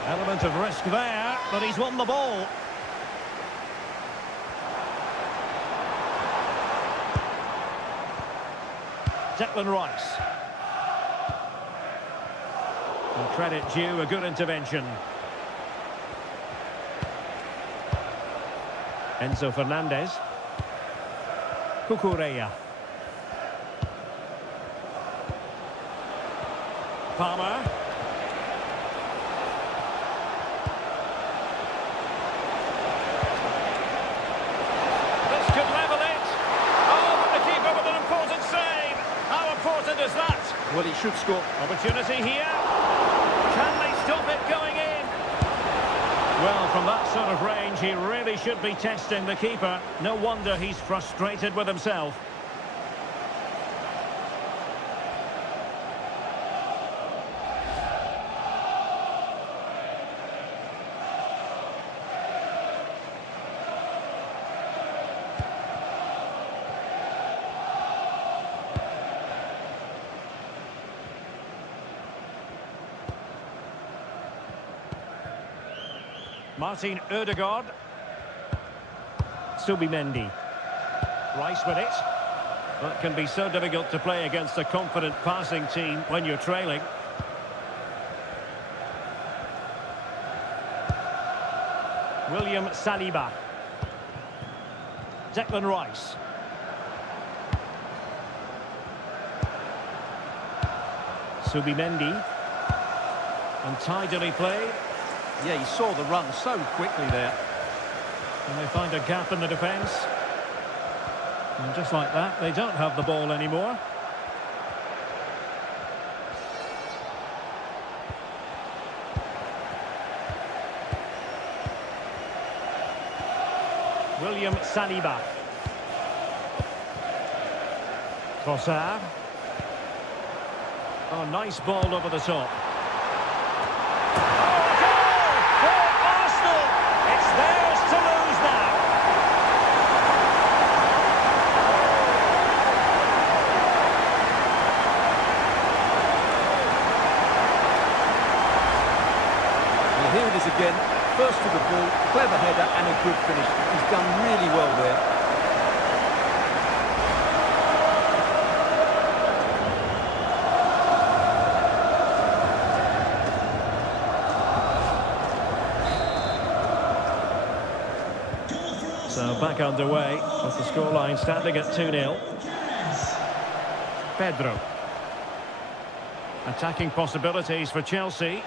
Element of risk there, but he's won the ball. Declan Rice. And credit due, a good intervention. Enzo Fernandez. Cucurella. Palmer. This could level it. Oh, but the keeper with an important save. How important is that? Well, he should score. Opportunity here. Can they stop it going in? Well, from that sort of range, he really should be testing the keeper. No wonder he's frustrated with himself. Martin Ødegaard. Subimendi. Rice with it. That can be so difficult to play against a confident passing team when you're trailing. William Saliba. Declan Rice. Subimendi. And tidily played. Yeah, he saw the run so quickly there. And they find a gap in the defence. And just like that, they don't have the ball anymore. William Saliba. Trossard. Oh, nice ball over the top. Here it is again, first to the ball, clever header and a good finish. He's done really well there. So back underway with the scoreline standing at 2-0. Pedro. Attacking possibilities for Chelsea.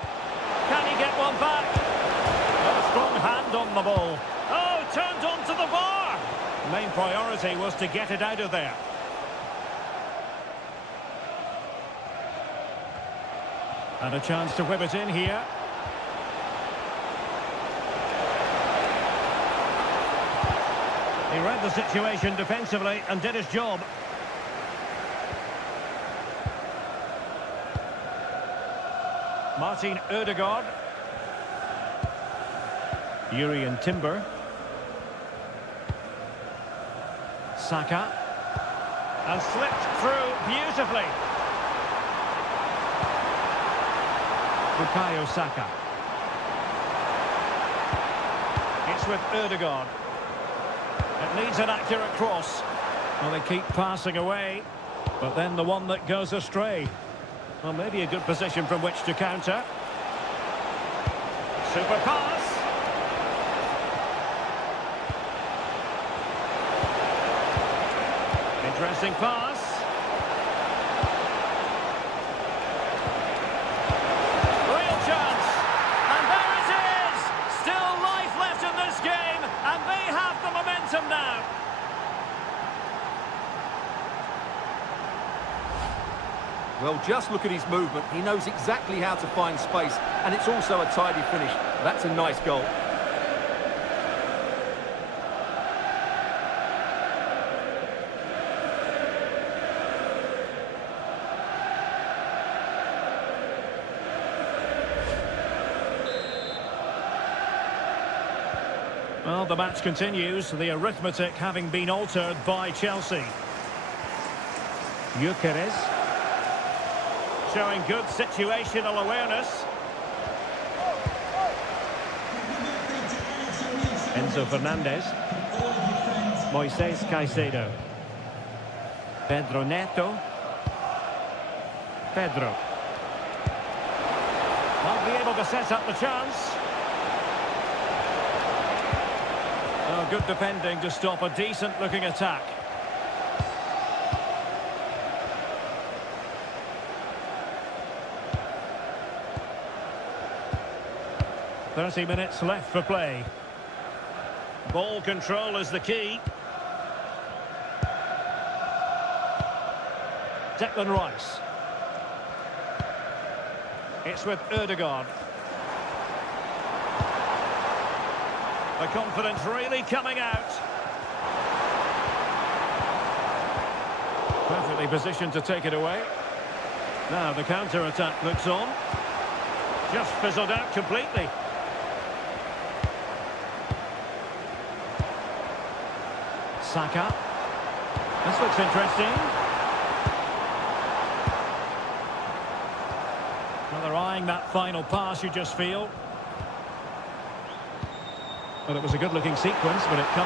Can he get one back? A strong hand on the ball. Oh, turned onto the bar. Main priority was to get it out of there. And a chance to whip it in here. He read the situation defensively and did his job. Martin Ødegaard. Jurriën Timber. Saka. And slipped through beautifully. Bukayo Saka. It's with Ødegaard. It needs an accurate cross. Well, they keep passing away, but then the one that goes astray. Well, maybe a good position from which to counter. Super pass. Interesting pass. Real chance. And there it is. Still life left in this game. And they have the momentum now. Well, just look at his movement. He knows exactly how to find space, and it's also a tidy finish. That's a nice goal. Well, the match continues, the arithmetic having been altered by Chelsea. Gyökeres. Showing good situational awareness. Enzo Fernandez. Moises Caicedo. Pedro Neto. Pedro. Won't be able to set up the chance. Oh, good defending to stop a decent-looking attack. .30 minutes left for play. Ball control is the key. Declan Rice. It's with Ødegaard. The confidence really coming out. Perfectly positioned to take it away. Now the counter-attack looks on. Just fizzled out completely. Saka. This looks interesting. Well, they're eyeing that final pass, you just feel. Well, it was a good-looking sequence, but it comes...